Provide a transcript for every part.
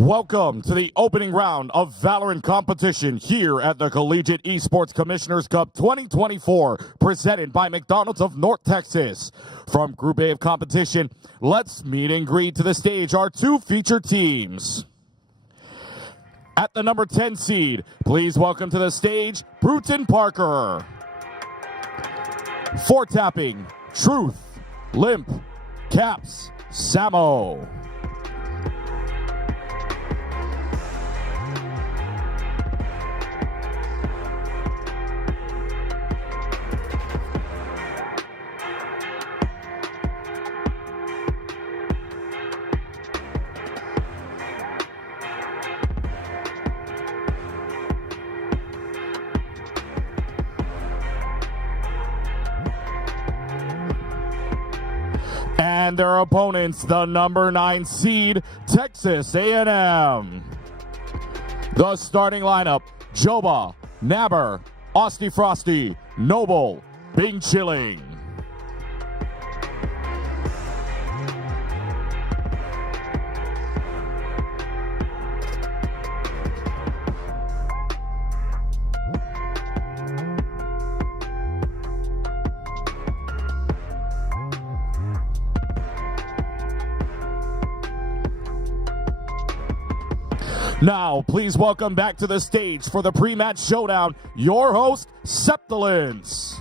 Welcome to the opening round of Valorant competition here at the Collegiate Esports Commissioners Cup 2024, presented by McDonald's of North Texas. From Group A of competition, let's meet and greet to the stage our two featured teams. At the number 10 seed, please welcome to the stage Brewton-Parker. For tapping, Truth, Limp, Caps, Samo. And their opponents, the number 9 seed, Texas A&M. The starting lineup, Joba, Nabber, Osty Frosty, Noble, Bing Chilling. Now, please welcome back to the stage for the pre-match showdown, your host, Septilence.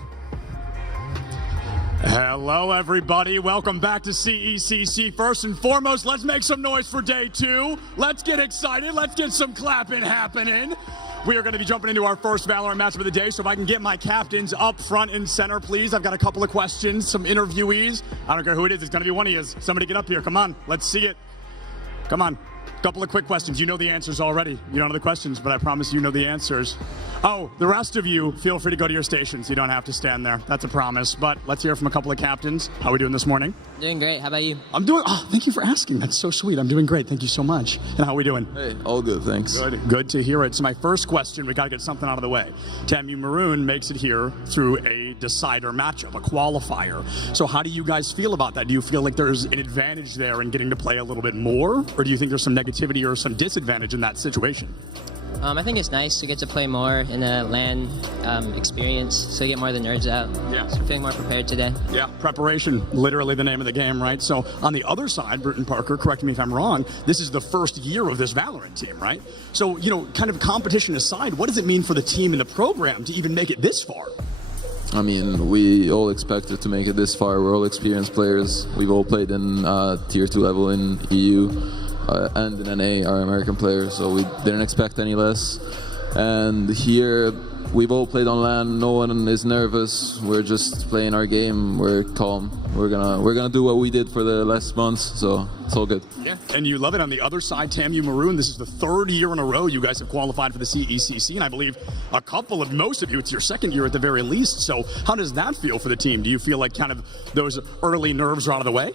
Hello, everybody. Welcome back to CECC. First and foremost, let's make some noise for day 2. Let's get excited. Let's get some clapping happening. We are going to be jumping into our first Valorant matchup of the day, so if I can get my captains up front and center, please. I've got a couple of questions, some interviewees. I don't care who it is. It's going to be one of you. Somebody get up here. Come on. Let's see it. Come on. Couple of quick questions. You know the answers already. You don't know the questions, but I promise you know the answers. Oh, the rest of you, feel free to go to your stations. You don't have to stand there. That's a promise. But let's hear from a couple of captains. How are we doing this morning? Doing great. How about you? I'm doing, thank you for asking. That's so sweet. I'm doing great. Thank you so much. And how are we doing? Hey, all good, thanks. Good to hear it. So my first question, we got to get something out of the way. TAMU Maroon makes it here through a decider matchup, a qualifier. So how do you guys feel about that? Do you feel like there's an advantage there in getting to play a little bit more? Or do you think there's some negativity or some disadvantage in that situation? I think it's nice to get to play more in a LAN experience, so you get more of the nerds out. Yeah. So I'm feeling more prepared today. Yeah, preparation, literally the name of the game, right? So on the other side, Brewton-Parker, correct me if I'm wrong, this is the first year of this Valorant team, right? So, you know, kind of competition aside, what does it mean for the team and the program to even make it this far? I mean, we all expected to make it this far. We're all experienced players. We've all played in Tier 2 level in EU. And in NA, our American players, so we didn't expect any less. And here, we've all played on LAN. No one is nervous. We're just playing our game. We're calm. We're gonna do what we did for the last months. So it's all good. Yeah, and you love it. On the other side, TAMU Maroon. This is the 3rd year in a row you guys have qualified for the CECC, and I believe most of you, it's your 2nd year at the very least. So how does that feel for the team? Do you feel like kind of those early nerves are out of the way?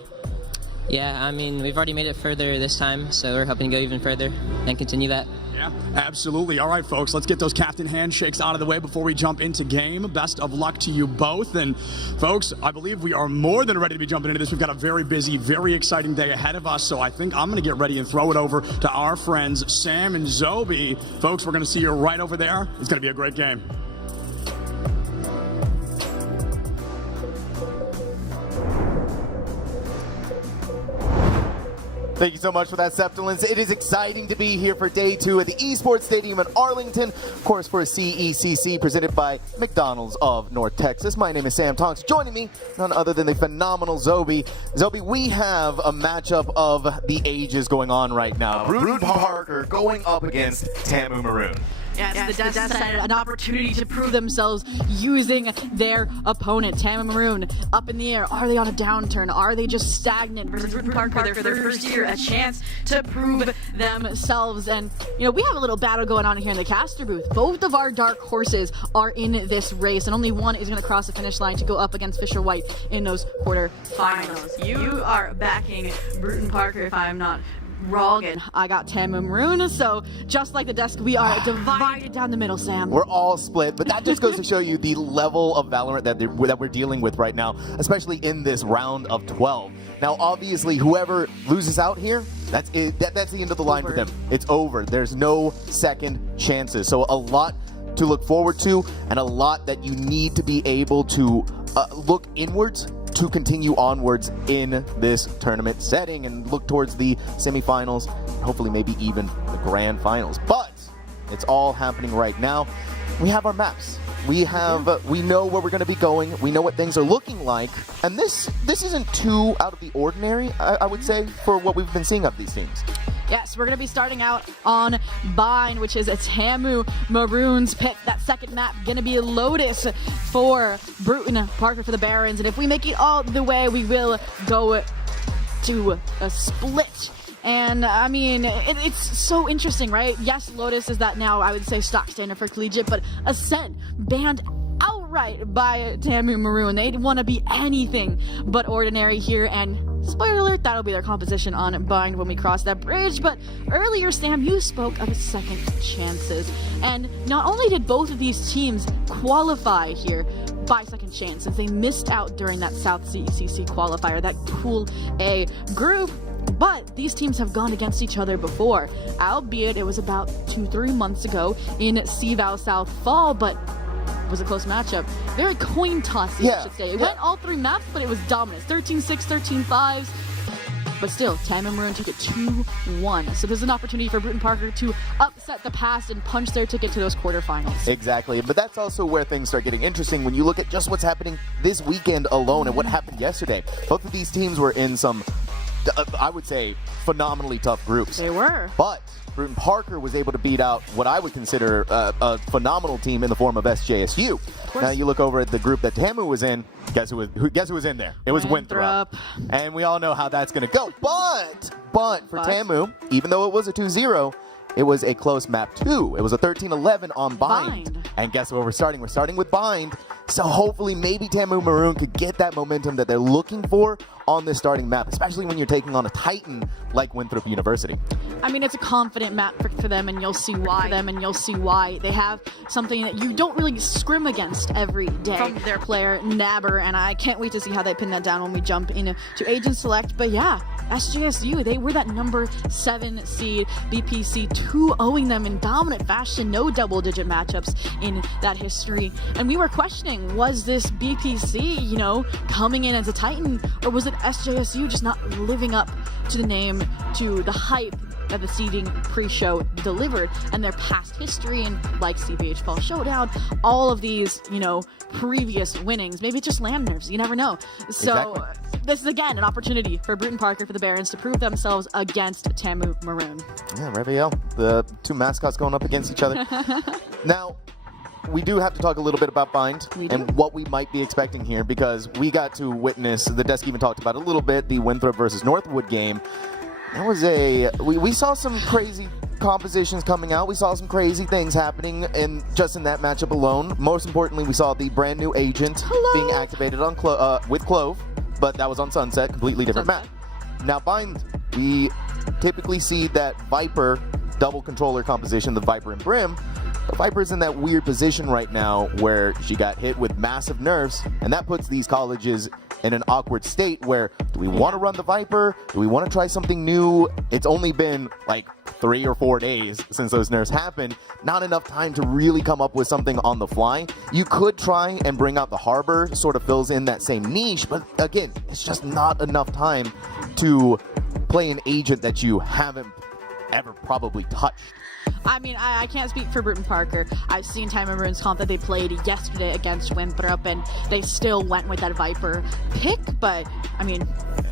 Yeah, I mean, we've already made it further this time, so we're hoping to go even further and continue that. Yeah, absolutely. All right, folks, let's get those captain handshakes out of the way before we jump into game. Best of luck to you both. And folks, I believe we are more than ready to be jumping into this. We've got a very busy, very exciting day ahead of us, so I think I'm going to get ready and throw it over to our friends Sam and Zobi. Folks, we're going to see you right over there. It's going to be a great game. Thank you so much for that, Septilence. It is exciting to be here for day 2 at the Esports Stadium in Arlington, of course, for CECC presented by McDonald's of North Texas. My name is Sam Tonks. Joining me, none other than the phenomenal Zobi. Zobi, we have a matchup of the ages going on right now. Brewton-Parker going up against TAMU Maroon. Yeah, it's the Death Side, an opportunity to prove themselves using their opponent. TAMU Maroon up in the air. Are they on a downturn? Are they just stagnant? Brewton-Parker, their first year, a chance to prove themselves. And, you know, we have a little battle going on here in the caster booth. Both of our dark horses are in this race, and only one is going to cross the finish line to go up against Fisher White in those quarterfinals. You are backing Brewton-Parker, if I'm not wrong, and I got TAMU Maroon, so just like the desk, we are divided down the middle, Sam. We're all split, but that just goes to show you the level of Valorant that we're dealing with right now, especially in this round of 12. Now, obviously, whoever loses out here, That's it. That's the end of the line for them. It's over. There's no second chances. So a lot to look forward to, and a lot that you need to be able to look inwards to continue onwards in this tournament setting and look towards the semifinals, hopefully maybe even the grand finals. But it's all happening right now. We have our maps. We know where we're going to be going. We know what things are looking like, and this isn't too out of the ordinary, I would say, for what we've been seeing of these teams. Yes, we're going to be starting out on Bind, which is a TAMU Maroons pick. That second map going to be Lotus for Brewton-Parker for the Barons. And if we make it all the way, we will go to a split. And, I mean, it's so interesting, right? Yes, Lotus is that now, I would say, stock standard for Collegiate, but Ascent banned outright by TAMU Maroon. They want to be anything but ordinary here, and spoiler alert, that'll be their composition on Bind when we cross that bridge. But earlier, Sam, you spoke of second chances, and not only did both of these teams qualify here by second chance, since they missed out during that South CECC qualifier, that Pool A group, but these teams have gone against each other before, albeit it was about 2-3 months ago in CVAL South Fall, but it was a close matchup. Very coin tossy, I should say. It went all 3 maps, but it was dominant. 13-6, 13-5s. But still, TAMU Maroon took it 2-1. So there's an opportunity for Brewton-Parker to upset the past and punch their ticket to those quarterfinals. Exactly, but that's also where things start getting interesting when you look at just what's happening this weekend alone and what happened yesterday. Both of these teams were in some, I would say, phenomenally tough groups. They were. But Brewton-Parker was able to beat out what I would consider a phenomenal team in the form of SJSU. Now you look over at the group that TAMU was in. Guess who was in there? It was Winthrop. And we all know how that's going to go. But for TAMU, even though it was a 2-0, it was a close map too. It was a 13-11 on Bind. And guess where we're starting? We're starting with Bind. So hopefully maybe TAMU Maroon could get that momentum that they're looking for on this starting map, especially when you're taking on a titan like Winthrop University. I mean, it's a confident map for them, and you'll see why. They have something that you don't really scrim against every day from their player, Nabber, and I can't wait to see how they pin that down when we jump into Agent Select. But yeah, SJSU, they were that number 7 seed, BPC 2-0ing them in dominant fashion, no double-digit matchups in that history. And we were questioning, was this BPC, coming in as a titan, or was it SJSU just not living up to the name, to the hype that the seeding pre-show delivered, and their past history, and like CBH Fall Showdown, all of these, previous winnings. Maybe it's just land nerves, you never know. So this is again an opportunity for Brewton-Parker, for the Barons, to prove themselves against TAMU Maroon. Yeah, Raviel, the 2 mascots going up against each other. Now, we do have to talk a little bit about Bind and what we might be expecting here, because we got to witness, the desk even talked about a little bit, the Winthrop versus Northwood game. That was we saw some crazy compositions coming out. We saw some crazy things happening just in that matchup alone. Most importantly, we saw the brand new agent being activated on with Clove, but that was on Sunset, completely different map. Now Bind, we typically see that Viper double controller composition, the Viper and Brim. But Viper's in that weird position right now where she got hit with massive nerfs, and that puts these colleges in an awkward state where, do we want to run the Viper? Do we want to try something new? It's only been like 3 or 4 days since those nerfs happened. Not enough time to really come up with something on the fly. You could try and bring out the Harbor, sort of fills in that same niche, but again, it's just not enough time to play an agent that you haven't ever probably touched. I mean, I can't speak for Brewton-Parker. I've seen TAMU Maroon's comp that they played yesterday against Winthrop, and they still went with that Viper pick. But, I mean,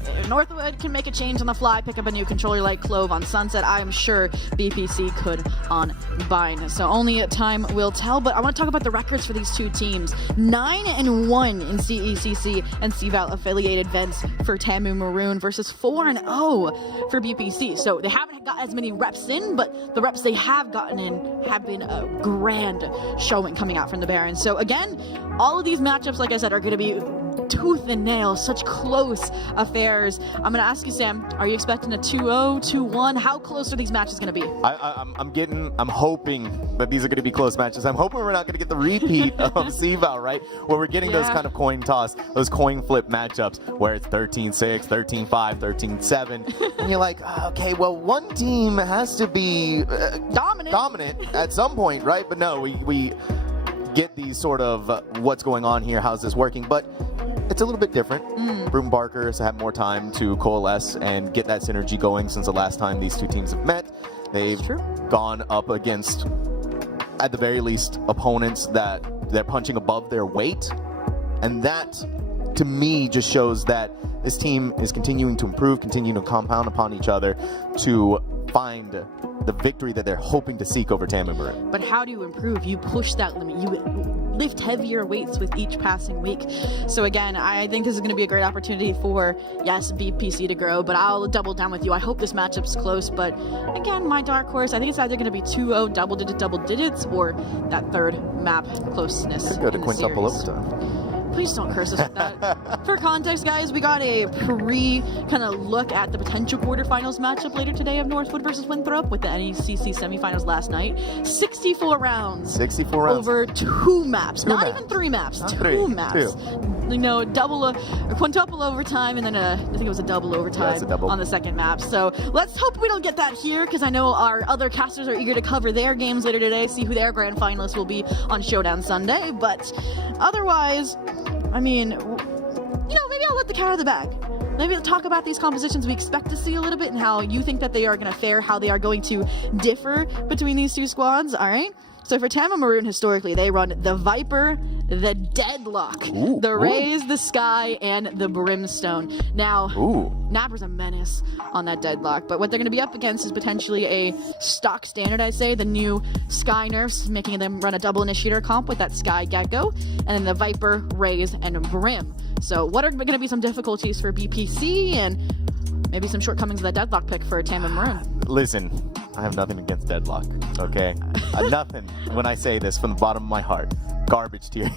if Northwood can make a change on the fly, pick up a new controller like Clove on Sunset, I'm sure BPC could on Bind. So only time will tell. But I want to talk about the records for these 2 teams. 9-1 in CECC and CVAL affiliated events for TAMU Maroon versus 4-0 for BPC. So they haven't got as many reps in, but the reps they have gotten in have been a grand showing coming out from the Barons. So again, all of these matchups, like I said, are going to be tooth and nail, such close affairs. I'm going to ask you, Sam, are you expecting a 2-0, 2-1? How close are these matches going to be? I'm hoping that these are going to be close matches. I'm hoping we're not going to get the repeat of CVAL, right? Where we're getting those kind of coin toss, those coin flip matchups where it's 13-6, 13-5, 13-7. And you're like, okay, well, one team has to be dominant at some point, right? But no, we get these sort of what's going on here, how's this working? But it's a little bit different. Brewton-Parker has had more time to coalesce and get that synergy going since the last time these two teams have met. They've gone up against, at the very least, opponents that they're punching above their weight. And that, to me, just shows that this team is continuing to improve, continuing to compound upon each other to find the victory that they're hoping to seek over TAM and Maroon. But how do you improve? You push that limit. You lift heavier weights with each passing week. So again, I think this is going to be a great opportunity for, yes, BPC to grow, but I'll double down with you. I hope this matchup's close, but again, my dark horse, I think it's either going to be 2-0 double digits, or that third map closeness. Could go to quintuple overtime. Please don't curse us with that. For context, guys, we got a kind of look at the potential quarterfinals matchup later today of Northwood versus Winthrop with the NECC semifinals last night. 64 rounds. 64 rounds. Over 2 maps. Not even 3 maps. Not 2 three. maps. 2. You know, quintuple overtime, and then I think it was a double overtime on the second map. So let's hope we don't get that here, because I know our other casters are eager to cover their games later today, see who their grand finalists will be on Showdown Sunday. But otherwise, I mean, you know, maybe I'll let the cat out of the bag. Maybe we'll talk about these compositions we expect to see a little bit and how you think that they are going to fare, how they are going to differ between these two squads, all right? So for TAM and Maroon, historically, they run the Viper, the Deadlock, the Raise, the Sky, and the Brimstone. Now, Napper's a menace on that Deadlock, but what they're going to be up against is potentially a stock standard, I say, the new Sky nerfs, making them run a double initiator comp with that Sky Gecko, and then the Viper, Raise, and Brim. So what are going to be some difficulties for BPC, and maybe some shortcomings of the Deadlock pick for TAM and Maroon? Listen, I have nothing against Deadlock, okay? Nothing when I say this from the bottom of my heart. Garbage tier.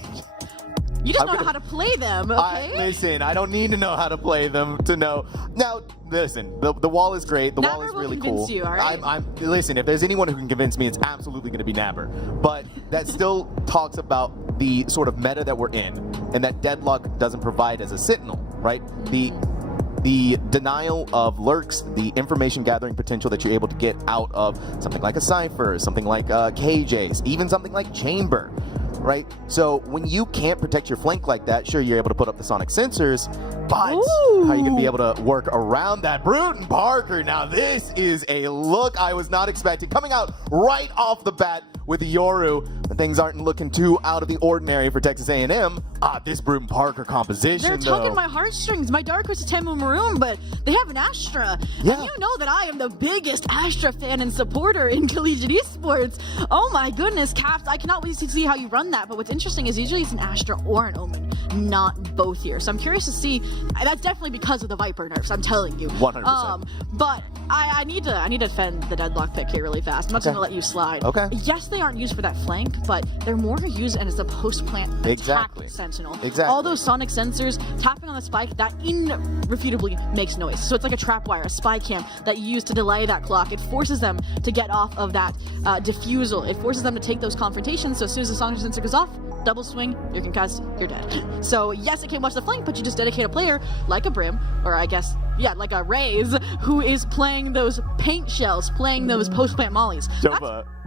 You just know how to play them, okay? Listen, I don't need to know how to play them to know. Now, listen, the wall is great. The wall is really cool. You, all right? Listen, if there's anyone who can convince me, it's absolutely going to be Napper. But that still talks about the sort of meta that we're in, and that Deadlock doesn't provide as a sentinel, right? The denial of lurks, the information gathering potential that you're able to get out of something like a Cypher, something like KJs, even something like Chamber, right? So when you can't protect your flank like that, sure, you're able to put up the sonic sensors, but how are you going to be able to work around that? Brewton-Parker, now this is a look I was not expecting. Coming out right off the bat with Yoru, but things aren't looking too out of the ordinary for Texas A&M. This Brewton-Parker composition, they're tugging my heartstrings. My dark horse is TAM and Maroon, but they have an Astra. Yeah. And you know that I am the biggest Astra fan and supporter in collegiate esports. Oh my goodness, Caps, I cannot wait to see how you run that. But what's interesting is usually it's an Astra or an Omen, not both here. So I'm curious to see. That's definitely because of the Viper nerfs, I'm telling you. 100%. But I need to defend the Deadlock pick here really fast. I'm not going to let you slide. Okay. Yes, they aren't used for that flank, but they're more used as a post-plant attack sentinel. Exactly. All those sonic sensors, tapping on the spike, that irrefutably makes noise. So it's like a trapwire, a spy cam that you use to delay that clock. It forces them to get off of that diffusal. It forces them to take those confrontations, so as soon as the sonic sensor goes off, double swing, you're concussed, you're dead. So yes, it can watch the flank, but you just dedicate a player like a Brim, or I guess, yeah, like a Raze, who is playing those paint shells, playing those post-plant mollies.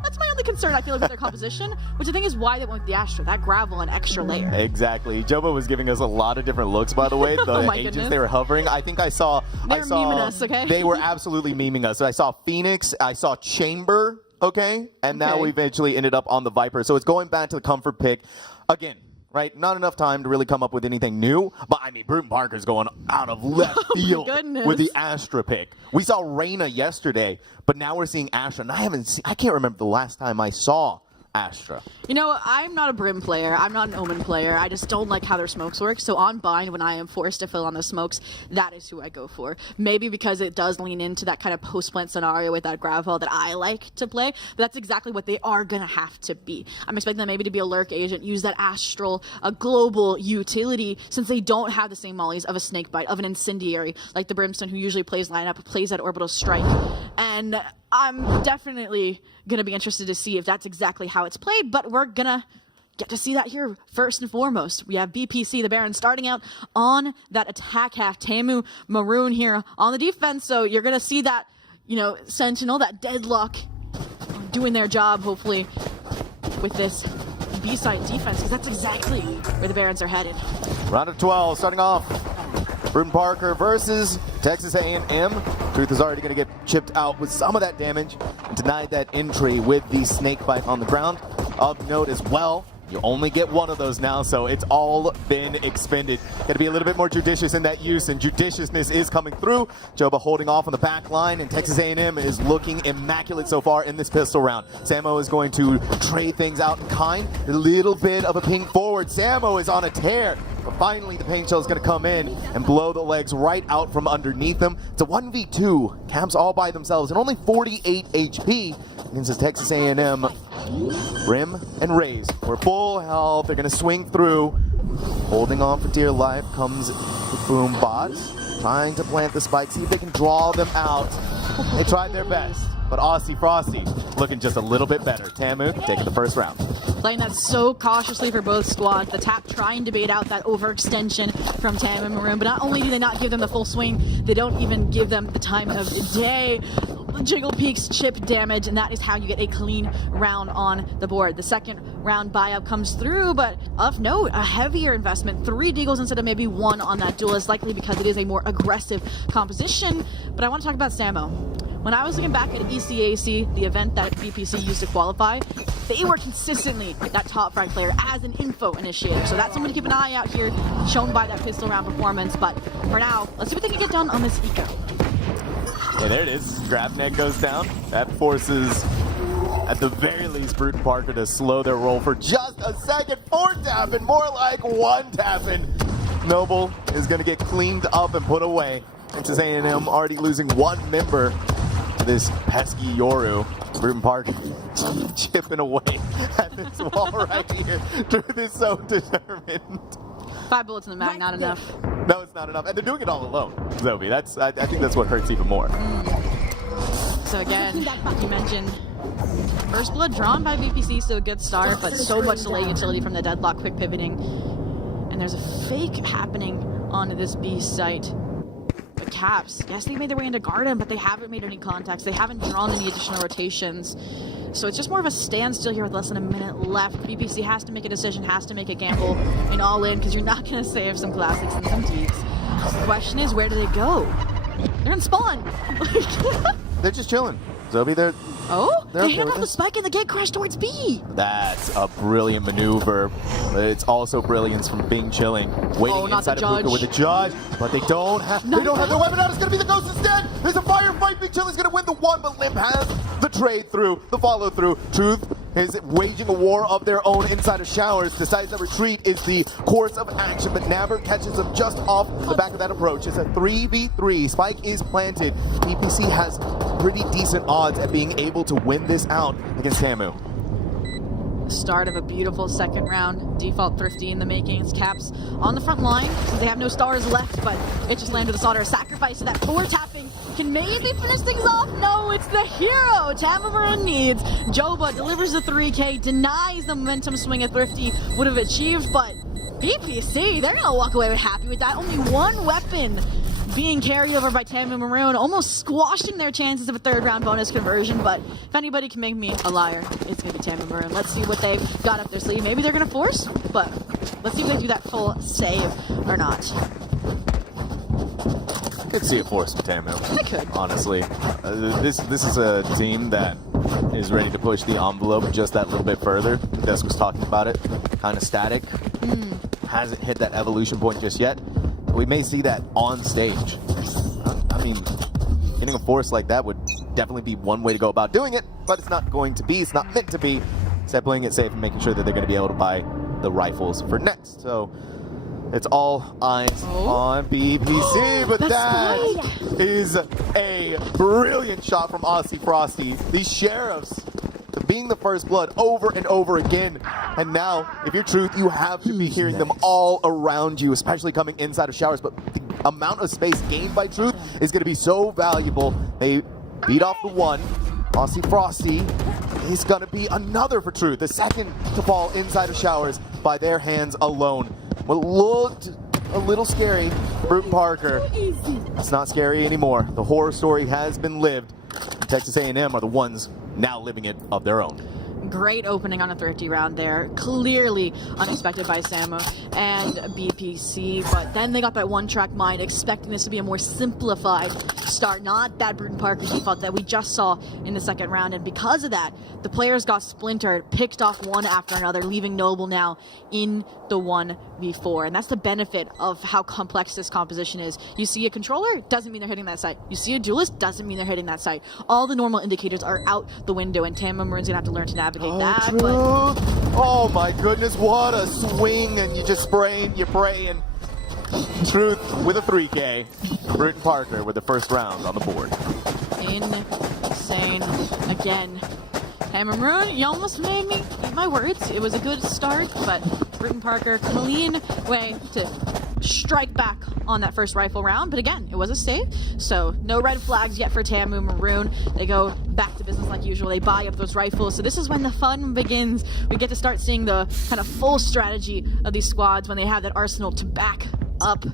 That's my only concern, I feel like, with their composition, which I think is why they went with the Astra, that gravel and extra layer. Exactly. Joba was giving us a lot of different looks, by the way. The agents they were hovering. I think I saw... They're memeing us, okay? They were absolutely memeing us. So I saw Phoenix, I saw Chamber, okay? And now we eventually ended up on the Viper. So it's going back to the comfort pick. Again, right? Not enough time to really come up with anything new. But, I mean, Brewton-Parker's going out of left field with the Astra pick. We saw Reyna yesterday, but now we're seeing Astra. And I can't remember the last time I saw Astra. You know, I'm not a Brim player. I'm not an Omen player. I just don't like how their smokes work. So on Bind, when I am forced to fill on the smokes, that is who I go for. Maybe because it does lean into that kind of post-plant scenario with that grab ball that I like to play. But that's exactly what they are going to have to be. I'm expecting them maybe to be a lurk agent, use that Astral, a global utility, since they don't have the same mollies of a Snakebite, of an Incendiary, like the Brimstone, who usually plays lineup, plays that Orbital Strike. And I'm definitely going to be interested to see if that's exactly how it's played, but we're going to get to see that here first and foremost. We have BPC, the Baron, starting out on that attack half. Tamu Maroon here on the defense, so you're going to see that, you know, Sentinel, that Deadlock, doing their job, hopefully, with this B-side defense, because that's exactly where the Barons are headed. Round of 12, starting off. Brewton-Parker versus Texas A&M. Truth is already going to get chipped out with some of that damage and denied that entry with the Snakebite on the ground. Of note as well, you only get one of those now, so it's all been expended. Got to be a little bit more judicious in that use, and judiciousness is coming through. Joba holding off on the back line, and Texas A&M is looking immaculate so far in this pistol round. Samo is going to trade things out in kind. A little bit of a ping forward. Samo is on a tear. But finally, the paint shell is going to come in and blow the legs right out from underneath them. It's a 1v2. Cams all by themselves and only 48 HP against this Texas A&M Brim and Raze. We're full health. They're going to swing through. Holding on for dear life comes the Boombot, trying to plant the spike, see if they can draw them out. They tried their best, but Aussie Frosty looking just a little bit better. Tamu taking the first round. Playing that so cautiously for both squads. The Tap trying to bait out that overextension from Tam and Maroon, but not only do they not give them the full swing, they don't even give them the time of the day. Jiggle Peaks chip damage, and that is how you get a clean round on the board. The second round buyout comes through, but of note, a heavier investment. 3 Deagles instead of maybe 1 on that duelist, likely because it is a more aggressive composition. But I want to talk about Samo. When I was looking back at ECAC, the event that BPC used to qualify, they were consistently that top 5 player as an info initiator. So that's something to keep an eye out here, shown by that pistol round performance. But for now, let's see what they can get done on this eco. Yeah, there it is. Grab neck goes down. That forces, at the very least, Brewton-Parker to slow their roll for just a second. 4 tapping, more like 1 tapping. Noble is going to get cleaned up and put away. Texas A&M already losing 1 member to this pesky Yoru. Brewton-Parker chipping away at this wall right here. Truth is so determined. 5 bullets in the mag, not enough. No, it's not enough. And they're doing it all alone, Zobi. I think that's what hurts even more. So again, you mentioned first blood drawn by VPC, so a good start, but so much delay utility from the Deadlock, quick pivoting. And there's a fake happening onto this B site. The Caps, yes, they made their way into Garden, but they haven't made any contacts. They haven't drawn any additional rotations. So it's just more of a standstill here with less than a minute left. BPC has to make a decision, has to make a gamble and all in, because you're not going to save some classics and some deeds. The question is, where do they go? They're in spawn. They're just chilling. Zobi, they're they okay hand with off the spike and the gate crash towards B. That's a brilliant maneuver. But it's also brilliance from Bing chilling, waiting inside of Puka with the judge. But they don't have the weapon out. It's gonna be the ghost instead. There's a firefight. Bing Chilling's gonna win the 1, but Limp has the trade through, the follow through. Truth is waging a war of their own inside of Showers. Decides that retreat is the course of action, but Naver catches them just off the back of that approach. It's a 3v3. Spike is planted. BPC has pretty decent odds at being able to win this out against Tamu. Start of a beautiful second round. Default Thrifty in the makings. Caps on the front line. They have no stars left, but it just landed the solder. Sacrifice to that 4 tapping. Can maybe finish things off? No, it's the hero Tamamarun needs. Joba delivers the 3K, denies the momentum swing a Thrifty would have achieved, but BPC, they're gonna walk away happy with that. Only 1 weapon being carried over by Tam and Maroon, almost squashing their chances of a 3rd round bonus conversion. But if anybody can make me a liar, it's gonna be Tam and Maroon. Let's see what they've got up their sleeve. Maybe they're gonna force, but let's see if they do that full save or not. I could see a force from Tamu. I could. Honestly. This is a team that is ready to push the envelope just that little bit further. Desk was talking about it. Kind of static. Hasn't hit that evolution point just yet. We may see that on stage. I mean, getting a force like that would definitely be one way to go about doing it, but it's not going to be. It's not meant to be. instead playing it safe and making sure that they're going to be able to buy the rifles for next. So it's all eyes on BPC, but that is a brilliant shot from Aussie Frosty. These Sheriffs being the first blood over and over again. And now, if you're Truth, you have to be hearing them all around you, especially coming inside of showers. But the amount of space gained by Truth is going to be so valuable. They beat off the one. Aussie Frosty is going to be another for Truth, the second to fall inside of showers by their hands alone. What looked a little scary, Brewton-Parker, it's not scary anymore. The horror story has been lived. Texas A&M are the ones now living it of their own. Great opening on a thrifty round there. Clearly unexpected by Samu and BPC, but then they got that one-track mind, expecting this to be a more simplified start, not that Brewton-Parker default that we just saw in the second round, and because of that, the players got splintered, picked off one after another, leaving Noble now in the 1v4, and that's the benefit of how complex this composition is. You see a controller, doesn't mean they're hitting that site. You see a duelist, doesn't mean they're hitting that site. All the normal indicators are out the window, and Tama Maroon's gonna have to learn to navigate that. Truth. Oh my goodness, what a swing, and you just spray and you pray, and Truth with a 3K. Brewton-Parker with the first round on the board. Insane. Again, Tama Maroon, you almost made me eat my words. It was a good start, but Brewton-Parker, clean way to strike back on that first rifle round, but again, it was a save, so no red flags yet for Tamu Maroon. They go back to business like usual. They buy up those rifles, so this is when the fun begins. We get to start seeing the kind of full strategy of these squads when they have that arsenal to back up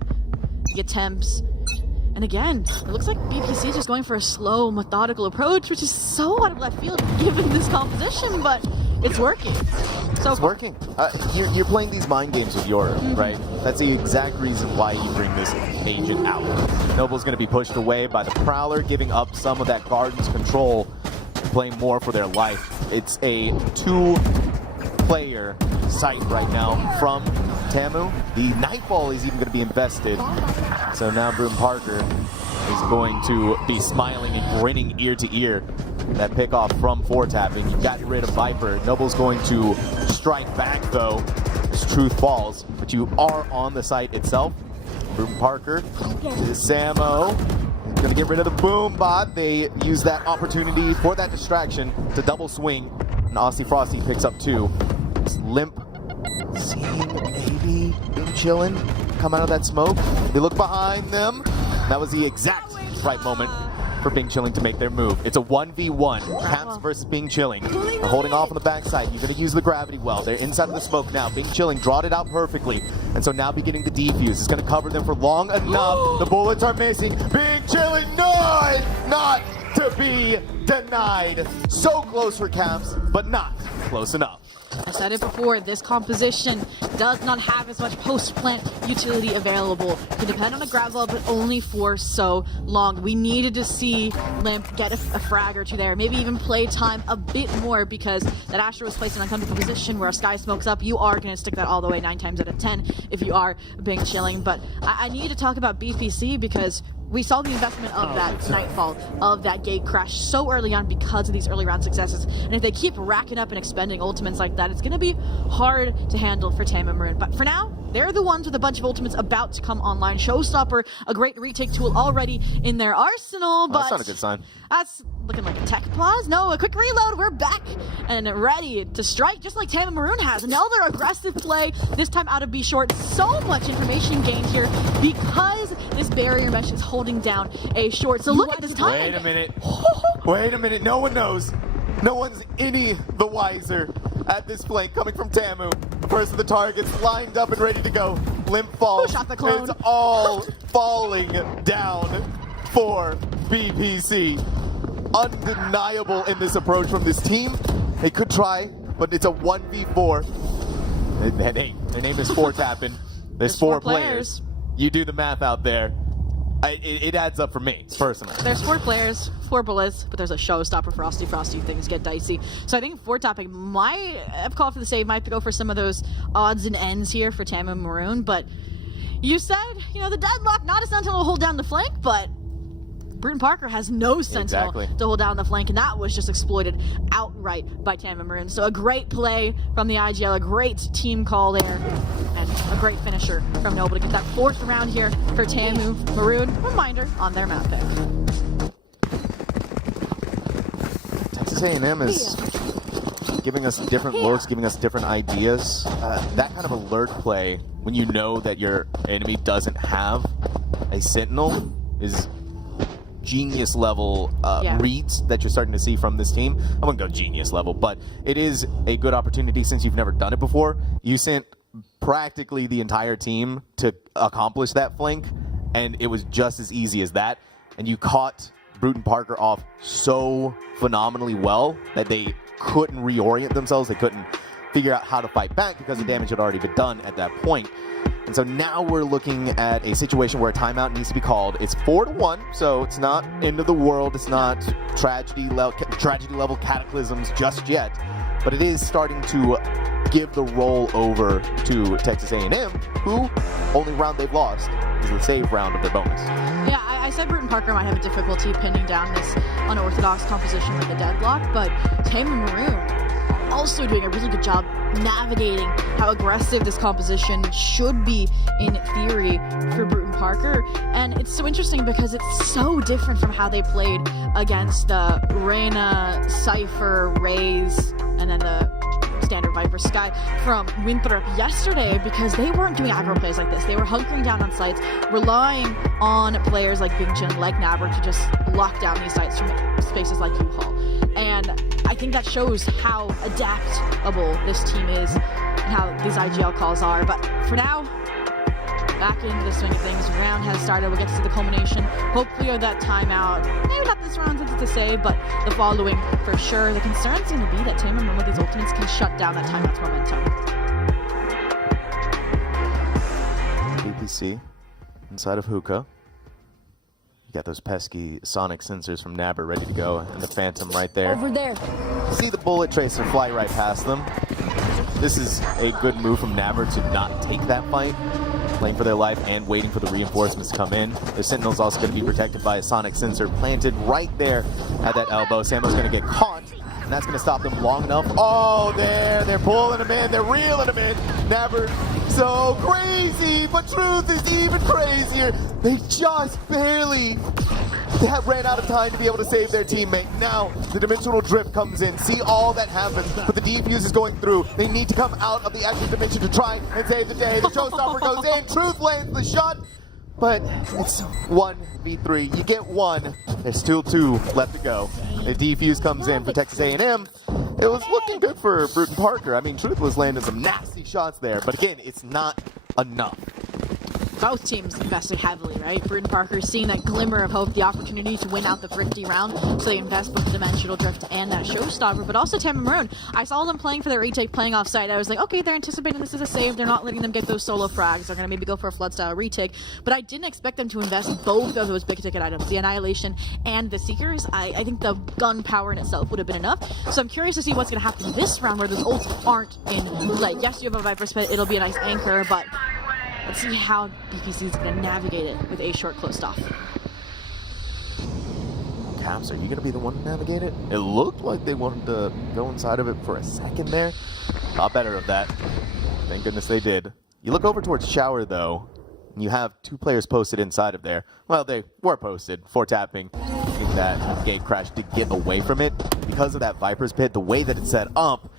the attempts. And again, it looks like BPC is just going for a slow, methodical approach, which is so out of left field given this composition, but it's working. So it's working. You're playing these mind games with Europe, right? That's the exact reason why you bring this agent out. Noble's going to be pushed away by the Prowler, giving up some of that Garden's control, playing more for their life. It's a two-player site right now from Tamu. The Nightfall is even going to be invested. So now Brewton-Parker is going to be smiling and grinning ear to ear. That pickoff from four-tapping. You got rid of Viper. Noble's going to strike back, though, as Truth falls. But you are on the site itself. Brewton-Parker to Samo. Going to get rid of the boom bot. They use that opportunity for that distraction to double swing. And Aussie Frosty picks up two. It's Limp seeing maybe being chilling come out of that smoke. They look behind them. That was the exact right moment for Bing Chilling to make their move. It's a 1v1. Caps versus Bing Chilling. They're holding off on the backside. You're going to use the gravity well. They're inside of the smoke now. Bing Chilling drawed it out perfectly. And so now beginning the defuse. It's going to cover them for long enough. The bullets are missing. Bing Chilling, not to be denied. So close for Caps, but not close enough. I said it before, this composition does not have as much post-plant utility available. Can depend on a grab ball, but only for so long. We needed to see Limp get a frag or two there, maybe even play time a bit more, because that Astra was placed in an uncomfortable position where a Sky smokes up. You are going to stick that all the way 9 times out of 10 if you are Bing Chilling. But I need to talk about BPC because we saw the investment of that Nightfall, of that gate crash so early on because of these early round successes. And if they keep racking up and expending ultimates like that, it's going to be hard to handle for Tama Maroon. But for now, they're the ones with a bunch of ultimates about to come online. Showstopper, a great retake tool already in their arsenal, but that's not a good sign. That's looking like a tech pause. No, a quick reload. We're back and ready to strike, just like Tama Maroon has. Another aggressive play, this time out of B short. So much information gained here because this barrier mesh is holding down A short. So look at this time. Wait a minute. Wait a minute. No one knows. No one's any the wiser at this flank coming from Tamu. First of the targets lined up and ready to go. Limp falls. Who shot the clone? It's all falling down for BPC. Undeniable in this approach from this team. They could try, but it's a 1v4. Hey, their name is Four Tappin'. There's four players. You do the math out there. It adds up for me, personally. There's 4 players, 4 bullets, but there's a showstopper. Frosty, things get dicey. So I think Four Tapping might have called for the save, might go for some of those odds and ends here for Tamu Maroon, but you said, the deadlock, not as until we'll hold down the flank, but Brewton-Parker has no sentinel to hold down the flank, and that was just exploited outright by Tamu Maroon. So a great play from the IGL, a great team call there, and a great finisher from Noble to get that 4th round here for Tamu Maroon. Reminder on their map pick. Texas A&M is giving us different looks, giving us different ideas. That kind of alert play, when you know that your enemy doesn't have a sentinel, is genius level reads that you're starting to see from this team. I wouldn't go genius level, but it is a good opportunity since you've never done it before. You sent practically the entire team to accomplish that flank, and it was just as easy as that. And you caught Brewton-Parker off so phenomenally well that they couldn't reorient themselves. They couldn't figure out how to fight back because the damage had already been done at that point. And so now we're looking at a situation where a timeout needs to be called. It's 4-1, so it's not end of the world. It's not tragedy level cataclysms just yet, but it is starting to give the roll over to Texas A&M, who only round they've lost is the save round of their bonus. Yeah, I said Brewton-Parker might have difficulty pinning down this unorthodox composition with the deadlock, but Tamu Maroon also doing a really good job navigating how aggressive this composition should be in theory for Brewton-Parker. And it's so interesting because it's so different from how they played against Reyna, Cypher, Raze, and then the standard Viper Sky from Winthrop yesterday, because they weren't doing aggro plays like this. They were hunkering down on sites, relying on players like Big Jin, like Nabber, to just lock down these sites from spaces like U-Haul. And I think that shows how adaptable this team is and how these IGL calls are. But for now, back into the swing of things. Round has started. We'll get to see the culmination, hopefully, of that timeout. Maybe not this round, to say, but the following for sure. The concern's going to be that Tamu Maroon with these ultimates can shut down that timeout's momentum. BPC inside of Hookah. You got those pesky sonic sensors from Nabber ready to go, and the Phantom right there. Over there. See the bullet tracer fly right past them. This is a good move from Nabber to not take that fight, playing for their life and waiting for the reinforcements to come in. The Sentinel's also going to be protected by a sonic sensor planted right there at that elbow. Samo's going to get caught, and that's going to stop them long enough. Oh, they're pulling him in, they're reeling him in. Nabber, so crazy, but Truth is even crazier. They just barely ran out of time to be able to save their teammate. Now, the dimensional drift comes in. See all that happens, but the defuse is going through. They need to come out of the active dimension to try and save the day. The showstopper goes in. Truth lands the shot, but it's 1v3. You get one. There's still 2 left to go. The defuse comes in for Texas A&M. It was looking good for Brewton-Parker. I mean, Truth was landing some nasty shots there, but again, it's not enough. Both teams invested heavily, right? Brewton-Parker seeing that glimmer of hope, the opportunity to win out the thrifty round, so they invest both the dimensional drift and that showstopper, but also Tamu Maroon. I saw them playing for their retake, playing off site. I was like, okay, they're anticipating this is a save. They're not letting them get those solo frags. They're going to maybe go for a flood style retake, but I didn't expect them to invest both of those big ticket items, the Annihilation and the Seekers. I think the gun power in itself would have been enough, so I'm curious to see what's going to happen this round where those ults aren't in play. Yes, you have a Viper Spit. It'll be a nice anchor, but let's see how BPC is going to navigate it with a short closed off. Caps, are you going to be the one to navigate it? It looked like they wanted to go inside of it for a second there. Thought better of that. Thank goodness they did. You look over towards Shower, though, and you have 2 players posted inside of there. Well, they were posted for tapping in that gate crash to get away from it. Because of that Viper's Pit, the way that it's set up,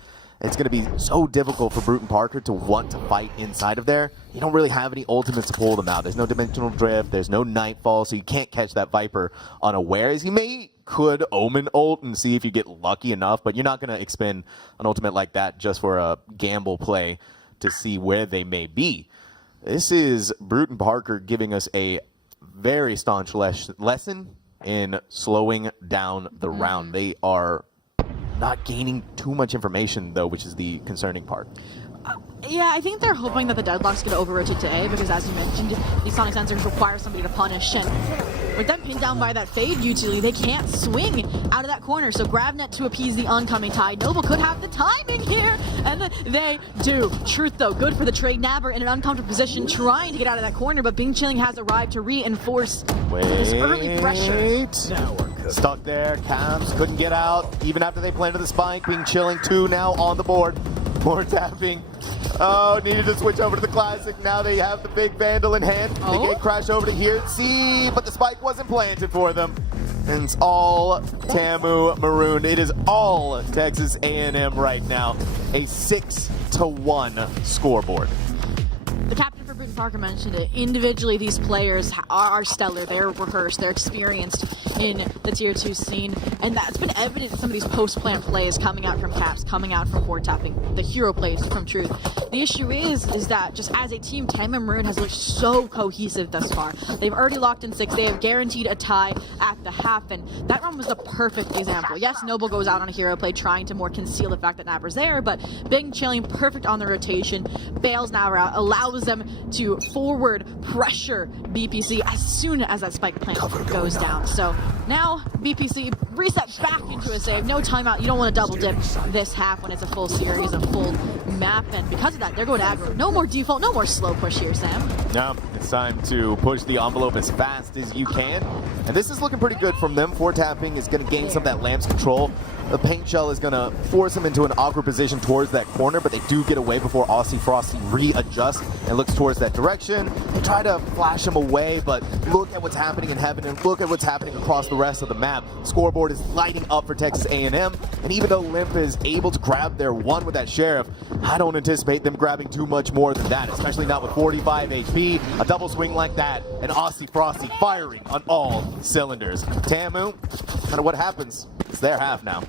it's going to be so difficult for Brewton-Parker to want to fight inside of there. You don't really have any ultimates to pull them out. There's no dimensional drift. There's no nightfall, so you can't catch that Viper unawares. You could Omen ult and see if you get lucky enough, but you're not going to expend an ultimate like that just for a gamble play to see where they may be. This is Brewton-Parker giving us a very staunch lesson in slowing down the round. They are not gaining too much information, though, which is the concerning part. Yeah, I think they're hoping that the deadlock's going to over-rotate to A, because as you mentioned, these sonic sensors require somebody to punish, and with them pinned down by that fade utility, they can't swing out of that corner. So GravNet to appease the oncoming tide. Noble could have the timing here, and they do. Truth though, good for the trade. Nabber in an uncomfortable position trying to get out of that corner, but Bing Chilling has arrived to reinforce this early pressure. Stuck there, Cavs couldn't get out, even after they planted the spike. Bing Chilling 2 now on the board. More tapping. Oh, needed to switch over to the Classic. Now they have the big Vandal in hand. They get crash over to here. See, but the spike wasn't planted for them. And it's all Tamu Maroon. It is all Texas A&M right now. A 6-1 scoreboard. The captain for Brewton-Parker mentioned it. Individually, these players are stellar. They're rehearsed. They're experienced in the Tier 2 scene. And that's been evident in some of these post-plant plays coming out from Caps, coming out from Fort Tapping, the hero plays from Truth. The issue is that just as a team, Tamu Maroon has looked so cohesive thus far. They've already locked in 6. They have guaranteed a tie at the half. And that run was the perfect example. Yes, Noble goes out on a hero play trying to more conceal the fact that Nabber's there, but Bing Chilling, perfect on the rotation, bails Nabber out, allows them to forward pressure BPC as soon as that spike plant goes down. So now BPC resets back into a save. No timeout. You don't want to double dip this half when it's a full series, a full map. And because of that, they're going to aggro. No more default, no more slow push here, Sam. No, it's time to push the envelope as fast as you can. And this is looking pretty good from them. Fort Tapping is going to gain some of that Lamb's control. The paint shell is going to force them into an awkward position towards that corner, but they do get away before Aussie Frosty readjusts and looks towards that direction. They try to flash him away, but look at what's happening in Heaven and look at what's happening across the rest of the map. Scoreboard is lighting up for Texas A&M, and even though Limp is able to grab their one with that Sheriff, I don't anticipate them grabbing too much more than that, especially not with 45 HP, a double swing like that, and Aussie Frosty firing on all cylinders. Tamu, kind of what happens. It's their half now.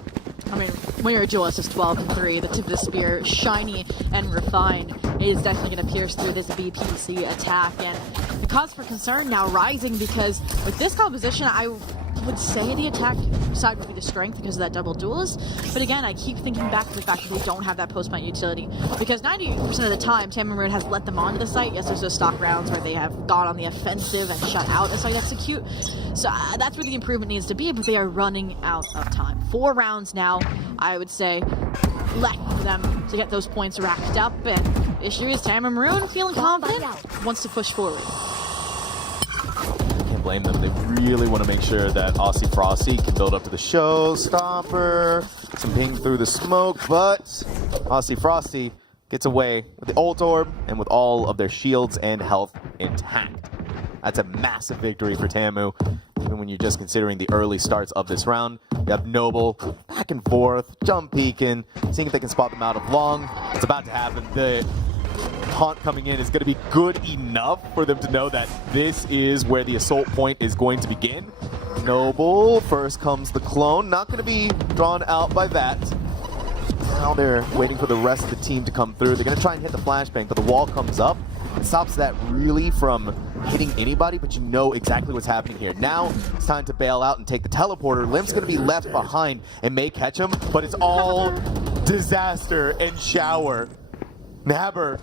I mean, when you're a duelist, it's 12-3. The tip of the spear, shiny and refined, is definitely going to pierce through this BPC attack. And the cause for concern now rising because with this composition, I would say the attack side would be the strength because of that double duelist. But again, I keep thinking back to the fact that they don't have that post-plant utility. Because 90% of the time, Tamu Maroon has let them onto the site. Yes, there's those stock rounds where they have gone on the offensive and shut out a site execute. So that's where the improvement needs to be, but they are running out of time. 4 rounds now, I would say, left for them to get those points racked up. And the issue is Tamu Maroon feeling confident, wants to push forward. Can't blame them. They really want to make sure that Aussie Frosty can build up to the showstopper. Some ping through the smoke, but Aussie Frosty gets away with the ult orb and with all of their shields and health intact. That's a massive victory for Tamu, even when you're just considering the early starts of this round. You have Noble back and forth, jump peeking, seeing if they can spot them out of long. It's about to happen. The taunt coming in is going to be good enough for them to know that this is where the assault point is going to begin. Noble, first comes the clone, not going to be drawn out by that. Now they're waiting for the rest of the team to come through. They're going to try and hit the flashbang, but the wall comes up. It stops that really from hitting anybody, but you know exactly what's happening here. Now it's time to bail out and take the teleporter. Limp's going to be left behind and may catch him, but it's all disaster and shower. Nabber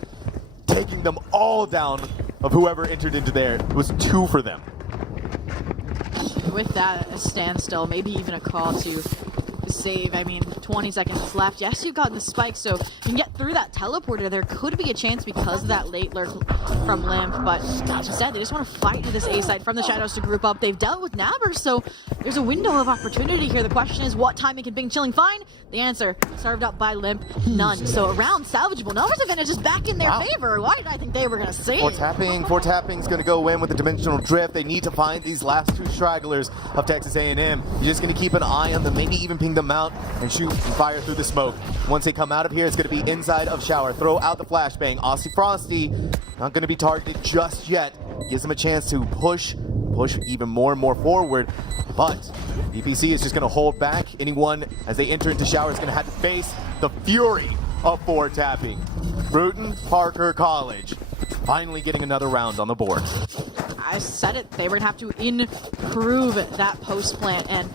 taking them all down of whoever entered into there. It was 2 for them. With that, a standstill, maybe even a call to save. I mean, 20 seconds left. Yes, you've gotten the spike, so you can get through that teleporter. There could be a chance because of that late lurk from Limp, but instead they just want to fight to this A side from the shadows to group up. They've dealt with Nabber, so there's a window of opportunity here. The question is, what timing can Bing Chilling find? The answer, served up by Limp, none. So around salvageable. Numbers advantage is back in their favor. Why did I think they were going to save? Fort Tapping's going to go in with the dimensional drift. They need to find these last 2 stragglers of Texas A&M. You're just going to keep an eye on them, maybe even ping them out and shoot and fire through the smoke. Once they come out of here, it's going to be inside of shower. Throw out the flashbang. Aussie Frosty not going to be targeted just yet. Gives them a chance to push even more and more forward. But BPC is just going to hold back. Anyone as they enter into shower is going to have to face the fury of Fort Tapping. Brewton-Parker College finally getting another round on the board. I said it, they were going to have to improve that post plant, and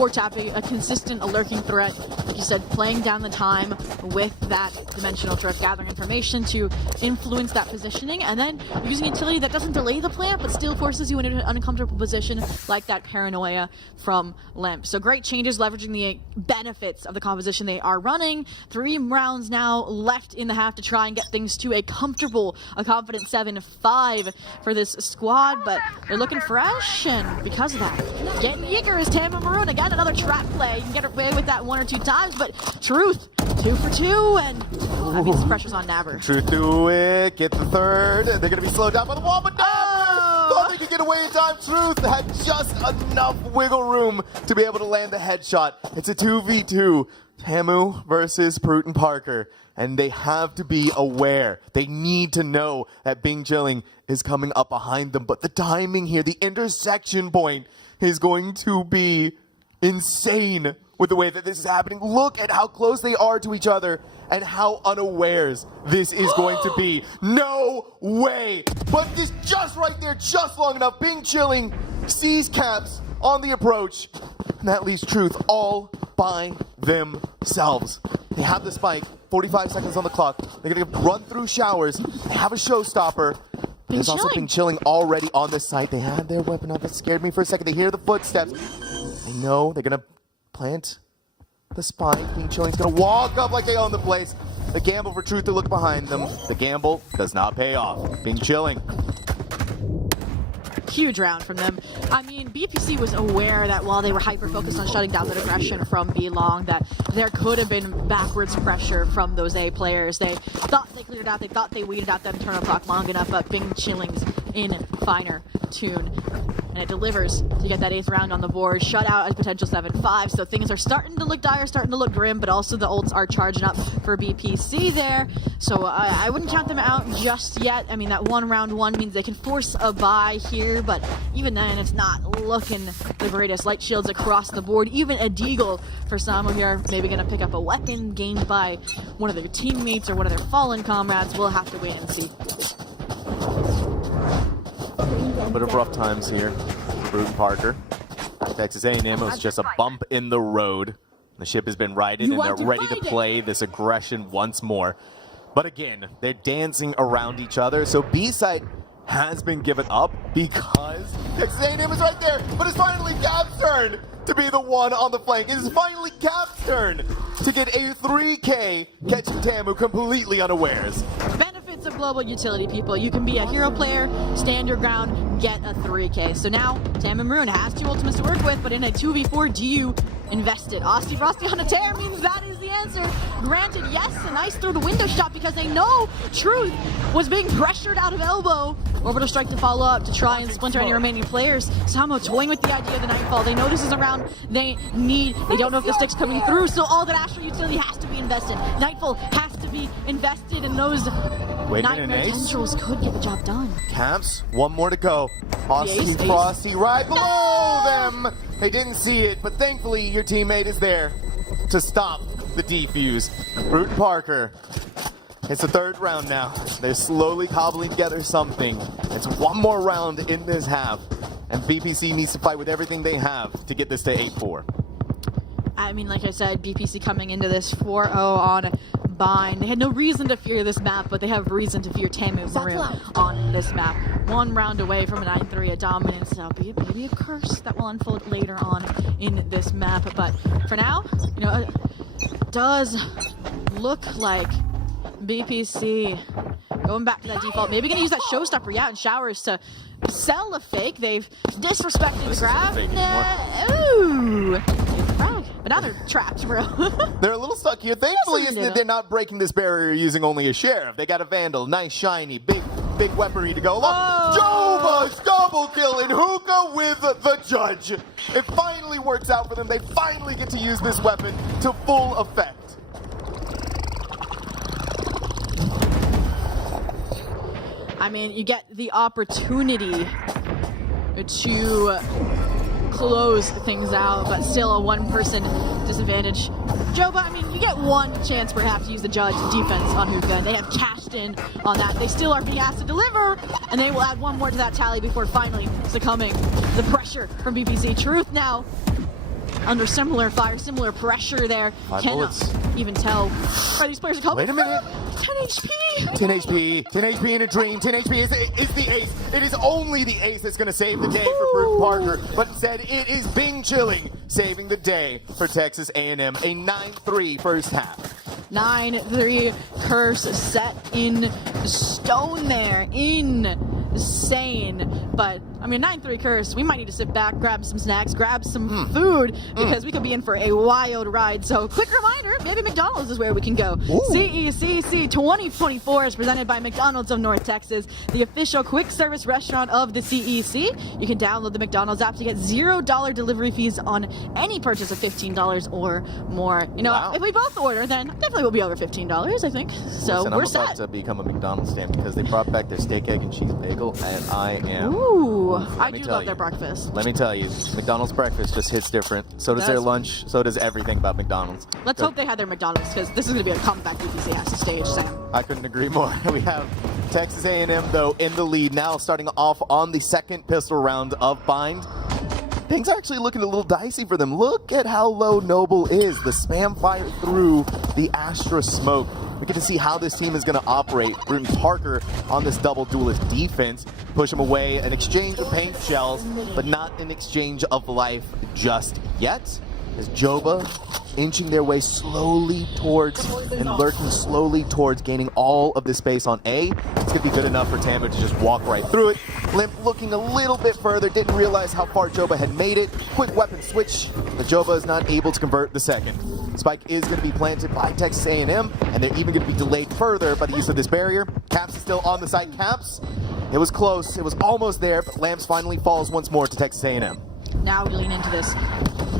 4-tapping, a consistent, a lurking threat. Like you said, playing down the time with that dimensional drift, gathering information to influence that positioning, and then using utility that doesn't delay the plant, but still forces you into an uncomfortable position, like that paranoia from Limp. So great changes, leveraging the benefits of the composition they are running. 3 rounds now left in the half to try and get things to a confident 7-5 for this squad, but they're looking fresh, and because of that, getting eager is Tampa Maroon. Again, another trap play. You can get away with that 1 or 2 times, but Truth, 2 for 2, and that means the pressure's on Naber. Truth do it, get the third. They're going to be slowed down by the wall, but no! Thought they could get away in time. Truth had just enough wiggle room to be able to land the headshot. It's a 2v2. Tamu versus Brewton-Parker, and they have to be aware. They need to know that Bing Chilling is coming up behind them, but the timing here, the intersection point, is going to be insane with the way that this is happening. Look at how close they are to each other and how unawares this is going to be. No way! But this just right there, just long enough. Bing Chilling sees Caps on the approach, and that leaves Truth all by themselves. They have the spike, 45 seconds on the clock. They're gonna run through showers. They have a showstopper. There's also Bing Chilling already on this site. They had their weapon up. It scared me for a second. They hear the footsteps. They know they're gonna plant the spike. Bing Chilling's gonna walk up like they own the place. The gamble for Truth to look behind them. The gamble does not pay off. Bing Chilling. Huge round from them. I mean, BPC was aware that while they were hyper-focused on shutting down the aggression from B-Long, that there could have been backwards pressure from those A players. They thought they cleared out, they thought they weeded out that internal clock long enough, but Bing Chilling's in finer tune. And it delivers to get that 8th round on the board. Shut out as potential 7-5, so things are starting to look dire, starting to look grim, but also the ults are charging up for BPC there. So I wouldn't count them out just yet. I mean, that 1 round 1 means they can force a bye here, but even then, it's not looking the greatest. Light shields across the board. Even a deagle for Samo here, maybe going to pick up a weapon gained by one of their teammates or one of their fallen comrades. We'll have to wait and see. A bit of rough times here for Brewton-Parker. Texas A&M was just a bump in the road. The ship has been righted, and they're ready to play this aggression once more. But again, they're dancing around each other, so B-side has been given up because Texas A&M is right there, but it's finally Cap's turn to be the one on the flank. It is finally Cap's turn to get a 3K, catching Tamu completely unawares. Benefits of global utility, people. You can be a hero player, stand your ground, get a 3K. So now, Tamu Maroon has 2 ultimates to work with, but in a 2v4, do you invest it? Asti Frosty on a tear means that is the answer. Granted, yes, a nice through the window shot because they know Truth was being pressured out of elbow. Orbital strike to follow up to try and splinter any remaining players. Samo toying with the idea of the Nightfall. They know this is a round they need. They don't know if the stick's coming through, so all that astral utility has to be invested. Nightfall has to be invested, and those Nightmare Tendrils could get the job done. Caps, 1 more to go. Asti Frosty right below them. They didn't see it, but thankfully your teammate is there to stop the defuse. Brewton-Parker. It's the 3rd round now. They're slowly cobbling together something. It's 1 more round in this half, and BPC needs to fight with everything they have to get this to 8-4. I mean, like I said, BPC coming into this 4-0 on Bind. They had no reason to fear this map, but they have reason to fear Tamu Maroon on this map. 1 round away from a 9-3, a dominance, albeit maybe a curse that will unfold later on in this map. But for now, you know, it does look like BPC going back to that default. Maybe gonna use that showstopper, yeah, in showers to sell a fake. They've disrespected the grab. Ooh, but now they're trapped, bro. They're a little stuck here. Thankfully, they're not breaking this barrier using only a sheriff. They got a Vandal, nice, shiny, big weaponry to go along. Jova's double kill and Hookah with the judge. It finally works out for them. They finally get to use this weapon to full effect. I mean, you get the opportunity to close things out, but still a 1-person disadvantage. Jova, I mean, you get 1 chance perhaps to use the judge defense on Hookah, and they have cashed in on that. They still are being asked to deliver, and they will add 1 more to that tally before finally succumbing to the pressure from BPC. Truth now under similar fire, similar pressure there. 5 Cannot bullets. even tell where these players are coming Wait a minute. from. 10 HP. 10 HP, 10 HP in a dream, 10 HP is the ace. It is only the ace that's going to save the day for Brewton-Parker, but instead it is Bing Chilling saving the day for Texas A&M, a 9-3 first half. 9-3 curse set in stone there. Insane. But, I mean, 9-3 curse, we might need to sit back, grab some snacks, grab some food, because we could be in for a wild ride. So, quick reminder, maybe McDonald's is where we can go. CECC 2024 is presented by McDonald's of North Texas, the official quick service restaurant of the CEC. You can download the McDonald's app to get $0 delivery fees on any purchase of $15 or more. You know, if we both order, then definitely will be over $15, I think. So, Listen, we're I'm set. about to become a McDonald's fan because they brought back their steak, egg, and cheese bagel, and I am... Ooh, I me do tell love you. their breakfast. Let me tell you, McDonald's breakfast just hits different. So does their Does. lunch, so does everything about McDonald's. Let's hope they had their McDonald's, because this is going to be a comeback UPC has to stage, Sam. I couldn't agree more. We have Texas A&M, though, in the lead now, starting off on the second pistol round of Bind. Things are actually looking a little dicey for them. Look at how low Noble is. The spam fire through the Astra smoke. We get to see how this team is going to operate. Brewton-Parker on this double duelist defense. Push him away, an exchange of paint shells, but not an exchange of life just yet. As Joba inching their way slowly towards and lurking slowly towards gaining all of the space on A. It's going to be good enough for Tambo to just walk right through it. Limp looking a little bit further, didn't realize how far Joba had made it. Quick weapon switch, but Joba is not able to convert the second. Spike is going to be planted by Texas A&M, and they're even going to be delayed further by the use of this barrier. Caps is still on the site. Caps, it was close, it was almost there, but Lamps finally falls once more to Texas A&M. Now we lean into this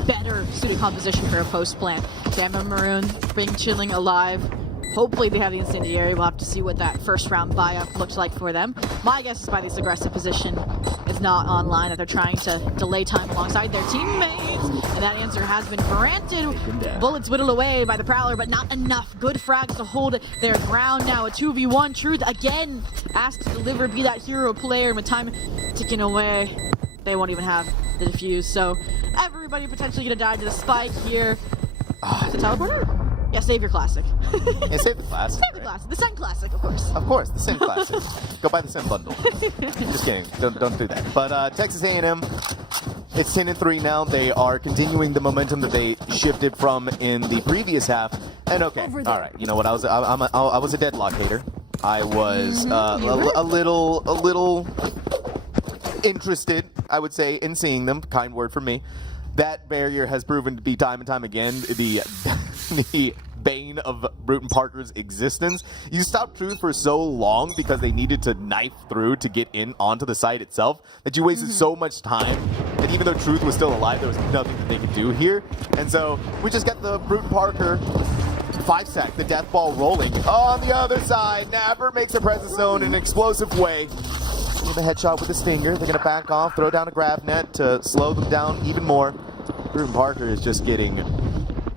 better suited composition for a post plant. Damn Maroon, Bing Chilling alive. Hopefully they have the incendiary. We'll have to see what that first round buy-up looks like for them. My guess is by this aggressive position is not online, that they're trying to delay time alongside their teammates. And that answer has been granted. Bullets whittled away by the Prowler, but not enough. Good frags to hold their ground now. A 2v1. Truth again asked to deliver, be that hero player with time ticking away. They won't even have the defuse, so everybody potentially gonna die to the spike here. The teleporter? Yeah, save your classic. Yeah, save the classic. Save the classic. The Sen classic, of course. Of course, the Sim Classic. Go buy the Sim bundle. Just kidding. Don't do that. But Texas A&M, it's 10-3 now. They are continuing the momentum that they shifted from in the previous half. And okay, all right. You know what? I was a deadlock hater. I was a little interested, I would say, in seeing them. Kind word from me. That barrier has proven to be time and time again the bane of Brewton-Parker's existence. You stopped Truth for so long because they needed to knife through to get in onto the site itself that you wasted so much time that even though Truth was still alive, there was nothing that they could do here. And so we just got the Brewton-Parker 5-sack, the death ball rolling. On the other side, Napper makes a presence zone in an explosive way. Give a headshot with a stinger. They're going to back off, throw down a grab net to slow them down even more. Brewton-Parker is just getting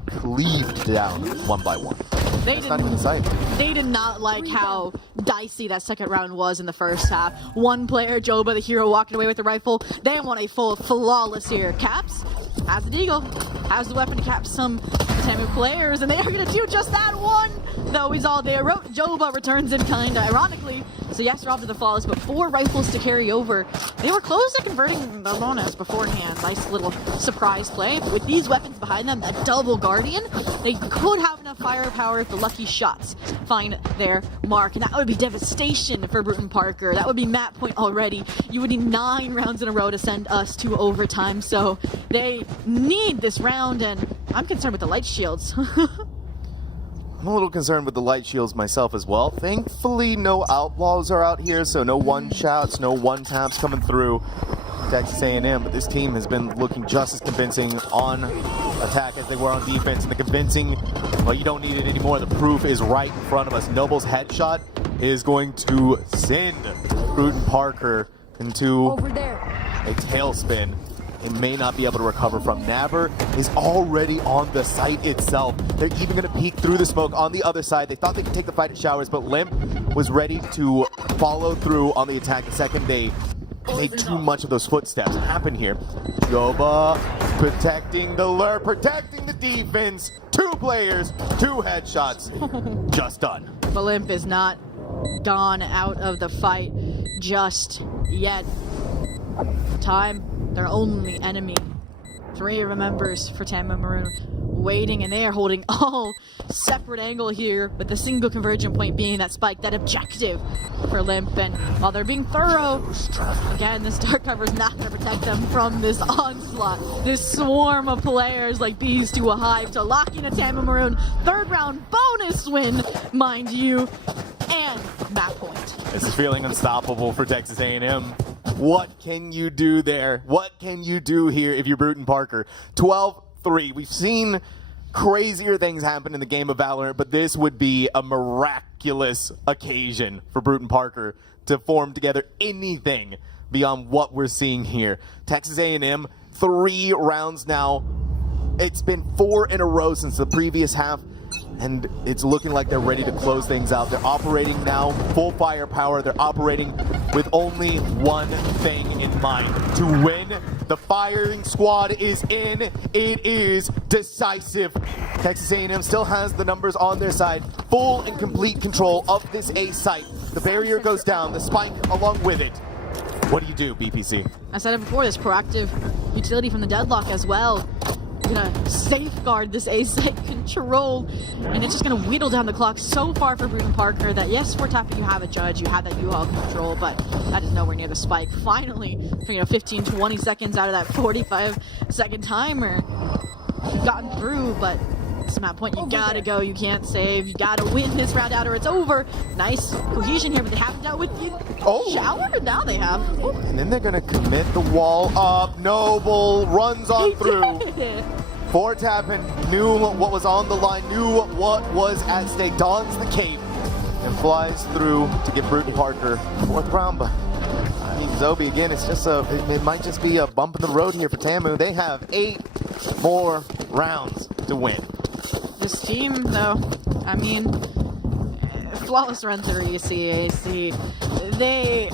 cleaved down one by one. They did not like how dicey that second round was in the first half. One player, Joba, the hero, walking away with the rifle. They want a full flawless here. Caps has the deagle, has the weapon to cap some Tammy players, and they are going to do just that one. Though he's all there. Joba returns in kind of ironically. So yes, robbed of the flawless, but 4 rifles to carry over. They were close to converting the bonus beforehand. Nice little surprise play. With these weapons behind them, that double Guardian, they could have enough firepower if the lucky shots find their mark. And that would be devastation for Brewton-Parker. That would be map point already. You would need 9 rounds in a row to send us to overtime. So they need this round, and I'm concerned with the light shields. I'm a little concerned with the light shields myself as well. Thankfully, no outlaws are out here, so no one-shots, no one-taps coming through Texas A&M. But this team has been looking just as convincing on attack as they were on defense. And the convincing, well, you don't need it anymore. The proof is right in front of us. Noble's headshot is going to send Brewton-Parker into a tailspin. It may not be able to recover from. Naber is already on the site itself. They're even going to peek through the smoke on the other side. They thought they could take the fight at Showers, but Limp was ready to follow through on the attack the second they made too much of those footsteps happen here. Joba protecting the lure, protecting the defense. 2 players, 2 headshots, just done. Limp is not gone out of the fight just yet. Time, their only enemy. 3 members for Tama Maroon waiting, and they are holding all separate angle here, with the single convergent point being that spike, that objective for Limp. And while they're being thorough, again, this dark cover is not going to protect them from this onslaught, this swarm of players like bees to a hive to lock in a Tama Maroon 3rd round bonus win, mind you, and map point. This is feeling unstoppable for Texas A&M. What can you do there? What can you do here if you're Brewton-Parker? 12-3. We've seen crazier things happen in the game of Valorant, but this would be a miraculous occasion for Brewton-Parker to form together anything beyond what we're seeing here. Texas A&M, 3 rounds now. It's been 4 in a row since the previous half, and it's looking like they're ready to close things out. They're operating now full firepower. They're operating with only one thing in mind: to win. The firing squad is in. It is decisive. Texas A&M still has the numbers on their side. Full and complete control of this A site. The barrier goes down, the spike along with it. What do you do, BPC? I said it before, this proactive utility from the deadlock as well. Gonna safeguard this A-site control, and it's just gonna wheedle down the clock so far for Brewton-Parker that, yes, for tapping you have a judge, you have that U-Haul control, but that is nowhere near the spike. Finally, 15-20 seconds out of that 45-second timer, you've gotten through, but it's map point, you gotta go, you can't save, you gotta win this round out or it's over. Nice cohesion here, but they haven't dealt with the shower, but now they have. And then they're gonna commit the wall up. Noble runs on through. For tapping, knew what was on the line, knew what was at stake, dons the cape, and flies through to get Brewton-Parker 4th round. But I mean, Zobi, again, it's just it might just be a bump in the road here for Tamu. They have 8 more rounds to win. This team, though, I mean, flawless run through CECC. They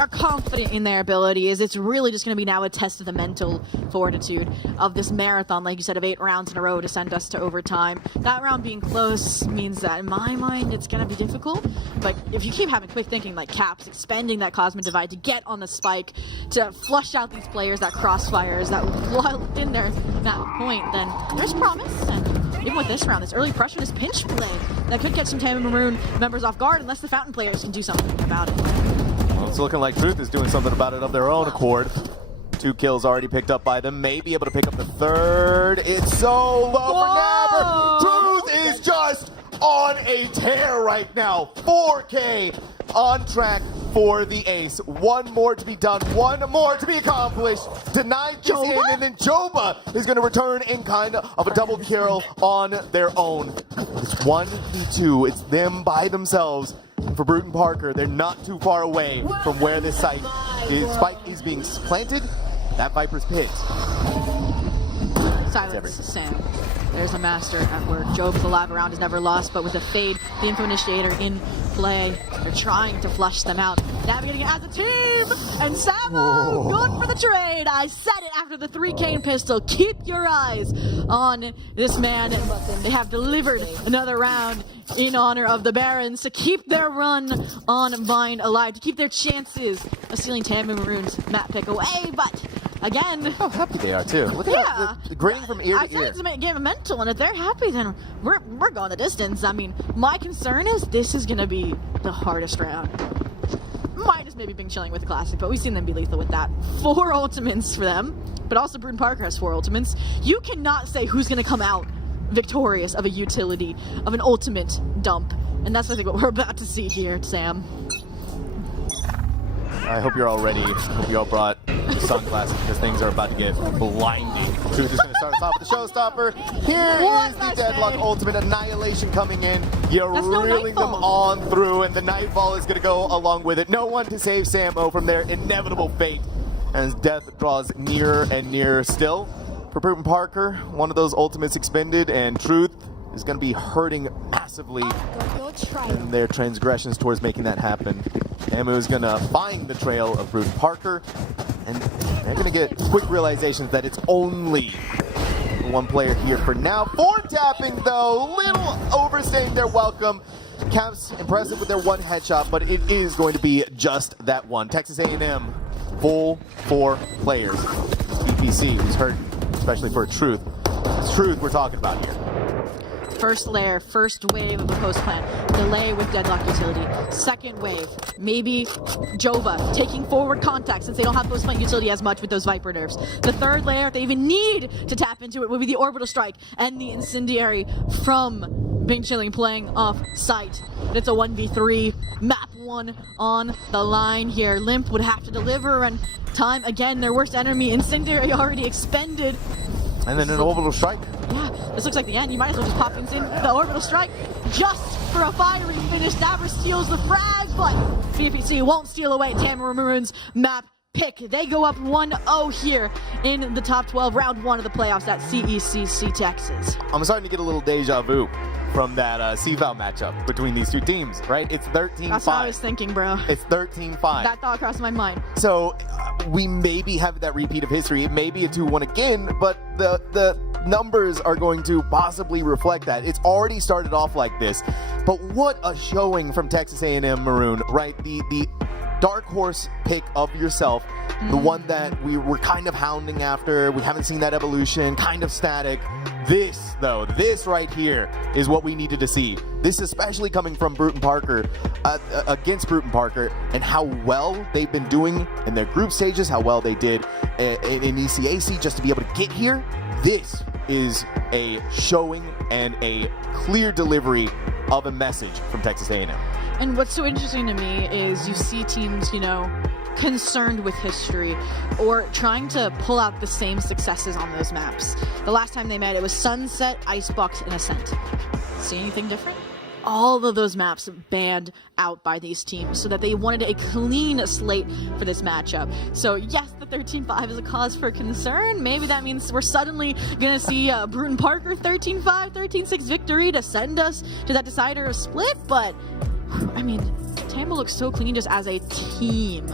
are confident in their abilities. It's really just going to be now a test of the mental fortitude of this marathon, like you said, of 8 rounds in a row to send us to overtime. That round being close means that, in my mind, it's going to be difficult. But if you keep having quick thinking like Caps, expending that Cosmic Divide to get on the spike, to flush out these players, that crossfires, that lulled in there, that point, then there's promise. And even with this round, this early pressure, this pinch play, that could get some Tama Maroon members off guard unless the Fountain players can do something about it. Well, it's looking like Truth is doing something about it of their own accord. 2 kills already picked up by them. May be able to pick up the 3rd. It's so low for Never. Truth is just on a tear right now. 4K on track for the ace. 1 more to be done. 1 more to be accomplished. Denied this in, and then Joba is going to return in kind of a double kill on their own. It's 1v2. It's them by themselves. For Brewton-Parker, they're not too far away from where this spike is being planted. That Viper's pit. Silence, Sam. There's a master at work. Job's the lab round is never lost, but with a fade, the Info Initiator in play, they're trying to flush them out. Navigating as a team, and Samo, good for the trade. I said it after the 3 cane pistol. Keep your eyes on this man. They have delivered another round in honor of the Barons to keep their run on Vine alive, to keep their chances of stealing Tama Maroon's map pick away, but again, how happy they are too. Look at the grinning from ear to ear. I said it's a game of mental, and if they're happy, then we're going the distance. I mean, my concern is this is going to be the hardest round. Minus maybe being chilling with Classic, but we've seen them be lethal with that. 4 ultimates for them, but also Brewton-Parker has 4 ultimates. You cannot say who's going to come out victorious of a utility, of an ultimate dump, and that's I think what we're about to see here, Sam. I hope you're all ready. I hope you all brought your sunglasses because things are about to get blinding. Truth is going to start us off with the showstopper. Here is the Deadlock Ultimate Annihilation coming in. You're reeling them on through, and the Nightfall is going to go along with it. No one to save Samo from their inevitable fate as death draws nearer and nearer still. For Brewton-Parker, one of those ultimates expended, and Truth is going to be hurting massively in their transgressions towards making that happen. Tamu is going to find the trail of Brewton-Parker, and they're going to get quick realizations that it's only one player here for now. 4 tapping though, little overstaying their welcome. Cavs impressive with their 1 headshot, but it is going to be just that one. Texas A&M, full 4 players. BPC was hurt, especially for Truth. It's Truth we're talking about here. First layer, first wave of the post plan. Delay with deadlock utility. Second wave, maybe Jova taking forward contact since they don't have post plant utility as much with those Viper nerfs. The third layer, if they even need to tap into it, would be the orbital strike and the incendiary from Bing Chilling playing off site. But it's a 1v3, map 1 on the line here. Limp would have to deliver, and time again, their worst enemy, incendiary already expended. And then an orbital strike. Yeah, this looks like the end. You might as well just pop things in. The orbital strike just for a fiery finish. Never steals the frag, but BPC won't steal away Tamara Maroon's map pick. They go up 1-0 here in the top 12, round 1 of the playoffs at CECC Texas. I'm starting to get a little deja vu from that CVAL matchup between these 2 teams, right? It's 13-5. That's what I was thinking, bro. It's 13-5. That thought crossed my mind. So we maybe have that repeat of history. It may be a 2-1 again, but the numbers are going to possibly reflect that. It's already started off like this, but what a showing from Texas A&M Maroon, right? The dark horse pick of yourself, the one that we were kind of hounding after. We haven't seen that evolution, kind of static. This, though, this right here is what we needed to see. This especially coming from Brewton-Parker, against Brewton-Parker, and how well they've been doing in their group stages, how well they did in ECAC just to be able to get here. This is a showing and a clear delivery of a message from Texas A&M. And what's so interesting to me is you see teams, you know, concerned with history or trying to pull out the same successes on those maps. The last time they met, it was Sunset, Icebox, and Ascent. See anything different? All of those maps banned out by these teams so that they wanted a clean slate for this matchup. So yes, the 13-5 is a cause for concern. Maybe that means we're suddenly going to see Brewton-Parker 13-5, 13-6 victory to send us to that decider split, but I mean, Tampa looks so clean just as a team.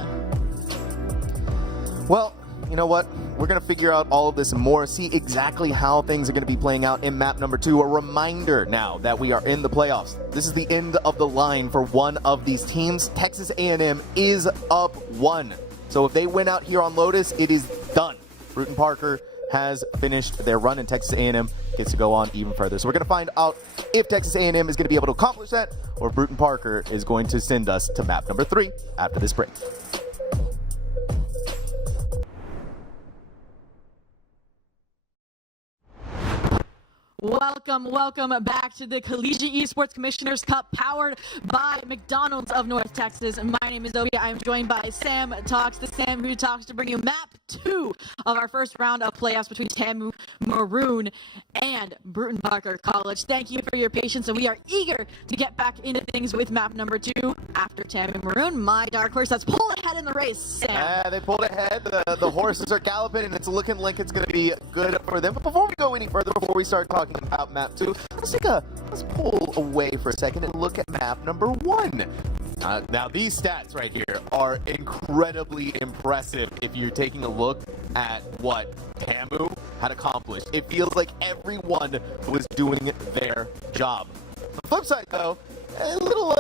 Well, you know what? We're going to figure out all of this and more, see exactly how things are going to be playing out in map number 2. A reminder now that we are in the playoffs. This is the end of the line for one of these teams. Texas A&M is up 1. So if they win out here on Lotus, it is done. Brewton-Parker has finished their run, and Texas A&M gets to go on even further. So we're going to find out if Texas A&M is going to be able to accomplish that, or Brewton-Parker is going to send us to map number 3 after this break. Welcome back to the Collegiate Esports Commissioners Cup, powered by McDonald's of North Texas. My name is Obi. I am joined by Sam Talks, the Sam who talks to bring you map 2 of our first round of playoffs between Tamu Maroon and Brewton-Parker College. Thank you for your patience, and we are eager to get back into things with map number 2 after Tamu Maroon, my dark horse that's pulling ahead in the race, Sam. They pulled ahead. The horses are galloping, and it's looking like it's going to be good for them. But before we go any further, before we start talking about map 2, let's pull away for a second and look at map number 1. Now these stats right here are incredibly impressive if you're taking a look at what Tamu had accomplished. It feels like everyone was doing their job. The flip side though, a little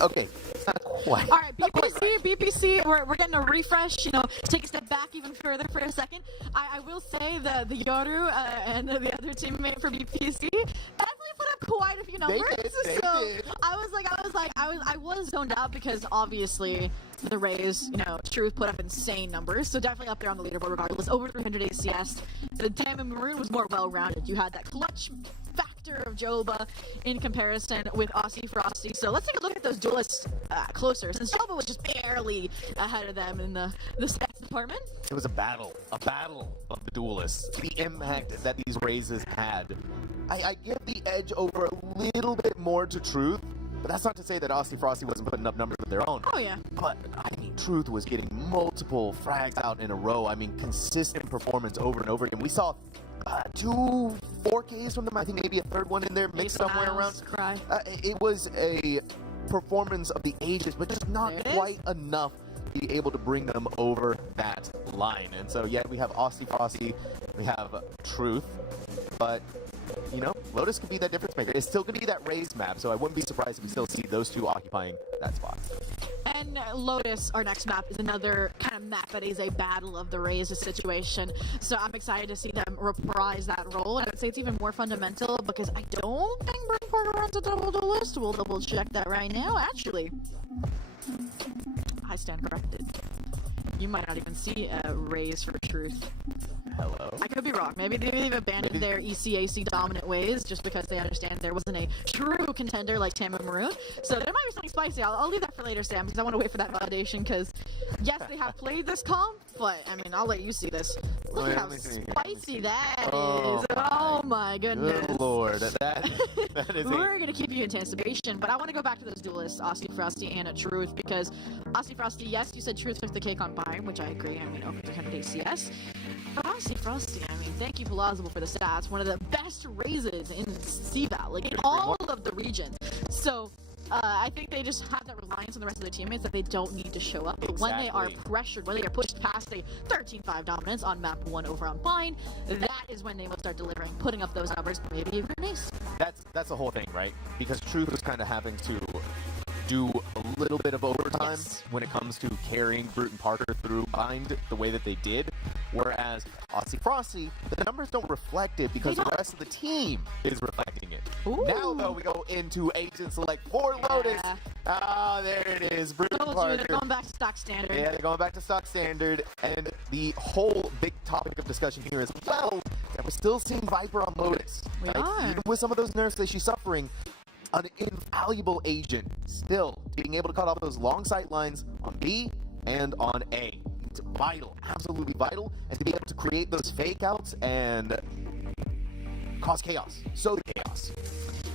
okay, it's not quite. All right, BPC, we're getting a refresh, you know, take a step back even further for a second. I will say the Yoru and the other teammate for BPC definitely put up quite a few numbers. They did. I was zoned out because obviously the Rays, you know, Truth put up insane numbers, so definitely up there on the leaderboard regardless. Over 300 ACS. The Tamu Maroon was more well-rounded. You had that clutch factor of Joba in comparison with Aussie Frosty. So let's take a look at those duelists closer, since Joba was just barely ahead of them in the stats department. It was a battle of the duelists. The impact that these raises had. I give the edge over a little bit more to Truth, but that's not to say that Aussie Frosty wasn't putting up numbers of their own. Oh yeah. But I mean, Truth was getting multiple frags out in a row. I mean, consistent performance over and over again. We saw 2 4Ks from them. I think maybe a third one in there mixed somewhere around. Cry. It was a performance of the ages, but just not quite enough to be able to bring them over that line. And so, yeah, we have Aussie Frosty, we have Truth, but, you know, Lotus could be that difference maker. It's still going to be that raised map, so I wouldn't be surprised if we still see those two occupying that spot. And Lotus, our next map, is another kind of map that is a battle of the raised situation. So I'm excited to see them reprise that role. And I'd say it's even more fundamental because I don't think Brewton-Parker runs a double duelist. We'll double check that right now. Actually, I stand corrected. You might not even see a raise for Truth. Hello. I could be wrong. Maybe they've abandoned their ECAC dominant ways just because they understand there wasn't a true contender like Tam and Maroon. So there might be something spicy. I'll leave that for later, Sam, because I want to wait for that validation. Because yes, they have played this comp, but I mean, I'll let you see this. Look at how spicy that is. Oh my goodness. Good Lord, that is. We're gonna keep you in anticipation, but I want to go back to those duelists, Aussie Frosty and a Truth, because Aussie Frosty, yes, you said Truth took the cake on Byron, which I agree. I mean, over 300 ACS. But Aussie Frosty, I mean, thank you, Plausible, for the stats. One of the best raises in CVAL, like in all of the regions. So I think they just have that reliance on the rest of their teammates that they don't need to show up. But when they are pressured, when they are pushed past a 13-5 dominance on map 1 over on Vine, that is when they will start delivering, putting up those numbers, maybe even an ace. That's the whole thing, right? Because Truth was kind of having to do a little bit of overtime when it comes to carrying Brewton-Parker through Bind the way that they did, whereas Aussie Frosty, the numbers don't reflect it because the rest of the team is reflecting it. Ooh. Now, though, we go into Agent Select for Lotus. Ah, there it is, Brewton-Parker. They're going back to stock standard. Yeah, they're going back to stock standard, and the whole big topic of discussion here is, well, that we're still seeing Viper on Lotus. We are. Even with some of those nerfs that she's suffering, an invaluable agent still being able to cut off those long sight lines on B and on A. It's vital, absolutely vital, and to be able to create those fake outs and cause chaos, sow the chaos.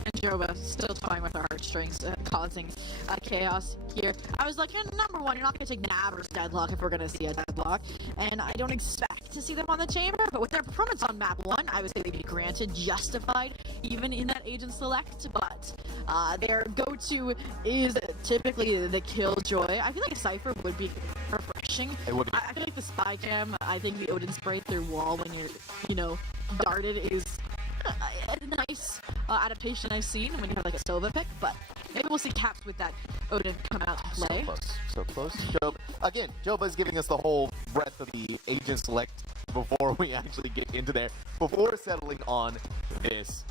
And Joba still toying with our heartstrings, causing chaos here. I was like, number one, you're not going to take Nabbers deadlock if we're going to see a deadlock, and I don't expect to see them on the chamber, but with their performance on map 1, I would say they'd be granted, justified, even in that agent select, but their go-to is typically the Killjoy. I feel like a Cypher would be refreshing. It would be. I feel like the spy cam, I think the Odin spray through wall when you're, you know, darted is a nice adaptation I've seen when you have like a Sova pick, but maybe we'll see Caps with that Odin come out to play. So close. Joba. Again, Joba is giving us the whole breadth of the agent select before we actually get into there, before settling on this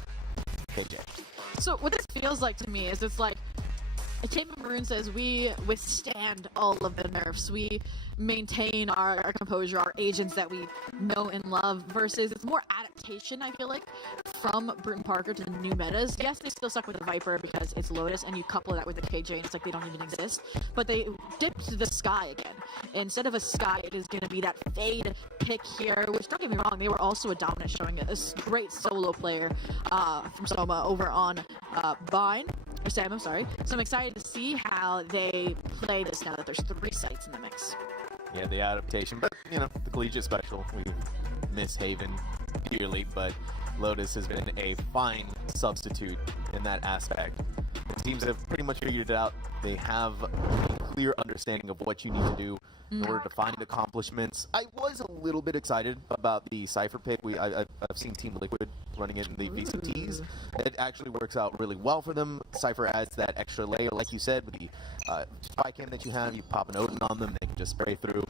KJ. So what this feels like to me is it's like Tame Maroon says we withstand all of the nerfs. We maintain our composure, our agents that we know and love, versus it's more adaptation, I feel like, from Brewton-Parker to the new metas. Yes, they still suck with the Viper because it's Lotus, and you couple that with the KJ, and it's like they don't even exist. But they dipped to the Sky again. Instead of a Sky, it is going to be that Fade pick here, which, don't get me wrong, they were also a dominant, showing a great solo player from Soma over on Vine. Or Sam, I'm sorry. So I'm excited to see how they play this now that there's 3 sites in the mix. Yeah, the adaptation, but, you know, the collegiate special, we miss Haven dearly, but Lotus has been a fine substitute in that aspect. The teams have pretty much figured it out. They have a clear understanding of what you need to do in order to find accomplishments. I was a little bit excited about the Cypher pick. I've seen Team Liquid running it in the VCTs. It actually works out really well for them. Cypher adds that extra layer, like you said, with the spy cam that you have. You pop an Odin on them, they can just spray through.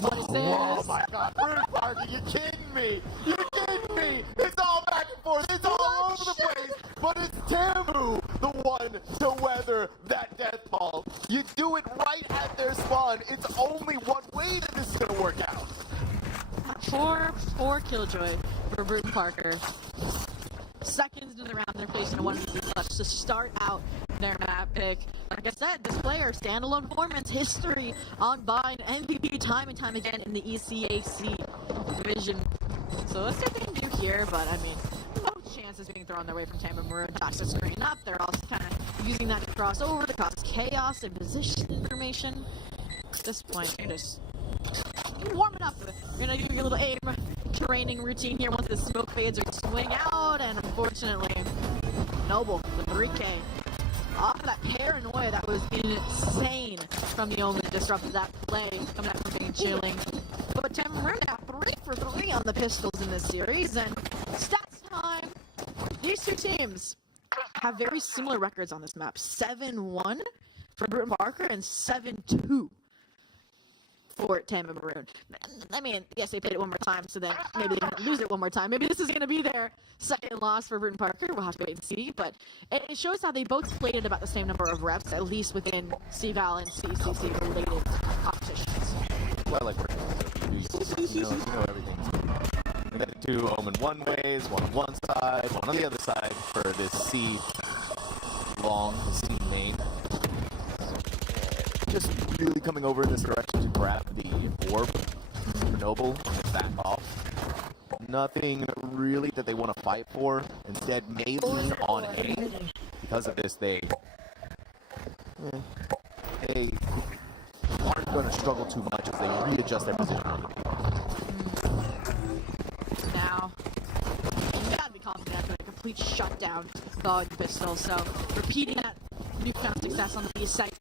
What is this? Oh my god, Brewton-Parker, you kidding me? You kidding me? It's all back and forth, it's all over the place, but it's Tamu, the one to weather that death ball. You do it right at their spawn. It's only one way that this is going to work out. Poor Killjoy for Brewton-Parker. Seconds into the round, they're facing one of the clutch to start out their map pick. Like I said, this player, standalone performance, history on Vine, MVP time and time again in the ECAC division. So let's see what they can do here, but I mean, no chances being thrown their way from Tampa Maroon. Dots the screen up. They're also kind of using that to cross over to cause chaos and position information. At this point, you're just warming up. You're gonna do your little aim training routine here once the smoke fades or swing out, and unfortunately, Noble, the 3K. off of that paranoia that was insane from the Omen, disrupted that play, coming out from being chilling. But we're now 3 for 3 on the pistols in this series, and stats time. These two teams have very similar records on this map. 7-1 for Brewton-Parker and 7-2 for Tam and Maroon. I mean, yes, they played it one more time, so then maybe they won't lose it one more time. Maybe this is going to be their second loss for Brewton-Parker. We'll have to wait and see. But it shows how they both played at about the same number of reps, at least within CVAL and CECC related competitions. Well, I like working with you know everything. And then 2 Omen one ways, one on one side, one on the other side for this C long, C main. Just really coming over in this direction to grab the orb for Noble and back off. Nothing really that they want to fight for. Instead, may lean on A. Because of this, they aren't going to struggle too much as they readjust their position. Now, you gotta be confident after a complete shutdown dog pistol. So, repeating that newfound success on the B site,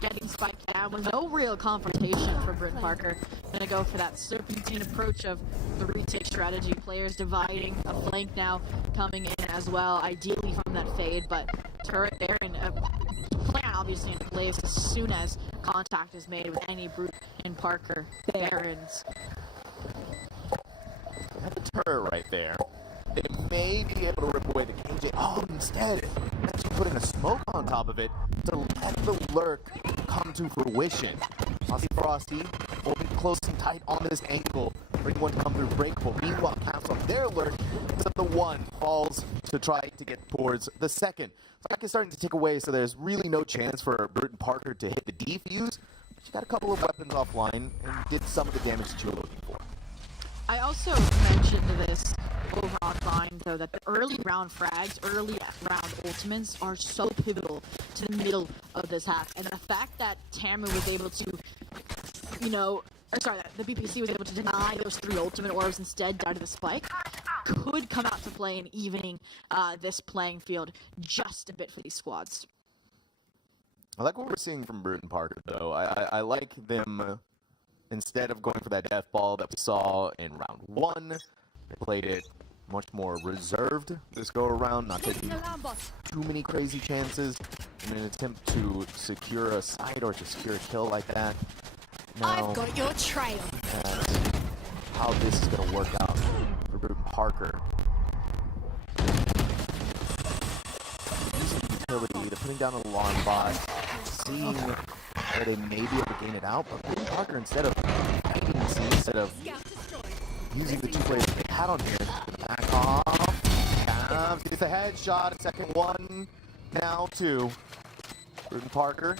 getting spiked down with no real confrontation for Brewton-Parker. Gonna go for that serpentine approach of the retake strategy. Players dividing, a flank now coming in as well, ideally from that fade, but turret there and plan obviously in place as soon as contact is made with any Brewton-Parker Barons. Have the turret right there. They may be able to rip away the KJ. Oh, instead, actually putting a smoke on top of it to let the lurk come to fruition. Aussie Frosty holding close and tight on this angle. Bring one to come through breakable. Meanwhile, caps on their lurk so the one falls to try to get towards the second. Flack is starting to tick away, so there's really no chance for Brewton-Parker to hit the defuse. But you got a couple of weapons offline and did some of the damage that you were looking for. I also mentioned this over online, though, that the early round frags, early round ultimates are so pivotal to the middle of this half. And the fact that Tamu was able to, the BPC was able to deny those 3 ultimate orbs, instead died to the spike, could come out to play in evening this playing field just a bit for these squads. I like what we're seeing from Brewton-Parker, though. I like them. Instead of going for that death ball that we saw in round 1, they played it much more reserved this go around, not taking too many crazy chances in an attempt to secure a side or to secure a kill like that. Now, I've got your trail. That's how this is going to work out for Brewton-Parker. Using utility, they're putting down an alarm bot, seeing where they may be able to gain it out, but Brewton-Parker, instead of fighting the scene, instead of using the 2 players they had on here, back off, gets a headshot, a second one, now 2. Brewton-Parker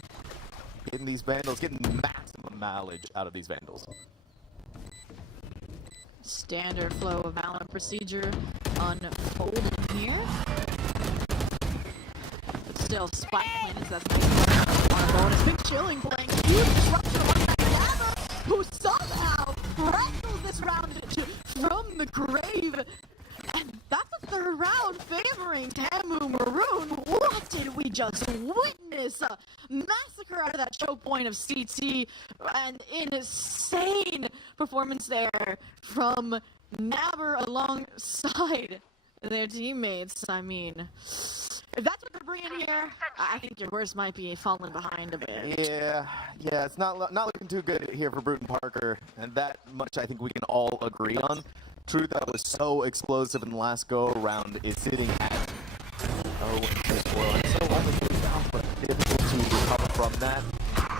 getting these Vandals, getting maximum mileage out of these Vandals. Standard flow of Valorant procedure unfolding here. But still, Spike wins. That's on a bonus. Been chilling, playing huge disruption on that Yama, who somehow wrestles this round from the grave. And that's the 3rd round favoring Tamu Maroon. What did we just witness? A massacre out of that choke point of CT, and insane performance there from Naber alongside their teammates. I mean, if that's what they're bringing here, I think your horse might be falling behind a bit. Yeah, it's not looking too good here for Brewton-Parker, and that much I think we can all agree on. Truth that was so explosive in the last go-around is sitting at so only 3 rounds, but difficult to recover from that.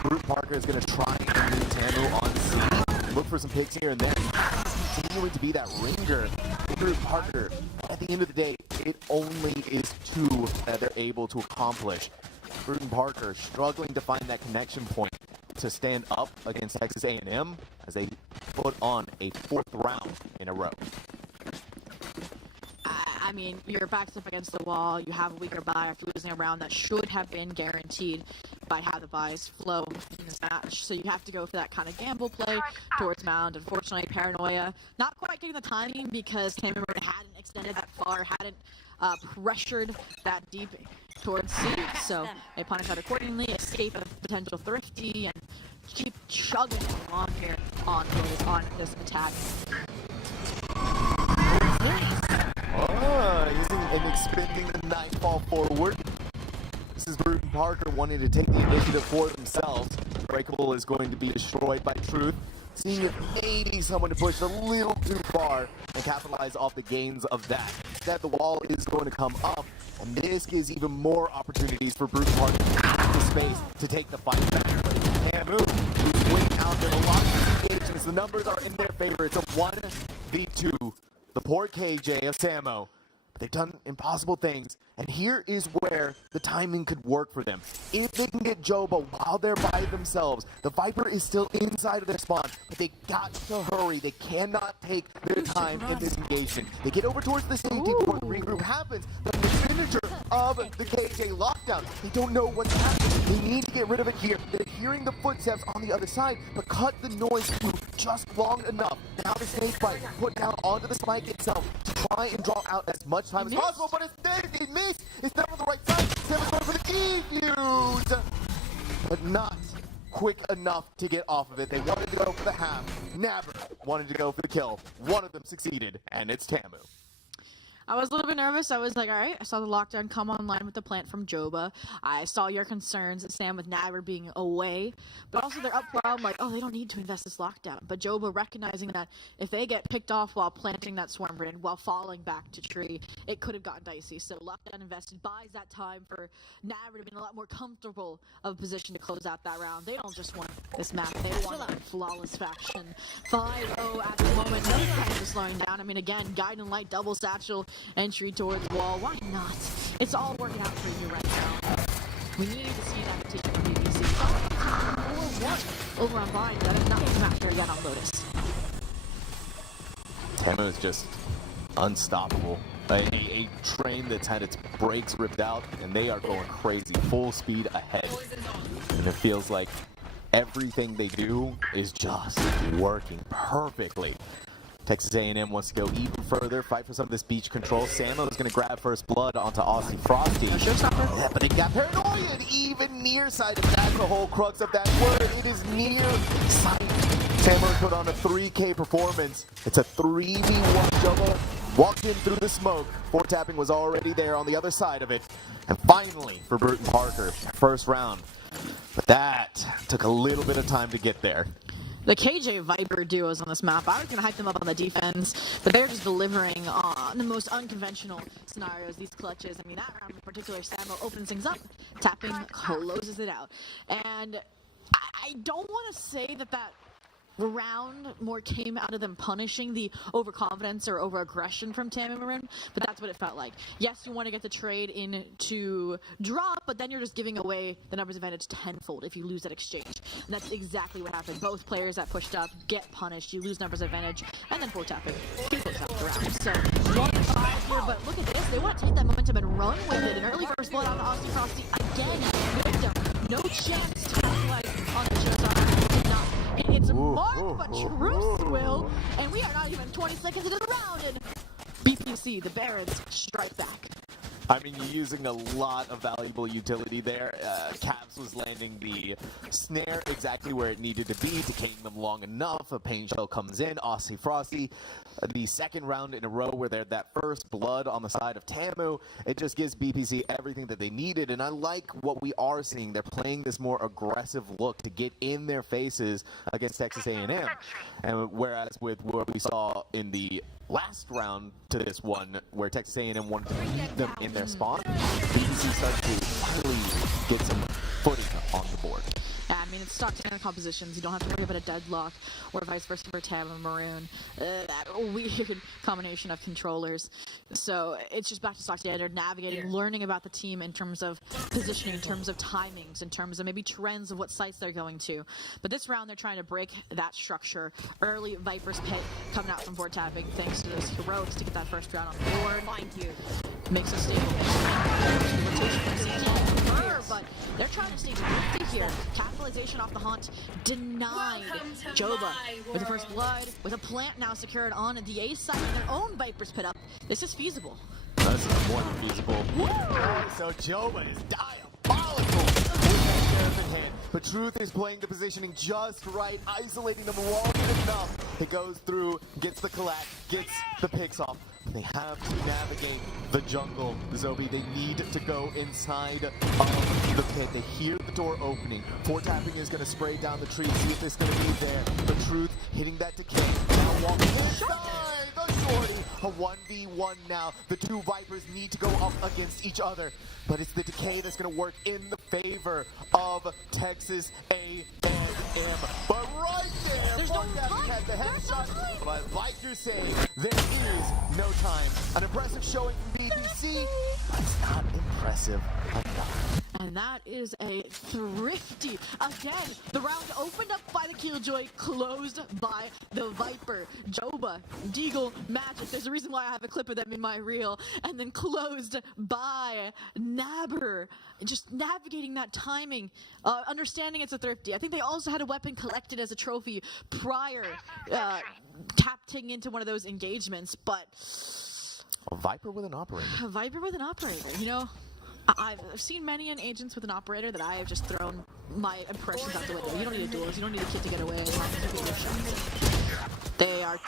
Brewton-Parker is going to try and move Tamu on C, look for some picks here and there, continuing to be that ringer. Brewton-Parker, at the end of the day, it only is 2 that they're able to accomplish. Brewton-Parker struggling to find that connection point to stand up against Texas A&M as they put on a 4th round in a row. I mean, your back's up against the wall, you have a weaker buy after losing a round that should have been guaranteed by how the buys flow in this match. So you have to go for that kind of gamble play towards Mound. Unfortunately, Paranoia not quite getting the timing because Cameron hadn't extended that far, hadn't pressured that deep towards C, so they punish that accordingly, escape a potential thrifty, and keep chugging along here on this attack. Using and expending the Nightfall forward. This is Brewton-Parker wanting to take the initiative for themselves. Breakable is going to be destroyed by Truth. Seeing if maybe someone to push a little too far and capitalize off the gains of that. Instead, the wall is going to come up, and this gives even more opportunities for Brewton-Parker to have the space to take the fight back. Tamu, who's winning out in a lot of engagements. The numbers are in their favor. It's a 1v2. The poor KJ of Samo. They've done impossible things, and here is where the timing could work for them. If they can get Joba while they're by themselves, the Viper is still inside of their spawn, but they got to hurry. They cannot take their time in this engagement. They get over towards the safety before the regroup happens, but the signature of the KJ lockdown, they don't know what's happening. They need to get rid of it here. They're hearing the footsteps on the other side, but cut the noise through just long enough. Now the snake bite put down onto the spike itself to try and draw out as much time as possible, but it's there, it missed. It's not on the right side. Seven's going for the defuse, but not quick enough to get off of it. They wanted to go for the half. Nabber wanted to go for the kill. One of them succeeded, and it's Tamu. I was a little bit nervous. I was like, all right, I saw the lockdown come online with the plant from Joba. I saw your concerns, Sam, with Nabber being away. But also they're up well. I'm like, oh, they don't need to invest this lockdown. But Joba recognizing that if they get picked off while planting that swarm grenade, while falling back to tree, it could have gotten dicey. So lockdown invested buys that time for Nabber to be in a lot more comfortable of a position to close out that round. They don't just want this map. They want a flawless faction. 5-0 at the moment. No kind of slowing down. I mean, again, Guide and Light double satchel. Entry towards wall. Why not? It's all working out for you right now. We need to see that take from BBC. 4-1 over on Vine. That is not a factor yet on Lotus. Tamu is just unstoppable. A train that's had its brakes ripped out, and they are going crazy, full speed ahead. And it feels like everything they do is just working perfectly. Texas A&M wants to go even further, fight for some of this beach control. Samo is going to grab first blood onto Aussie Frosty. Yeah, but he got paranoid, even near sight. That's the whole crux of that word. It is near sight. Samo put on a 3K performance. It's a 3v1 Joba. Walked in through the smoke. Four tapping was already there on the other side of it. And finally, for Brewton-Parker, first round. But that took a little bit of time to get there. The KJ Viper duos on this map, I was going to hype them up on the defense, but they're just delivering on the most unconventional scenarios, these clutches. I mean, that round in particular, Samo opens things up, tapping, closes it out. And I don't want to say that round more came out of them punishing the overconfidence or over-aggression from Tamu Maroon, but that's what it felt like. Yes, you want to get the trade in to drop, but then you're just giving away the numbers advantage tenfold if you lose that exchange. And that's exactly what happened. Both players that pushed up get punished, you lose numbers advantage, and then 4-tapping close out the round. So 1-5 here, but look at this. They want to take that momentum and run with it. An early first blood on Aussie Frosty again. Victim, no chance to capitalize on the showstopper. It's Mark, but Truth will, and we are not even 20 seconds into the round, and BPC, the Barons, strike back. I mean, you're using a lot of valuable utility there. Caps was landing the snare exactly where it needed to be, decaying them long enough. A pain shell comes in, Aussie Frosty. The second round in a row where they're that first blood on the side of Tamu, it just gives BPC everything that they needed, and I like what we are seeing. They're playing this more aggressive look to get in their faces against Texas A&M. And whereas with what we saw in the last round to this one, where Texas A&M wanted to leave them in their spawn, BBC started to finally get some footing on the board. Yeah, I mean, it's stock standard compositions. You don't have to worry about a deadlock or vice versa for Tab and Maroon. That weird combination of controllers. So it's just back to stock standard, navigating, learning about the team in terms of positioning, in terms of timings, in terms of maybe trends of what sites they're going to. But this round, they're trying to break that structure. Early Viper's Pit coming out from board tapping, thanks to those heroics to get that first round on the board. Thank you. Makes a stable. But they're trying to stay active here. Capitalization off the haunt denied. Joba with the first blood, with a plant now secured on the A side of their own Viper's Pit up. This is feasible. this is more than feasible. So Joba is diabolical with that sheriff in hand. But Truth is playing the positioning just right, isolating them long enough. It goes through, gets the collect, gets the picks off. They have to navigate the jungle. Zobi, they need to go inside of the pit. They hear the door opening. Tapping is going to spray down the tree, see if it's going to be there. The Truth hitting that decay. Now walking inside the shorty. A 1v1 now. The two Vipers need to go up against each other. But it's the decay that's going to work in the favor of Texas A&M. But right there, There's no Tapping time. had the There's no headshot. time. But like you're saying, there is no time. An impressive showing from BBC, but it's not impressive enough. And that is a thrifty. Again, the round opened up by the Killjoy, closed by the Viper. Joba, Deagle, Magic. There's a reason why I have a clip of them in my reel. And then closed by Nabber. Just navigating that timing, understanding it's a thrifty. I think they also had a weapon collected as a trophy prior, capting into one of those engagements. But A Viper with an operator. a Viper with an operator, you know? I've seen many an agents with an operator that I have just thrown my impressions out the window. You don't need a duelist. You don't need a kid to get away as long as you get your shots. They are.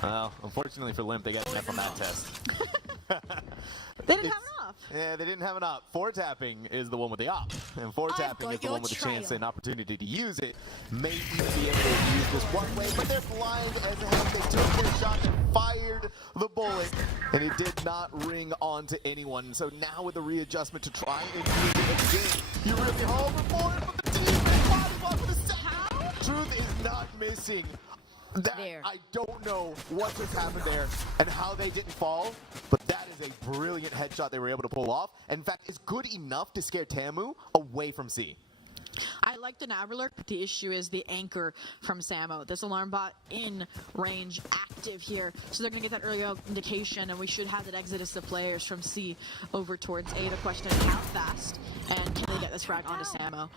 Well, unfortunately for Limp, they got enough on that test. They didn't have enough. Yeah, they didn't have an op. Tapping is the one with the op. And tapping is the one with the chance and opportunity to use it. May even be able to use this one way, but they're blind as hell. They took their shot and fired the bullet, and it did not ring onto anyone. So now with the readjustment to try and use it again, you're really home for it, but the team body block with a second. Truth is not missing. I don't know what just happened there and how they didn't fall, but that is a brilliant headshot they were able to pull off. In fact, it's good enough to scare Tamu away from C. I like the Nabber lurk, but the issue is the anchor from Samo. This alarm bot in range, active here. So they're going to get that early indication, and we should have that exodus of players from C over towards A. The question is how fast, and can they get this frag onto Samo?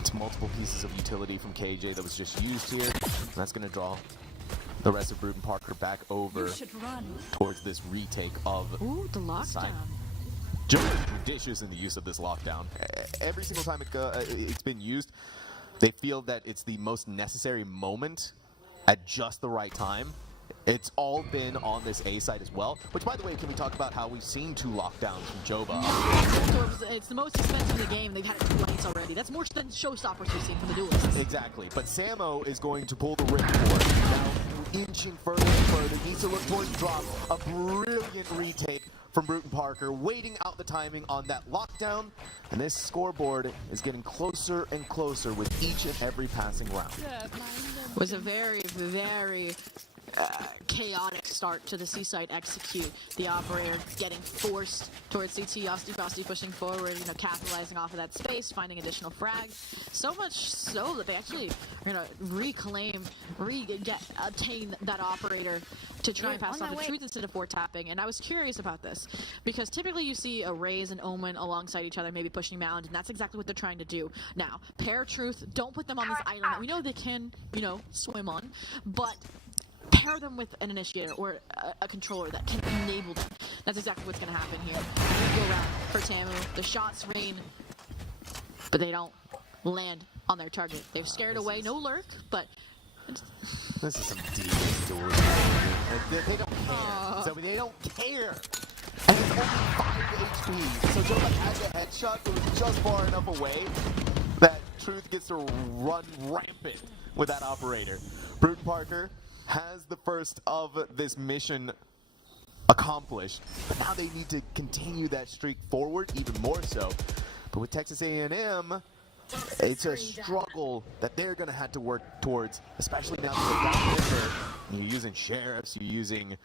It's multiple pieces of utility from KJ that was just used here. And that's going to draw the rest of Brewton-Parker back over towards this retake of Ooh, the lockdown. Joe is judicious in the use of this lockdown. Every single time it's been used, they feel that it's the most necessary moment at just the right time. It's all been on this A side as well. Which, by the way, can we talk about how we've seen 2 lockdowns from Joba? It's the most expensive in the game. They've had 2 lights already. That's more than showstoppers we've seen from the duelists. Exactly. But Samo is going to pull the ripcord. Now, inching further and further. Needs to look towards drop. A brilliant retake from Brewton-Parker, waiting out the timing on that lockdown. And this scoreboard is getting closer and closer with each and every passing round. It was a very, very chaotic start to the C-side execute. The operator getting forced towards CT, Osti pushing forward, you know, capitalizing off of that space, finding additional frags. So much so that they actually are going to obtain that operator to try and pass on the truth instead of tapping. And I was curious about this because typically you see a Raze and Omen alongside each other, maybe pushing mound, and that's exactly what they're trying to do. Now, pair truth, don't put them on this island that we know they can, you know, swim on, but pair them with an initiator or a controller that can enable them. That's exactly what's going to happen here. Go around for Tamu. The shots rain, but they don't land on their target. They're scared away. No lurk, but this is some deep dueling. They don't care. So they don't care. And it's only 5 HP. So Joe has a headshot that was just far enough away that Truth gets to run rampant with that operator. Brewton-Parker has the first of this mission accomplished, but now they need to continue that streak forward even more so. But with Texas A&M, it's a struggle that they're going to have to work towards, especially now that they're down there. You're using sheriffs, you're using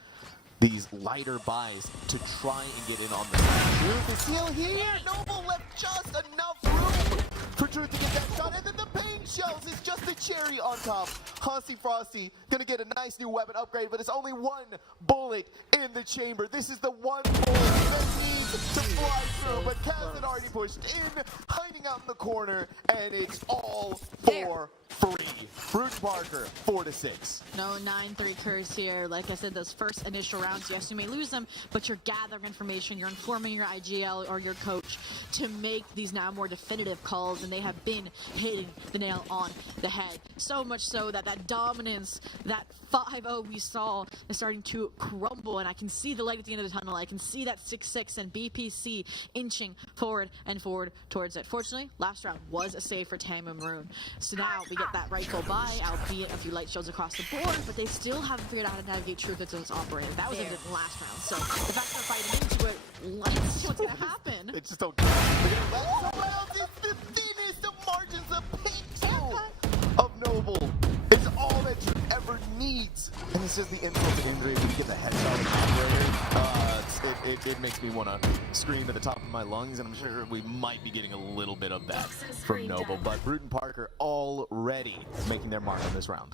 these lighter buys to try and get in on the Truth is still here. Noble left just enough room for Truth to get that shot, and then the pain shells is just the cherry on top. Hosty Frosty gonna get a nice new weapon upgrade, but it's only 1 bullet in the chamber. This is the 1 bullet that needs to fly through, but Kaz had already pushed in, hiding out in the corner, and it's all for free. Brewton-Parker 4-6. No 9-3 curse here. Like I said, those first initial rounds, yes, you may lose them, but you're gathering information, you're informing your IGL or your coach to make these now more definitive calls, and they have been hitting the nail on the head. So much so that that dominance, that 5-0 we saw is starting to crumble, and I can see the light at the end of the tunnel. I can see that 6-6 and BPC inching forward and forward towards it. Fortunately, last round was a save for Tamu Maroon. So now we get that rightful buy, albeit a few light shows across the board, but they still haven't figured out how to navigate Truth as its operator. That was in the last round. So the fact they're fighting into it, let's see what's going to happen. They just don't care. They're going to let someone else. It's the thinnest of margins, a pixel of Noble. It's all that Truth ever needs. And it's just the insult to injury. When you get the headshot of the operator, it makes me want to scream at the top of my lungs, and I'm sure we might be getting a little bit of that from Noble. But Brewton-Parker already making their mark on this round.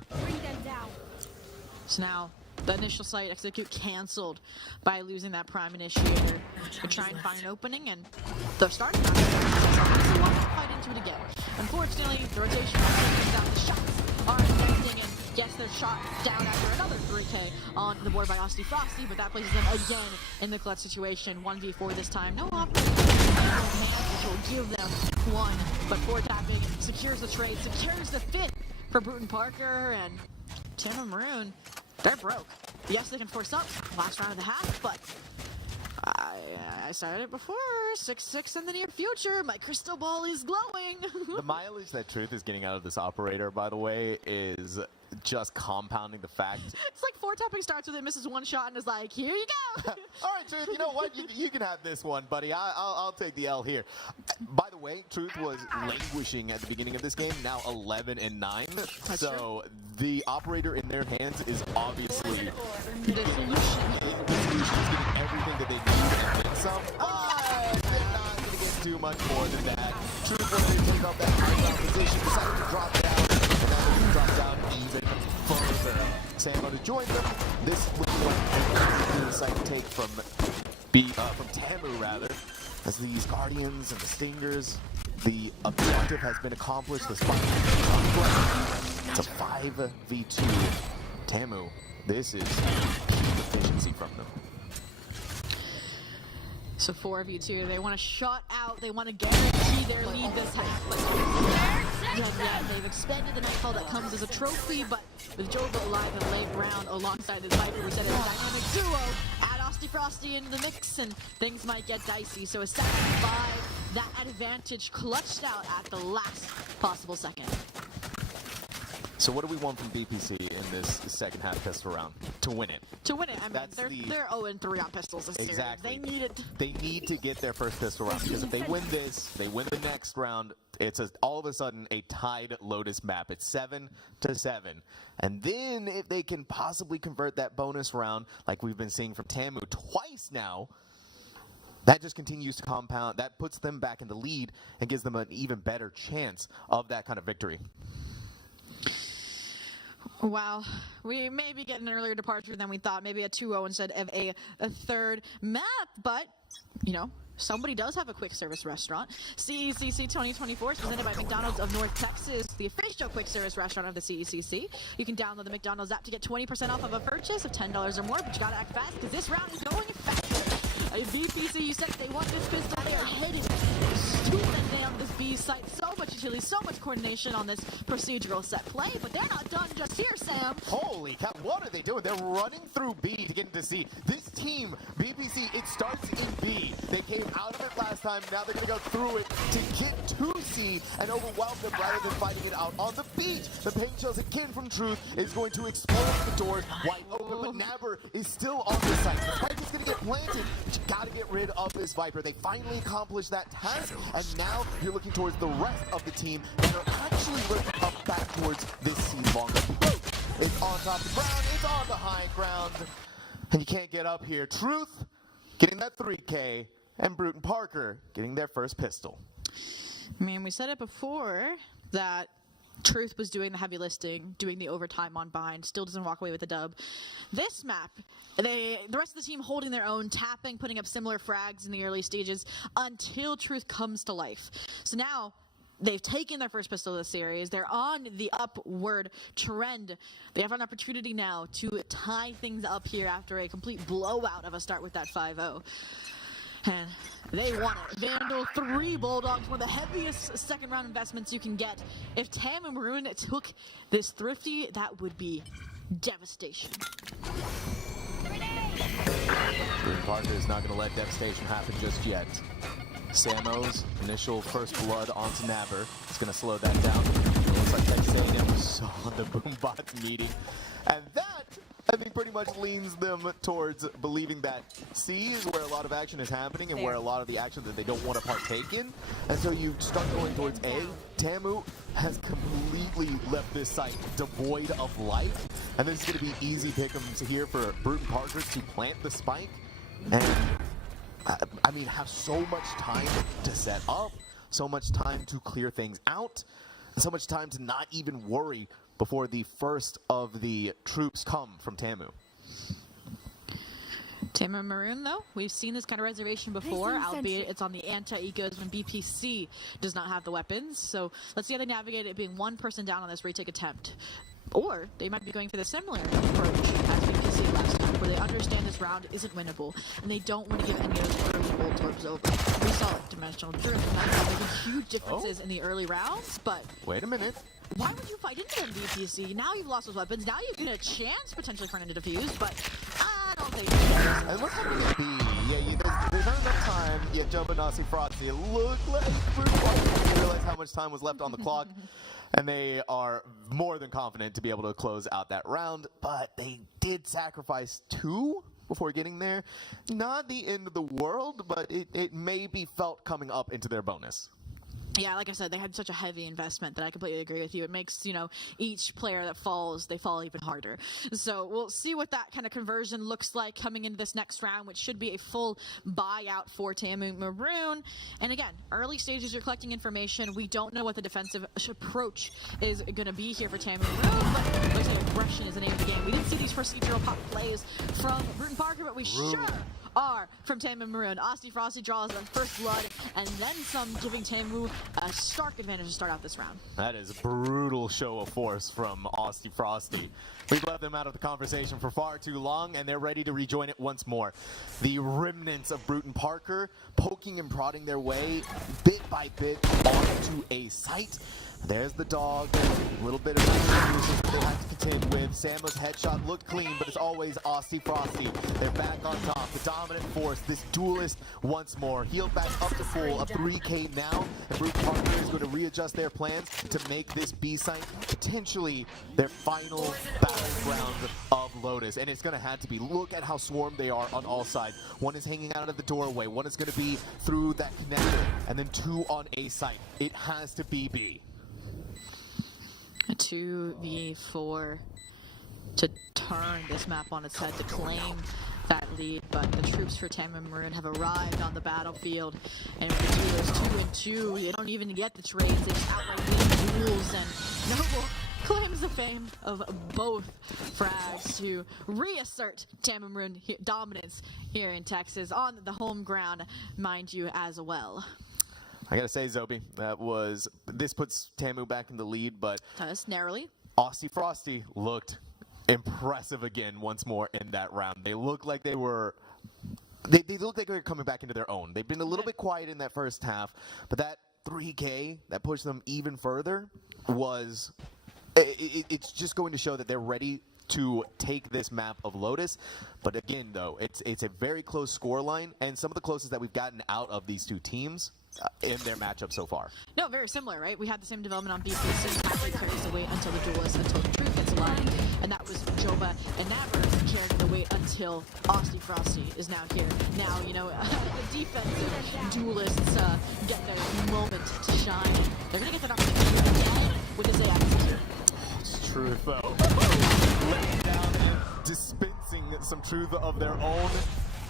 So now, the initial site execute canceled by losing that prime initiator. They're trying to find an opening, and they're starting to fight into it again. Unfortunately, the rotation is down. The shots are connecting, and yes, they're shot down after another 3K on the board by Austin Frosty, but that places them again in the clutch situation. 1v4 this time. No opportunity, which will give them one, but 4 tapping secures the trade, secures the fifth for Brewton-Parker, and Tamu Maroon, they're broke. Yes, they can force up last round of the half, but I said it before, 6-6 in the near future. My crystal ball is glowing. The mileage that Truth is getting out of this operator, by the way, is just compounding the fact. It's like 4 tapping starts with it, misses 1 shot, and is like, here you go. All right, Truth, you know what? You can have this one, buddy. I'll take the L here. By the way, Truth was languishing at the beginning of this game, now 11-9. So the operator in their hands is obviously The solution. The solution is getting everything that they need and then some. But they're not going to get too much more than that. Truth wanted to take up that high position, decided to drop down, and now they drop down even further. Sambo to join them. This looking like a side take from Tamu rather, as these Guardians and the Stingers. The objective has been accomplished. The spot it's a 5v2. Tamu, this is peak efficiency from them. So 4v2, they want to shut out, they want to guarantee their lead this half. But yeah, they've expended the Nightfall that comes as a trophy, but with Jovo alive in the late round alongside this Viper, we said it's a dynamic duo. Add Austin Frosty into the mix and things might get dicey. So a 7-5, that advantage clutched out at the last possible second. So what do we want from BPC in this second half pistol round? To win it. To win it, I mean, they're 0-3 on pistols this series. Exactly. They need it. They need to get their first pistol round, because if they win this, they win the next round, it's all of a sudden a tied Lotus map. It's 7-7. And then if they can possibly convert that bonus round, like we've been seeing from Tamu twice now, that just continues to compound. That puts them back in the lead and gives them an even better chance of that kind of victory. Wow, we may be getting an earlier departure than we thought. Maybe a 2-0 instead of a third map, but, you know, somebody does have a quick service restaurant. CECC 2024 is presented by McDonald's of North Texas, the official quick service restaurant of the CECC. You can download the McDonald's app to get 20% off of a purchase of $10 or more, but you gotta act fast because this round is going fast. BPC, you said they want this pistol. They are heading to the nail on this B site. So much utility, so much coordination on this procedural set play, but they're not done just here, Sam. Holy cow, what are they doing? They're running through B to get into C. This team, BPC, it starts in B. They came out of it last time, now they're going to go through it to get to C and overwhelm them rather than fighting it out on the beach. The paint shells again from Truth is going to explode the doors wide open, but Nabber is still on the site. The fight is going to get planted. You got to get rid of this Viper. They finally accomplished that task, and now you're looking towards the rest of the team that are actually looking up back towards this C long up the road. It's on top of the ground, it's on the high ground, and you can't get up here. Truth getting that 3K, and Brewton-Parker getting their first pistol. I mean, we said it before that Truth was doing the heavy lifting, doing the overtime on bind, still doesn't walk away with the dub. This map, the rest of the team holding their own, tapping, putting up similar frags in the early stages until Truth comes to life. So now, They've taken their first pistol of the series. They're on the upward trend. They have an opportunity now to tie things up here after a complete blowout of a start with that 5-0. And they won it. Vandal 3 Bulldogs, one of the heaviest second round investments you can get. If Tam and Maroon took this Thrifty, that would be devastation. Brewton-Parker is not going to let devastation happen just yet. Samo's initial first blood onto Naber. It's going to slow that down. It looks like Texas A&M saw the Boombots meeting. And that, I think, pretty much leans them towards believing that C is where a lot of action is happening and where a lot of the action that they don't want to partake in. And so you start going towards A. Tamu has completely left this site devoid of life. And this is going to be easy pick'ems here for Brewton-Parker to plant the spike. And I mean, have so much time to set up, so much time to clear things out, and so much time to not even worry before the first of the troops come from Tamu. Tamu and Maroon, though, we've seen this kind of reservation before, albeit it's on the anti-ecos when BPC does not have the weapons. So let's see how they navigate it being one person down on this retake attempt. Or they might be going for the similar approach as BPC last time, where they understand this round isn't winnable, and they don't want to give any of those early bolt orbs over. We saw Dimensional Drift making huge differences in the early rounds, but wait a minute. Why would you fight into them, BPC? Now you've lost those weapons. Now you get a chance potentially for an into defuse, but I don't think so. And what's happening at B? Yeah, there's not enough time. Yeah, Jumbo and Aussie Frosty. It looked like Brewton-Parker realized how much time was left on the clock. And they are more than confident to be able to close out that round. But they did sacrifice 2 before getting there. Not the end of the world, but it may be felt coming up into their bonus. Yeah, like I said, they had such a heavy investment that I completely agree with you. It makes, each player that falls, they fall even harder. So we'll see what that kind of conversion looks like coming into this next round, which should be a full buyout for Tamu Maroon. And again, early stages, you're collecting information. We don't know what the defensive approach is going to be here for Tamu Maroon, but like I say, aggression is the name of the game. We didn't see these procedural pop plays from Brewton-Parker, but we sure are from Tamu Maroon. Aussie Frosty draws on first blood, and then some, giving Tamu a stark advantage to start out this round. That is a brutal show of force from Aussie Frosty. We've left them out of the conversation for far too long, and they're ready to rejoin it once more. The remnants of Brewton-Parker poking and prodding their way bit by bit onto a site. There's the dog, a little bit of confusion that they have to contend with. Samo's headshot looked clean, but it's always Aussie Frosty. They're back on top, the dominant force, this duelist once more. Healed back up to full, a 3K now, and Brewton-Parker is going to readjust their plans to make this B site potentially their final battleground of Lotus. And it's going to have to be, look at how swarmed they are on all sides. One is hanging out of the doorway, one is going to be through that connector, and then 2 on A site. It has to be B. A 2v4 to turn this map on its head to claim that lead, but the troops for Tamu Maroon have arrived on the battlefield, and with the dealers 2 and 2, you don't even get the trades, they just outright win duels, and Noble claims the fame of both frags to reassert Tamu Maroon dominance here in Texas on the home ground, mind you, as well. I gotta say, Zobi, this puts Tamu back in the lead, but narrowly. Aussie Frosty looked impressive again once more in that round. They looked like they were coming back into their own. They've been a little bit quiet in that first half, but that 3K that pushed them even further it's just going to show that they're ready to take this map of Lotus. But again, though, it's a very close scoreline, and some of the closest that we've gotten out of these 2 teams in their matchup so far. No, very similar, right? We had the same development on BPC. Patrick carries the weight until the duelist, until the truth gets alive. And that was Joba and Naber carrying the weight until Aussie Frosty is now here. Now, the defensive duelists get their moment to shine. They're going to get that opportunity again with this AX here. It's truth, though. Laying down and dispensing some truth of their own.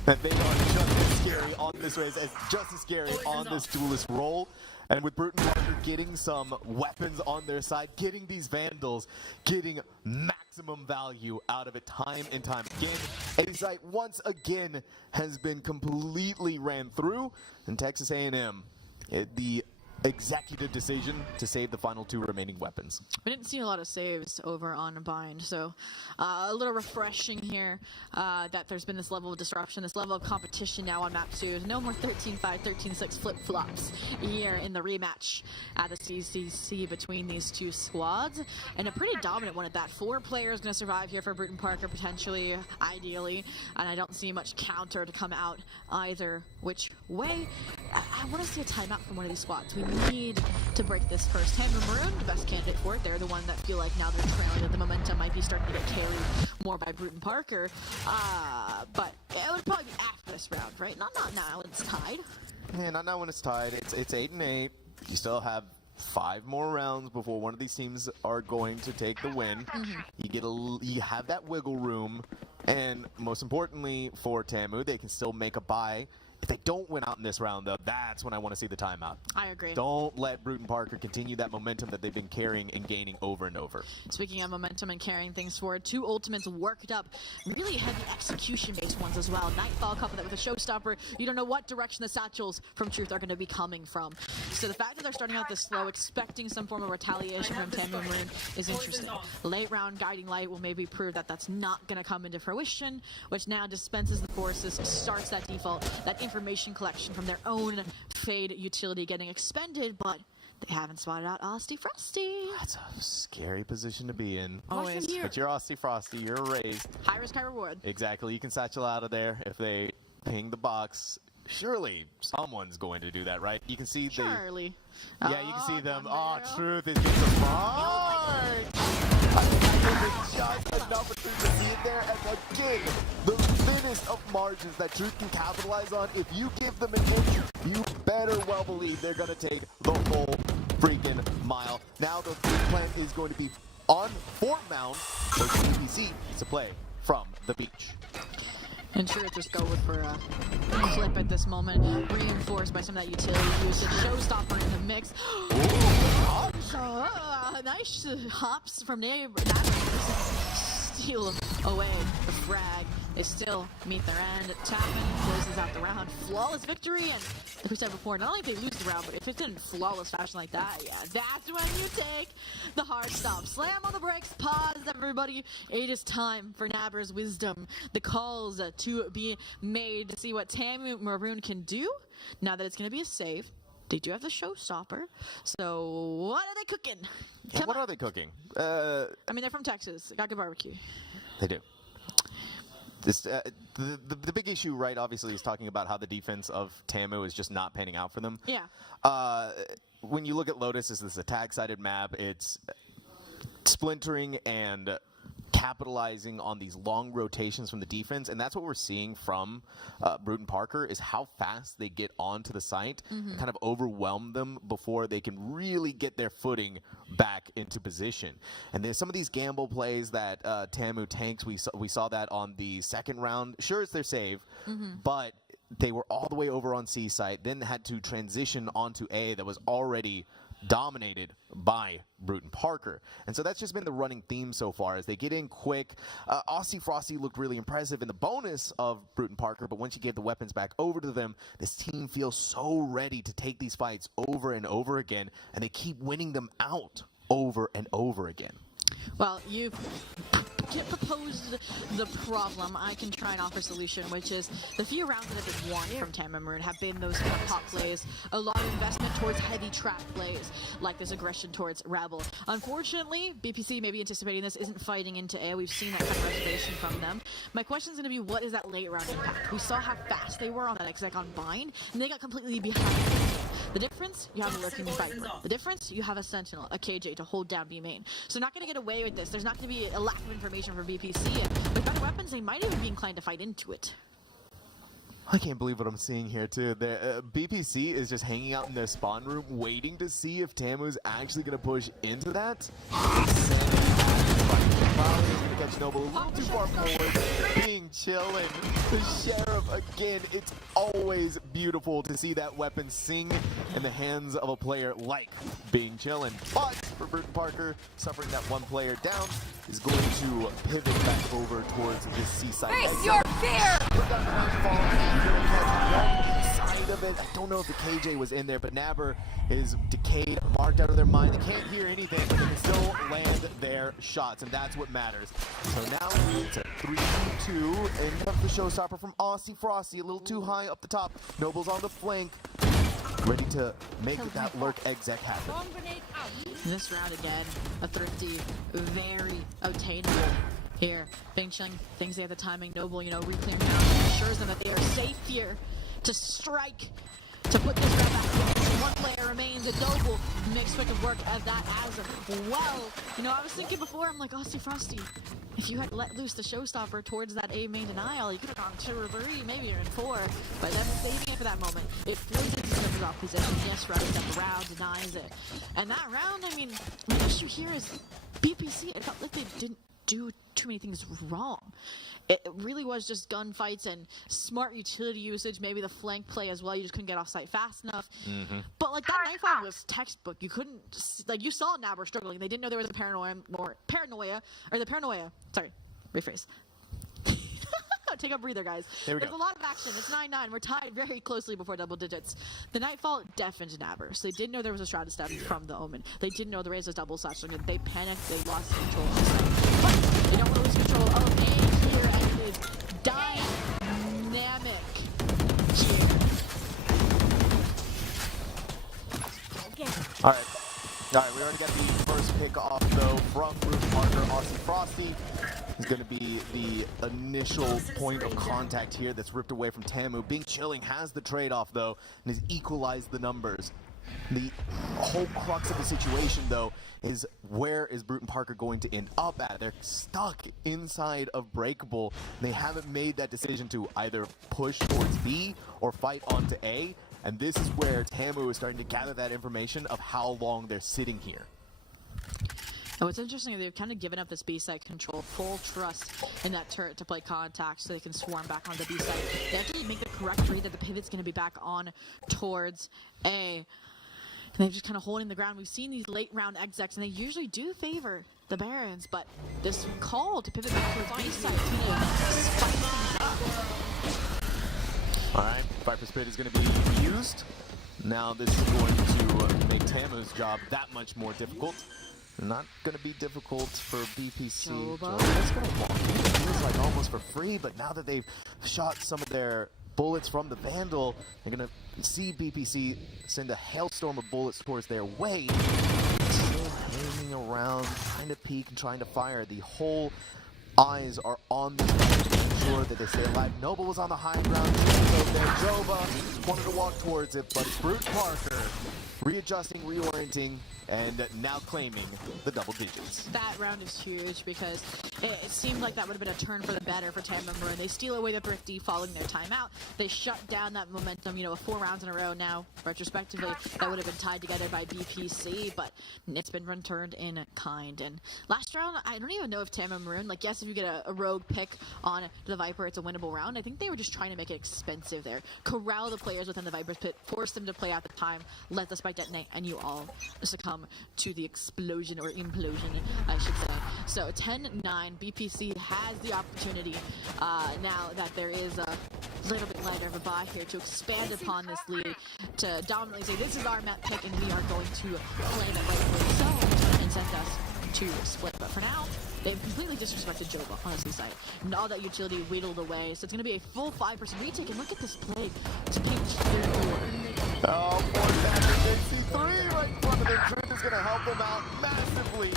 That they are just as scary on this race, just as scary on this duelist role. And with Brewton-Parker getting some weapons on their side, getting these Vandals, getting maximum value out of it time and time again. A site once again has been completely ran through, and Texas A&M, the executive decision to save the final 2 remaining weapons. We didn't see a lot of saves over on Bind, so a little refreshing here that there's been this level of disruption, this level of competition now on map 2. No more 13-5, 13-6 flip-flops here in the rematch at the CECC between these 2 squads, and a pretty dominant one at that. 4 players going to survive here for Brewton-Parker, potentially, ideally, and I don't see much counter to come out either which way. I want to see a timeout from one of these squads. We need to break this first. Ham and Maroon, the best candidate for it. They're the one that feel like now they're trailing, that the momentum might be starting to get carried more by Brewton-Parker. But it would probably be after this round, right? Not now, it's tied. Yeah, not now when it's tied. It's 8-8. You still have 5 more rounds before one of these teams are going to take the win. You have that wiggle room, and most importantly for Tamu, they can still make a bye. If they don't win out in this round, though, that's when I want to see the timeout. I agree. Don't let Brewton-Parker continue that momentum that they've been carrying and gaining over and over. Speaking of momentum and carrying things forward, 2 ultimates worked up, really heavy execution-based ones as well. Nightfall coupled that with a showstopper. You don't know what direction the satchels from Truth are going to be coming from. So the fact that they're starting out this slow, expecting some form of retaliation from Tamu Maroon is interesting. Late round guiding light will maybe prove that that's not going to come into fruition, which now dispenses the forces, starts that default, that information collection from their own Fade utility getting expended, but they haven't spotted out Austy Frosty. That's a scary position to be in. Always. But you're Austy Frosty, you're raised. High risk, high reward. Exactly, you can satchel out of there if they ping the box. Surely someone's going to do that, right? You can see Surely. Yeah, you can see them. Oh, Gambero. Truth is just a mark. I think it's just enough for Truth to see it there. And again, the thinnest of margins that Truth can capitalize on. If you give them an inch, you better well believe they're going to take the whole freaking mile. Now the plan is going to be on Fort Mount, so CPC to play from the beach. And sure, just go for a clip at this moment, reinforced by some of that utility usage. Showstopper in the mix. Nice hops from neighbor. Steal away the frag. They still meet their end. Tapman closes out the round. Flawless victory, and like we said before, not only did they lose the round, but if it's in flawless fashion like that, yeah, that's when you take the hard stop. Slam on the brakes, pause, everybody. It is time for Naber's wisdom. The calls to be made to see what Tamu Maroon can do now that it's going to be a save. They do have the showstopper, so what are they cooking? What are they cooking? I mean, they're from Texas. Got good barbecue. They do. This, the big issue, right, obviously, is talking about how the defense of Tamu is just not panning out for them. Yeah. When you look at Lotus as this attack-sided map, it's splintering and capitalizing on these long rotations from the defense, and that's what we're seeing from Brewton-Parker, is how fast they get onto the site and kind of overwhelm them before they can really get their footing back into position. And there's some of these gamble plays that Tamu tanks. We saw that on the second round. Sure, it's their save, but they were all the way over on C site, then had to transition onto A that was already dominated by Brewton-Parker. And so that's just been the running theme so far, as they get in quick. Aussie Frosty looked really impressive in the bonus of Brewton-Parker, but once you gave the weapons back over to them, this team feels so ready to take these fights over and over again, and they keep winning them out over and over again. Well, you've proposed the problem. I can try and offer a solution, which is the few rounds that have been won from Tamu Maroon have been those kind of pop plays, a lot of investment towards heavy trap plays, like this aggression towards Rebel. Unfortunately, BPC, maybe anticipating this, isn't fighting into A. We've seen that kind of reservation from them. My question is going to be, what is that late round impact? We saw how fast they were on that exec on Bind, and they got completely behind. The difference, you have a lurking Viper. The difference, you have a Sentinel, a KJ to hold down B main. So not going to get away with this. There's not going to be a lack of information for BPC. With better weapons, they might even be inclined to fight into it. I can't believe what I'm seeing here, too. BPC is just hanging out in their spawn room, waiting to see if Tamu's actually going to push into that. Going to catch Noble a little too far forward, being chillin'. The Sheriff, again, it's always beautiful to see that weapon sing in the hands of a player like being chillin'. But for Brewton-Parker, suffering that one player down, is going to pivot back over towards this seaside. Face your fear! Side of it. I don't know if the KJ was in there, but Naber is decayed, marked out of their mind. They can't hear anything, but they can still land their shots, and that's what matters. So now it's a 3-2, and comes the showstopper from Aussie Frosty, a little too high up the top. Noble's on the flank, ready to make that lurk exec happen. This round again, a Thrifty, very obtainable here. Bing Cheng thinks they have the timing. Noble, reclaiming now, ensures them that they are safe here to strike, to put this round back together. One player remains, and Noble makes quick work of that as well. I was thinking before, I'm like, Aussie Frosty, if you had let loose the showstopper towards that A main denial, you could have gone 2 or 3, maybe even 4, but then saving it for that moment. It forces the Clippers off position. Yes, runs up around, denies it. And that round, the issue here is BPC, it felt like they didn't do too many things wrong. It really was just gunfights and smart utility usage, maybe the flank play as well. You just couldn't get off site fast enough. But that Nightfall was textbook. You couldn't, you saw Naber struggling. They didn't know there was a paranoia. Sorry, rephrase. Take a breather, guys. There's a lot of action. It's 9-9. We're tied very closely before double digits. The Nightfall deafened Naber, so they didn't know there was a shrouded step from the Omen. They didn't know the Raze was double slash. They panicked. They lost control of the site. But they don't want to lose control of A here, and it is dynamic here. All right, we already got the first pick off, though, from Brewton-Parker. Aussie Frosty is going to be the initial point of contact here that's ripped away from Tamu. Bing Chilling has the trade-off, though, and has equalized the numbers. The whole crux of the situation, though, is where is Brewton-Parker going to end up at? They're stuck inside of Breakable. They haven't made that decision to either push towards B or fight onto A. And this is where Tamu is starting to gather that information of how long they're sitting here. And what's interesting is they've kind of given up this B site control, full trust in that turret to play contact so they can swarm back on the B site. They have to make the correct read that the pivot's going to be back on towards A. And they're just kind of holding the ground. We've seen these late round execs, and they usually do favor the Barons, but this call to pivot back towards B site is going to spice things up. Alright, Viper Spit is going to be used. Now this is going to make Tamu's job that much more difficult. Not going to be difficult for BPC. Joba's going to walk in. It feels like almost for free, but now that they've shot some of their bullets from the Vandal, they're going to see BPC send a hailstorm of bullets towards their way. Still hanging around, trying to peek and trying to fire. The whole eyes are on these guys to ensure that they stay alive. Noble was on the high ground. So there, Joba wanted to walk towards it, but Brewton-Parker readjusting, reorienting, and now claiming the double digits. That round is huge because it seemed like that would have been a turn for the better for Tamu and Maroon. They steal away the Thrifty following their timeout. They shut down that momentum, 4 rounds in a row now, retrospectively. That would have been tied together by BPC, but it's been returned in kind. And last round, I don't even know if Tamu and Maroon, yes, if you get a rogue pick on the Viper, it's a winnable round. I think they were just trying to make it expensive there. Corral the players within the Viper's pit, force them to play out the time, let the spike detonate, and you all succumb to the explosion or implosion, I should say. So 10-9, BPC has the opportunity now that there is a little bit lighter of a buy here to expand upon this lead, to dominantly say this is our map pick and we are going to claim it rightfully so and send us to split. But for now, they've completely disrespected Joba on the C side, and all that utility whittled away. So it's going to be a full 5% retake, and look at this play to Pink. Oh, poor Dagger. 3 right in front of them. Truth is going to help them out massively.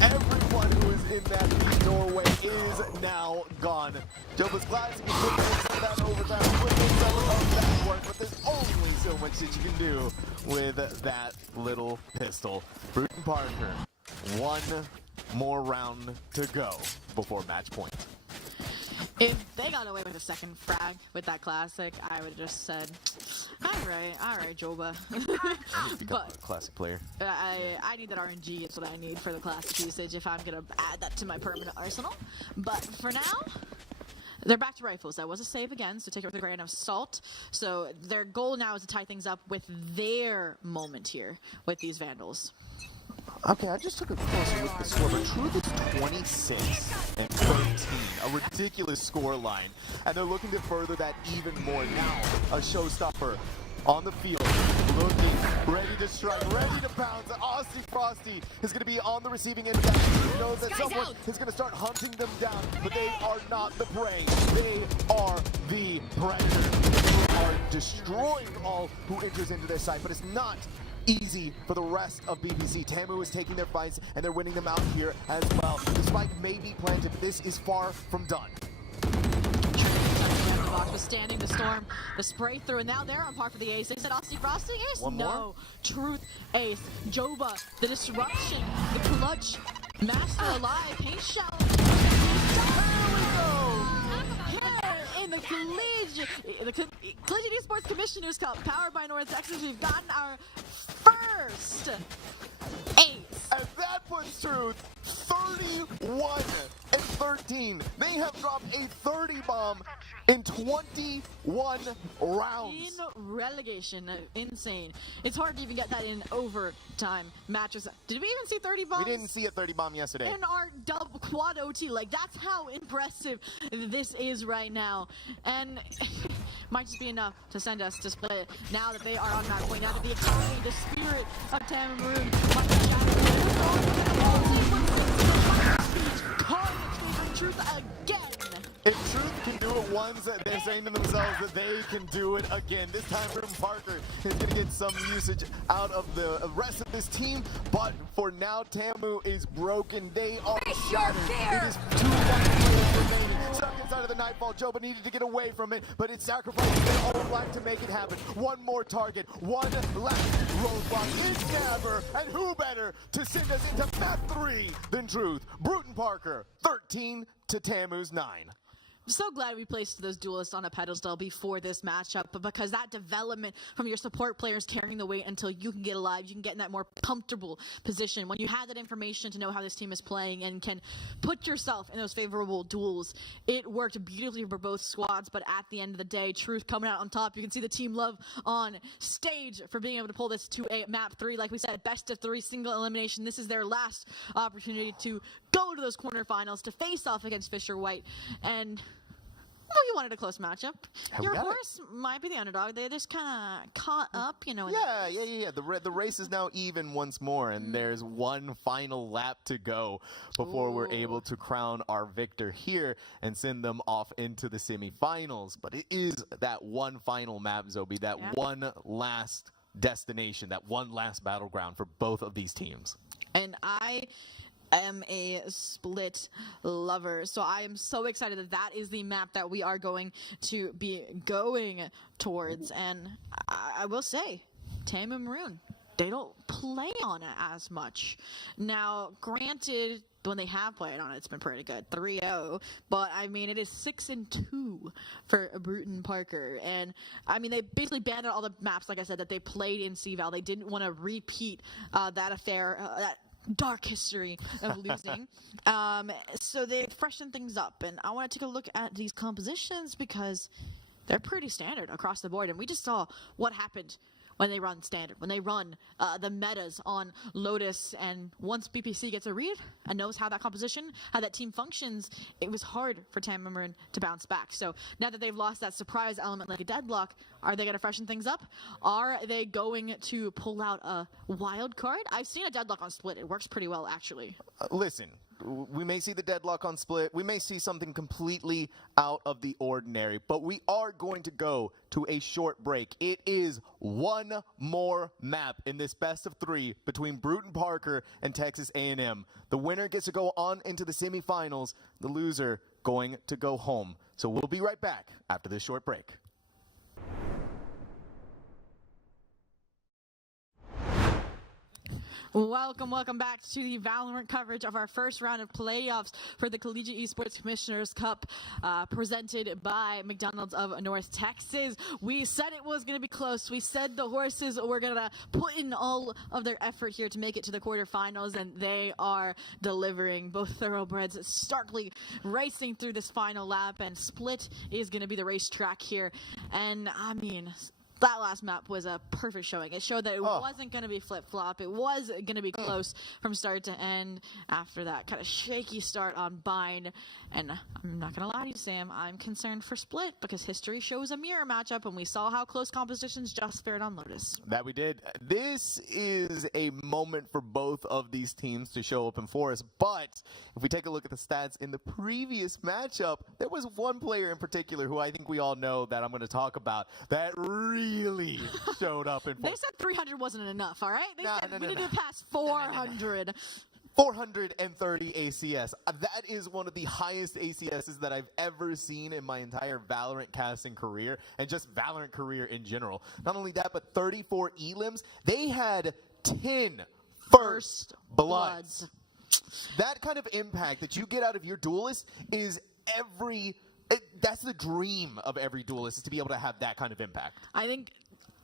Everyone who is in that B doorway is now gone. Joba's classic is putting in some of that overtime, putting in some of that work, but there's only so much that you can do with that little pistol. Brewton-Parker, 1 more round to go before match point. If they got away with a second frag with that classic, I would have just said, all right, Joba. But a classic player. I need that RNG. It's what I need for the classic usage if I'm going to add that to my permanent arsenal. But for now, they're back to rifles. That was a save again, so take it with a grain of salt. So their goal now is to tie things up with their moment here with these Vandals. Okay, I just took a closer look at the score, but Truth is 26 and 13, a ridiculous score line, and they're looking to further that even more now. A showstopper on the field, looking, ready to strike, ready to pounce. Aussie Frosty is going to be on the receiving end of that. He knows that someone is going to start hunting them down, but they are not the prey. They are the predator. They are destroying all who enters into their sight, but it's not easy for the rest of BBC. Tamu is taking their fights, and they're winning them out here as well. The spike may be planted, but this is far from done. The box withstanding the storm, the spray through, and now they're on par for the ace. They said Aussie Frosty ace? One no. more? Truth ace. Joba, the disruption, the clutch, master alive, paint shower. Here in the Collegiate Esports Commissioners Cup, powered by North Texas, we've gotten our first ace. And that puts Truth 31-13. They have dropped a 30 bomb in 21 rounds. In relegation, insane. It's hard to even get that in overtime matches. Did we even see 30 bombs? We didn't see a 30 bomb yesterday. In our double quad OT, like that's how impressive this is right now. And might just be enough to send us to split now that they are on that point. Now that the economy, the spirit of Tam Maroon might be shattered. Truth again. If Truth can do it once, they're saying to themselves that they can do it again. This time, Brewton-Parker is going to get some usage out of the rest of this team. But for now, Tamu is broken. They are shattered. It is 2 players remaining. Stuck inside of the Nightfall. Joba needed to get away from it, but it's sacrificing their own life to make it happen. One more target, one last roadblock. It's never, and who better to send us into map 3 than Truth? Brewton-Parker, 13 to Tamu's 9. I'm so glad we placed those duelists on a pedestal before this matchup, but because that development from your support players carrying the weight until you can get alive, you can get in that more comfortable position. When you have that information to know how this team is playing and can put yourself in those favorable duels, it worked beautifully for both squads, but at the end of the day, Truth coming out on top. You can see the team love on stage for being able to pull this to a map 3. Like we said, best of 3, single elimination. This is their last opportunity to go to those quarterfinals, to face off against Fisher White. And well, you wanted a close matchup. Your horse might be the underdog. They just kind of caught up, you know. Yeah. The race is now even once more, and there's one final lap to go before we're able to crown our victor here and send them off into the semifinals. But it is that one final map, Zobi, that one last destination, that one last battleground for both of these teams. And I am a split lover, so I am so excited that that is the map that we are going to be going towards. And I will say, Tam and Maroon, they don't play on it as much. Now, granted, when they have played on it, it's been pretty good, 3-0. But I mean, it is 6-2 for Brewton-Parker, and I mean, they basically banned out all the maps, like I said, that they played in CVAL. They didn't want to repeat that affair, that dark history of losing. So they freshened things up, and I want to take a look at these compositions because they're pretty standard across the board, and we just saw what happened when they run standard, when they run the metas on Lotus. And once BPC gets a read and knows how that composition, how that team functions, it was hard for Tam and Maroon to bounce back. So now that they've lost that surprise element like a deadlock, are they going to freshen things up? Are they going to pull out a wild card? I've seen a deadlock on Split. It works pretty well, actually. Listen, we may see the deadlock on Split. We may see something completely out of the ordinary, but we are going to go to a short break. It is one more map in this best of 3 between Brewton-Parker and Texas A&M. The winner gets to go on into the semifinals. The loser going to go home. So we'll be right back after this short break. Welcome back to the Valorant coverage of our first round of playoffs for the Collegiate Esports Commissioners Cup, presented by McDonald's of North Texas. We said it was going to be close. We said the horses were going to put in all of their effort here to make it to the quarterfinals, and they are delivering. Both thoroughbreds starkly racing through this final lap, and Split is going to be the racetrack here. And I mean, that last map was a perfect showing. It showed that it wasn't going to be flip-flop. It was going to be close from start to end after that kind of shaky start on Bind. And I'm not going to lie to you, Sam, I'm concerned for Split because history shows a mirror matchup, and we saw how close competitions just fared on Lotus. That we did. This is a moment for both of these teams to show up in force, but if we take a look at the stats in the previous matchup, there was one player in particular who I think we all know that I'm going to talk about that really showed up in force. They said 300 wasn't enough, all right? They said we needed to pass 400. 430 ACS. That is one of the highest ACSs that I've ever seen in my entire Valorant casting career, and just Valorant career in general. Not only that, but 34 elims. They had 10 first bloods. That kind of impact that you get out of your duelist is that's the dream of every duelist, is to be able to have that kind of impact. I think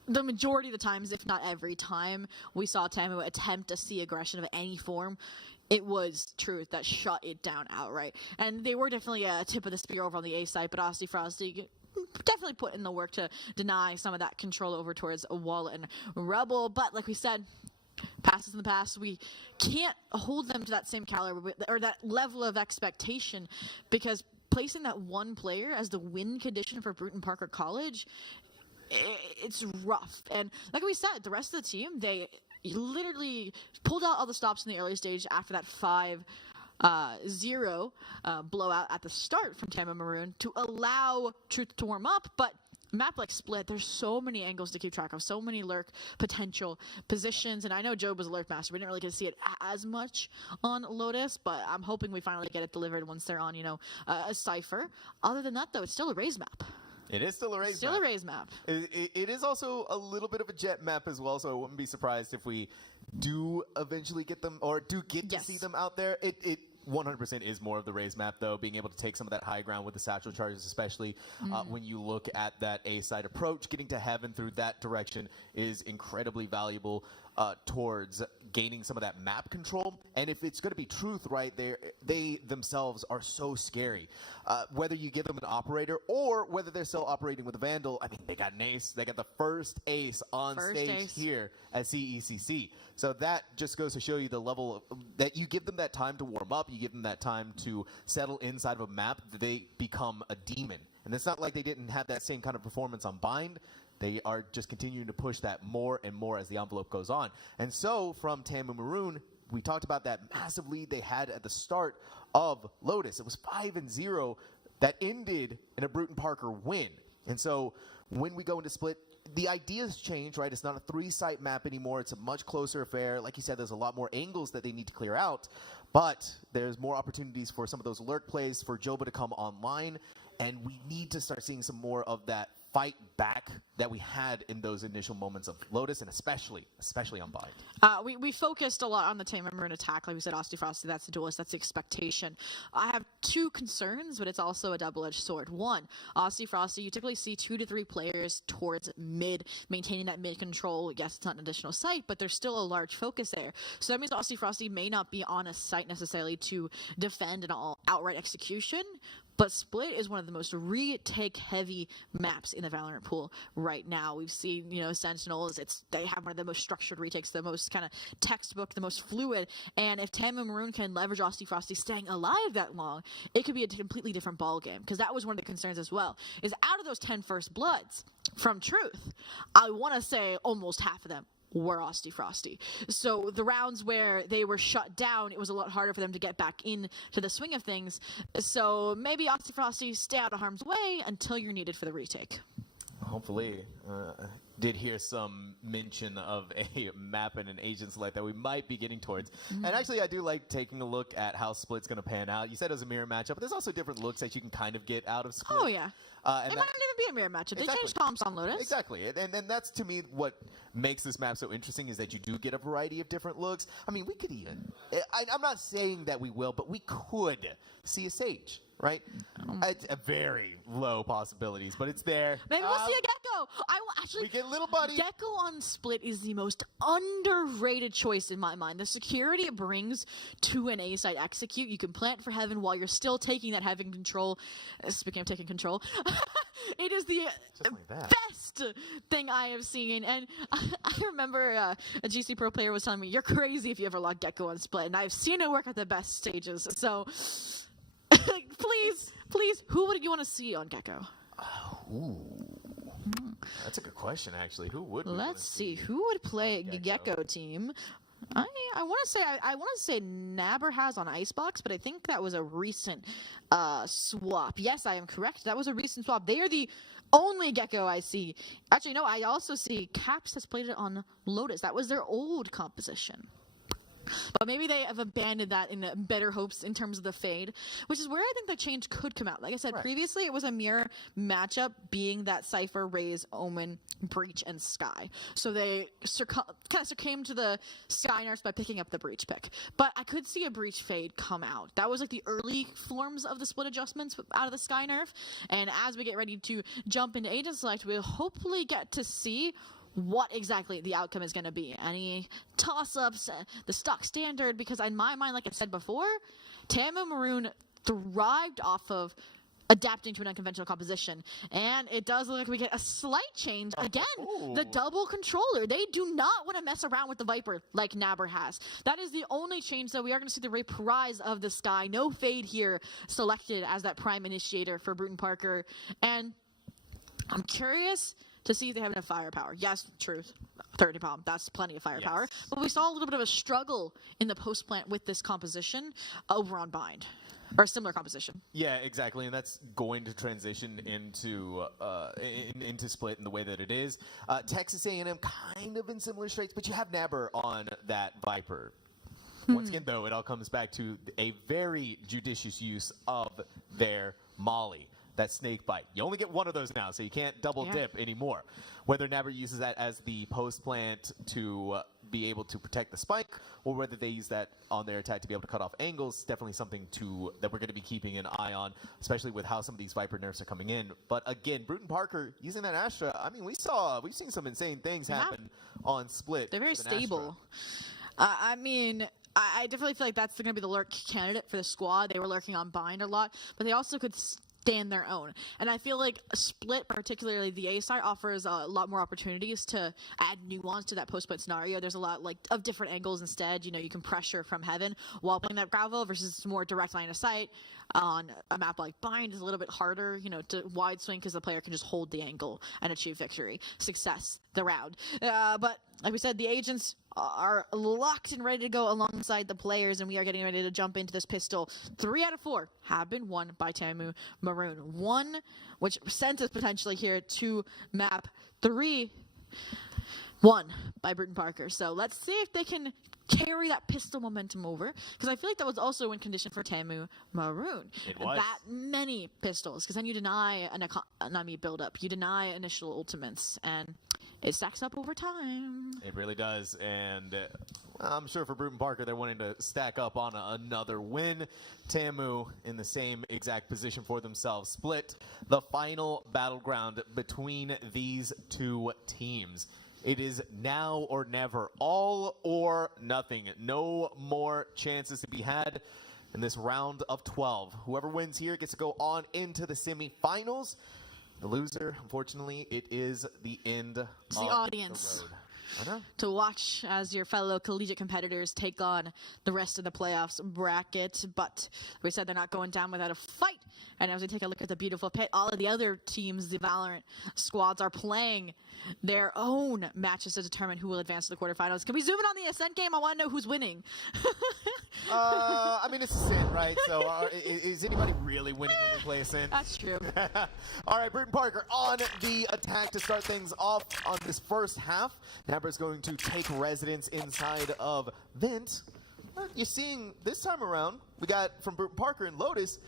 the majority of the times, if not every time, we saw Tamu attempt to see aggression of any form, it was Truth that shut it down outright. And they were definitely a tip of the spear over on the A side, but Aussie Frosty definitely put in the work to deny some of that control over towards Wall and Rebel. But like we said, passes in the past, we can't hold them to that same caliber or that level of expectation, because placing that one player as the win condition for Brewton-Parker College, it's rough. And like we said, the rest of the team, they literally pulled out all the stops in the early stage after that 5-0 blowout at the start from Tama Maroon to allow Truth to warm up. But map like Split, there's so many angles to keep track of, so many lurk potential positions. And I know Job was a lurk master. We didn't really get to see it as much on Lotus, but I'm hoping we finally get it delivered once they're on, a Cypher. Other than that, though, it's still a Raze map. It is still a Raze map. Still a Raze map. It is also a little bit of a jet map as well, so I wouldn't be surprised if we do eventually get them, or do get to see them out there. It 100% is more of the Raze map, though, being able to take some of that high ground with the satchel charges, especially when you look at that A-side approach. Getting to Heaven through that direction is incredibly valuable towards gaining some of that map control. And if it's going to be Truth right there, they themselves are so scary. Whether you give them an operator or whether they're still operating with a Vandal, I mean, they got an ace. They got the first ace on stage here at CECC. So that just goes to show you the level that you give them that time to warm up, you give them that time to settle inside of a map, they become a demon. And it's not like they didn't have that same kind of performance on Bind. They are just continuing to push that more and more as the envelope goes on. And so from Tamu Maroon, we talked about that massive lead they had at the start of Lotus. It was 5-0 that ended in a Brewton-Parker win. And so when we go into Split, the ideas change, right? It's not a 3-site map anymore. It's a much closer affair. Like you said, there's a lot more angles that they need to clear out, but there's more opportunities for some of those lurk plays for Joba to come online, and we need to start seeing some more of that fight back that we had in those initial moments of Lotus, and especially on Bind. We focused a lot on the Tama Maroon attack. Like we said, Aussie Frosty, that's the duelist, that's the expectation. I have two concerns, but it's also a double-edged sword. One, Aussie Frosty, you typically see 2 to 3 players towards mid, maintaining that mid control. Yes, it's not an additional site, but there's still a large focus there. So that means Aussie Frosty may not be on a site necessarily to defend an outright execution, but Split is one of the most retake-heavy maps in the Valorant pool right now. We've seen, Sentinels. They have one of the most structured retakes, the most kind of textbook, the most fluid. And if Tama Maroon can leverage Aussie Frosty staying alive that long, it could be a completely different ballgame. Because that was one of the concerns as well. Is out of those 10 first bloods from Truth, I want to say almost half of them were Aussie Frosty. So the rounds where they were shut down, it was a lot harder for them to get back into the swing of things. So maybe Aussie Frosty stay out of harm's way until you're needed for the retake. Hopefully. Did hear some mention of a map and an agent select that we might be getting towards. And actually, I do like taking a look at how Split's going to pan out. You said it was a mirror matchup, but there's also different looks that you can kind of get out of Split. Oh, yeah. It might not even be a mirror matchup. They changed comps on Lotus. Exactly. And that's, to me, what makes this map so interesting is that you do get a variety of different looks. I mean, we could even, I'm not saying that we will, but we could see a Sage, right? It's a very low possibilities, but it's there. Maybe we'll see a Gecko. I will actually. We get little buddy. Gecko on Split is the most underrated choice in my mind. The security it brings to an A-side execute. You can plant for Heaven while you're still taking that Heaven control. Speaking of taking control, It is the like that. best thing I have seen. And I remember a GC Pro player was telling me, you're crazy if you ever log Gecko on Split. And I've seen it work at the best stages. So please, who would you want to see on Gecko? That's a good question, actually. Who would? Let's see. Who would play Gecko team? I want to say Nabber has on Icebox, but I think that was a recent swap. Yes, I am correct. That was a recent swap. They are the only Gecko I see. Actually, no, I also see Caps has played it on Lotus. That was their old composition. But maybe they have abandoned that in better hopes in terms of the Fade, which is where I think the change could come out. Like I said, previously it was a mirror matchup, being that Cypher, Raze, Omen, Breach, and Sky. So they kind of succumbed to the Sky nerfs by picking up the Breach pick. But I could see a Breach Fade come out. That was like the early forms of the split adjustments out of the Sky nerf. And as we get ready to jump into Agent Select, we'll hopefully get to see what exactly the outcome is going to be. Any toss-ups, the stock standard, because in my mind, like I said before, Tamu Maroon thrived off of adapting to an unconventional composition, and it does look like we get a slight change. Again, the double controller. They do not want to mess around with the Viper like Nabber has. That is the only change, though. We are going to see the reprise of the Sky. No Fade here selected as that prime initiator for Brewton-Parker, and I'm curious to see if they have enough firepower. Yes, truth. 30 bomb. That's plenty of firepower. Yes. But we saw a little bit of a struggle in the post plant with this composition over on Bind. Or a similar composition. Yeah, exactly, and that's going to transition into Split in the way that it is. Texas A&M kind of in similar straits, but you have Nabber on that Viper. Once again, though, it all comes back to a very judicious use of their Molly. That snake bite. You only get one of those now, so you can't double dip anymore. Whether Nabber uses that as the post plant to be able to protect the spike, or whether they use that on their attack to be able to cut off angles, definitely something that we're going to be keeping an eye on, especially with how some of these Viper nerfs are coming in. But again, Brewton-Parker using that Astra. I mean, we've seen some insane things happen on Split. They're very stable. I mean, I definitely feel like that's going to be the lurk candidate for the squad. They were lurking on Bind a lot, but they also could stand their own. And I feel like Split, particularly the A side, offers a lot more opportunities to add nuance to that post-split scenario. There's a lot of different angles instead. You know, you can pressure from heaven while playing that gravel versus more direct line of sight. On a map like Bind is a little bit harder, you know, to wide swing because the player can just hold the angle and achieve victory. Success, the round. But like we said, the agents are locked and ready to go alongside the players, and we are getting ready to jump into this pistol. 3 out of 4 have been won by Tamu Maroon. 1, which sent us potentially here to map 3, 1 by Brewton-Parker. So let's see if they can carry that pistol momentum over, because I feel like that was also in condition for Tamu Maroon. It was. That many pistols, because then you deny an enemy build-up, you deny initial ultimates, and it stacks up over time. It really does, and I'm sure for Brewton-Parker, they're wanting to stack up on another win. Tamu in the same exact position for themselves. Split, the final battleground between these two teams. It is now or never, all or nothing. No more chances to be had in this round of 12. Whoever wins here gets to go on into the semifinals. The loser, unfortunately, it is the end of the audience. The road. I know. To watch as your fellow collegiate competitors take on the rest of the playoffs bracket. But we said they're not going down without a fight. And as we take a look at the beautiful pit, all of the other teams, the Valorant squads, are playing their own matches to determine who will advance to the quarterfinals. Can we zoom in on the Ascent game? I want to know who's winning. I mean, it's Ascent, right? So is anybody really winning when we play Ascent? That's true. All right, Brewton-Parker on the attack to start things off on this first half. Nabber's going to take residence inside of Vent. You're seeing this time around, we got from Brewton-Parker and Lotus,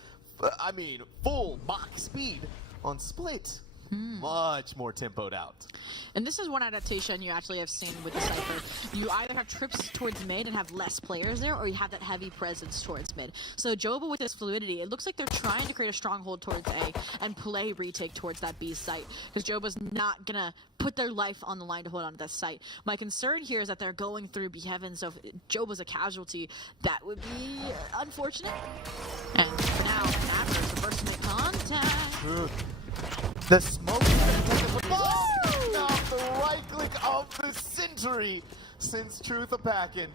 I mean, full Mach speed on Split. Much more tempoed out. And this is one adaptation you actually have seen with the Cypher. You either have trips towards mid and have less players there, or you have that heavy presence towards mid. So Joba with this fluidity, it looks like they're trying to create a stronghold towards A and play retake towards that B site, because Joba's not going to put their life on the line to hold on to that site. My concern here is that they're going through B heaven, so if Joba's a casualty, that would be unfortunate. And for now, Nabber is the first to make contact. The smoke off the right click of the century since Truth a packing.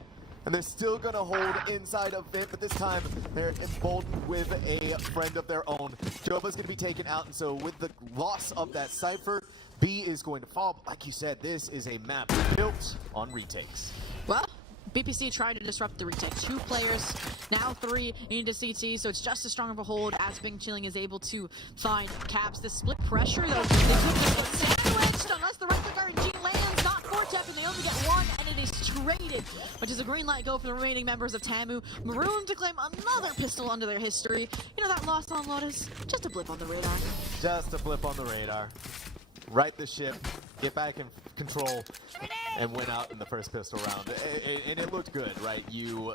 And they're still going to hold inside of Vent, but this time they're emboldened with a friend of their own. Joba's going to be taken out, and so with the loss of that Cypher, B is going to fall. Like you said, this is a map built on retakes. Well, BPC trying to disrupt the retake. 2 players, now 3 into CT, so it's just as strong of a hold as Bing Chilling is able to find Caps. The split pressure, though, they could get sandwiched unless the right click RNG lands, not Fortep, and they only get 1, and it is traded, which is a green light go for the remaining members of TAMU. Maroon to claim another pistol under their history. You know, that loss on Lotus, just a blip on the radar. Just a blip on the radar. Right the ship, get back in control, and win out in the first pistol round. And it looked good, right? You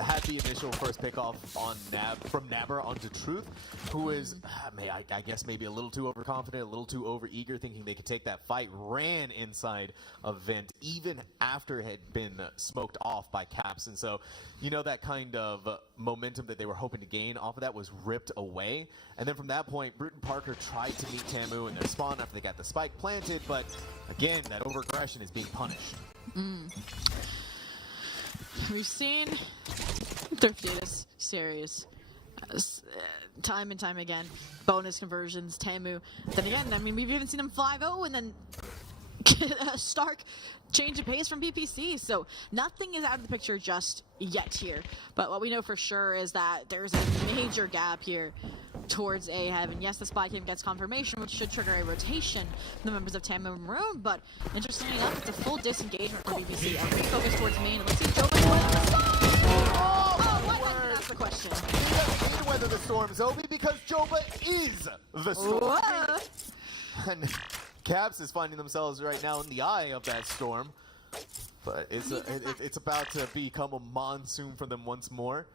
had the initial first pick off on from Nabber onto Truth, who is, I guess maybe a little too overconfident, a little too overeager, thinking they could take that fight, ran inside of Vent, even after it had been smoked off by Caps. And so, you know, that kind of momentum that they were hoping to gain off of that was ripped away. And then from that point, Brewton-Parker tried to meet TAMU in their spawn after they got the spike planted, but again, that overaggression is being punished. We've seen Thriftiest series time and time again. Bonus conversions, TAMU. Then again, I mean, we've even seen them 5-0 and then a stark change of pace from BPC. So nothing is out of the picture just yet here. But what we know for sure is that there's a major gap here towards A Heaven. Yes, the spy team gets confirmation, which should trigger a rotation from the members of TAMU and Maroon, but interestingly enough, it's a full disengagement for BPC. A refocus towards main. Let's see Joba going on the storm! Oh, what? I didn't ask the question. He doesn't weather the storm, Zobi, because Joba is the storm. And Caps is finding themselves right now in the eye of that storm, but it's about to become a monsoon for them once more.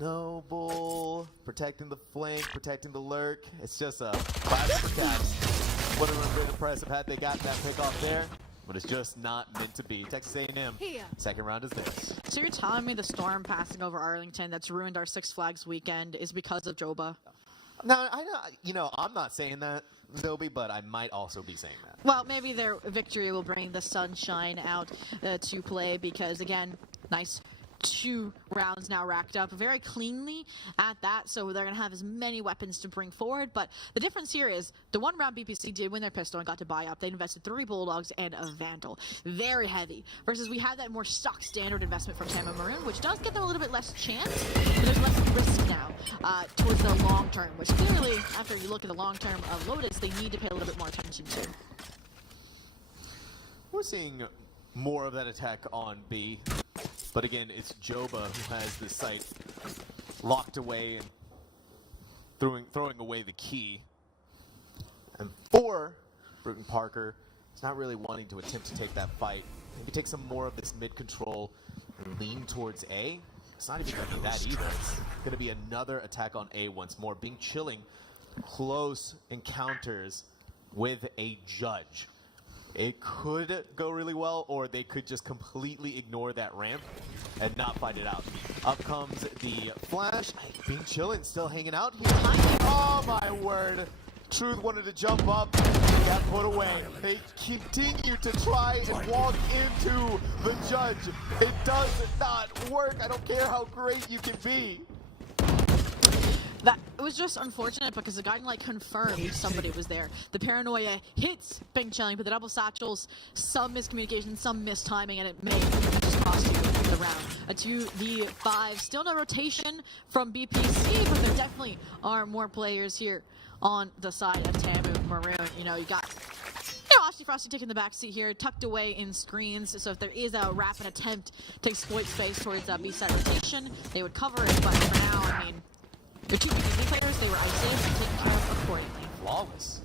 Noble, protecting the flank, protecting the lurk. It's just a classic for Caps. Would have been impressive had they gotten that pick off there, but it's just not meant to be. Texas A&M, second round is theirs. So you're telling me the storm passing over Arlington that's ruined our Six Flags weekend is because of Joba? No, I know. You know, I'm not saying that, Zobi, but I might also be saying that. Well, maybe their victory will bring the sunshine out to play because, again, nice 2 rounds now racked up very cleanly at that, so they're going to have as many weapons to bring forward. But the difference here is the 1 round BPC did win their pistol and got to buy up. They invested 3 Bulldogs and a Vandal. Very heavy. Versus we have that more stock standard investment from TAMU Maroon, which does get them a little bit less chance, but there's less risk now towards the long term, which clearly, after you look at the long term of Lotus, they need to pay a little bit more attention to. We're seeing more of that attack on B. But again, it's Joba who has the site locked away and throwing away the key. And for Brewton-Parker, he's not really wanting to attempt to take that fight. Maybe take some more of this mid-control and lean towards A. It's not even going to be that either. It's going to be another attack on A once more. Being Chilling close encounters with a judge. It could go really well, or they could just completely ignore that ramp and not find it out. Up comes the flash. Being Chillin' still hanging out here. Oh my word. Truth wanted to jump up, got put away. They continue to try and walk into the judge. It does not work. I don't care how great you can be. That it was just unfortunate because the guiding light confirmed somebody was there. The paranoia hits Bing Chilling, but the double satchels, some miscommunication, some mistiming, and it may just cost you the round. A 2v5, still no rotation from BPC, but there definitely are more players here on the side of TAMU Maroon. You know, you got Frosty Frosty taking the back seat here, tucked away in screens, so if there is a rapid attempt to exploit space towards B-side rotation, they would cover it, but for now, I mean, they're 2 BPC players, they were isolated and taken care of accordingly. Flawless.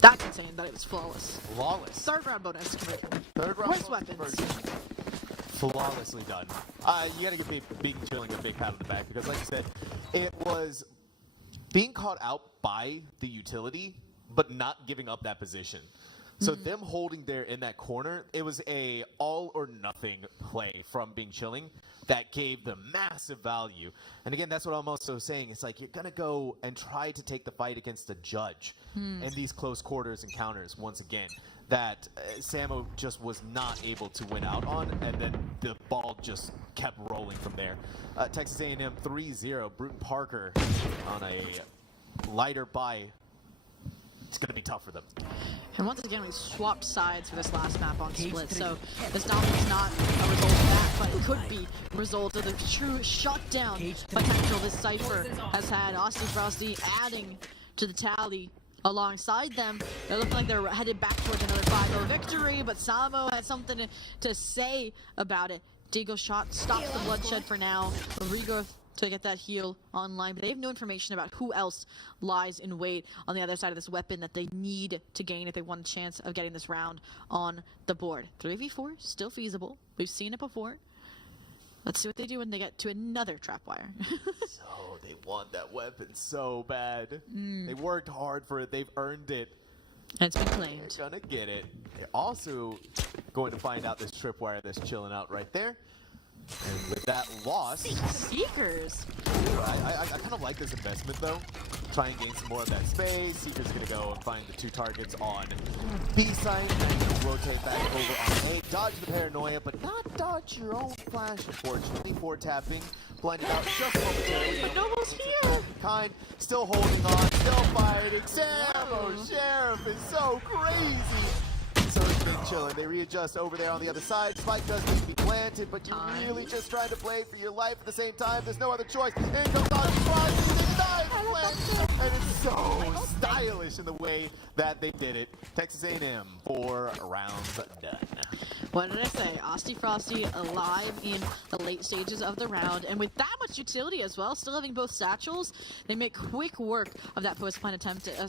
That's insane that it was flawless. Flawless. 3rd round bonus conversion. Third round Worst weapons. Flawlessly done. You gotta give Being Chilling a big pat on the back because, like you said, it was being caught out by the utility, but not giving up that position. So them holding there in that corner, it was a all or nothing play from Bing Chilling that gave them massive value. And again, that's what I'm also saying. It's like you're going to go and try to take the fight against a judge in these close quarters encounters once again that Samo just was not able to win out on, and then the ball just kept rolling from there. Texas A&M 3-0, Brewton-Parker on a lighter buy. It's going to be tough for them. And once again, we swapped sides for this last map on Split, so this dominate's not a result of that, but it could be a result of the true shutdown potential this Cypher has had. Austin Frosty adding to the tally alongside them. They're looking like they're headed back towards another 5-0 victory, but Samo had something to say about it. Deagle shot stops the bloodshed for now. Regrowth to get that heal online, but they have no information about who else lies in wait on the other side of this weapon that they need to gain if they want a chance of getting this round on the board. 3v4, still feasible. We've seen it before. Let's see what they do when they get to another trapwire. So they want that weapon so bad. They worked hard for it. They've earned it. And it's been claimed. They're gonna get it. They're also going to find out this tripwire that's chilling out right there. And with that loss, Seekers. I kind of like this investment though. Try and gain some more of that space. Seeker's gonna go and find the 2 targets on B side and rotate back over on A. Dodge the paranoia, but not dodge your own flash, unfortunately. 4 tapping, blinded out just momentarily. But Noble's here. Kind, still holding on, still fighting. Samo Sheriff is so crazy. So it's been chilling. They readjust over there on the other side. Spike does need to be planted, but you're really just trying to play for your life at the same time. There's no other choice. In comes Dodge and it's so stylish in the way that they did it. Texas A&M 4 rounds done. What did I say? Asti Frosty alive in the late stages of the round, and with that much utility as well, still having both satchels, they make quick work of that post-plant attempt. A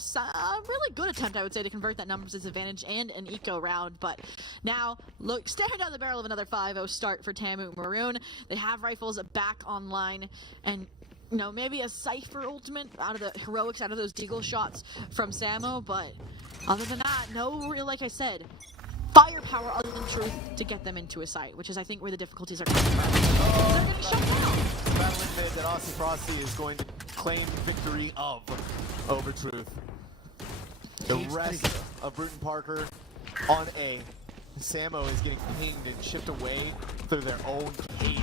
really good attempt, I would say, to convert that numbers disadvantage and an eco round. But now, look, staring down the barrel of another 5-0 start for Tamu Maroon. They have rifles back online, and you know, maybe a Cypher ultimate out of the heroics, out of those deagle shots from Samo, but other than that, no real, like I said, firepower other than truth to get them into a site, which is, I think, where the difficulties are coming from. They're getting shut down. Battle mid that Austin Frosty is going to claim victory of over truth. The rest of Brewton-Parker on A. Samo is getting pinged and shipped away through their own cage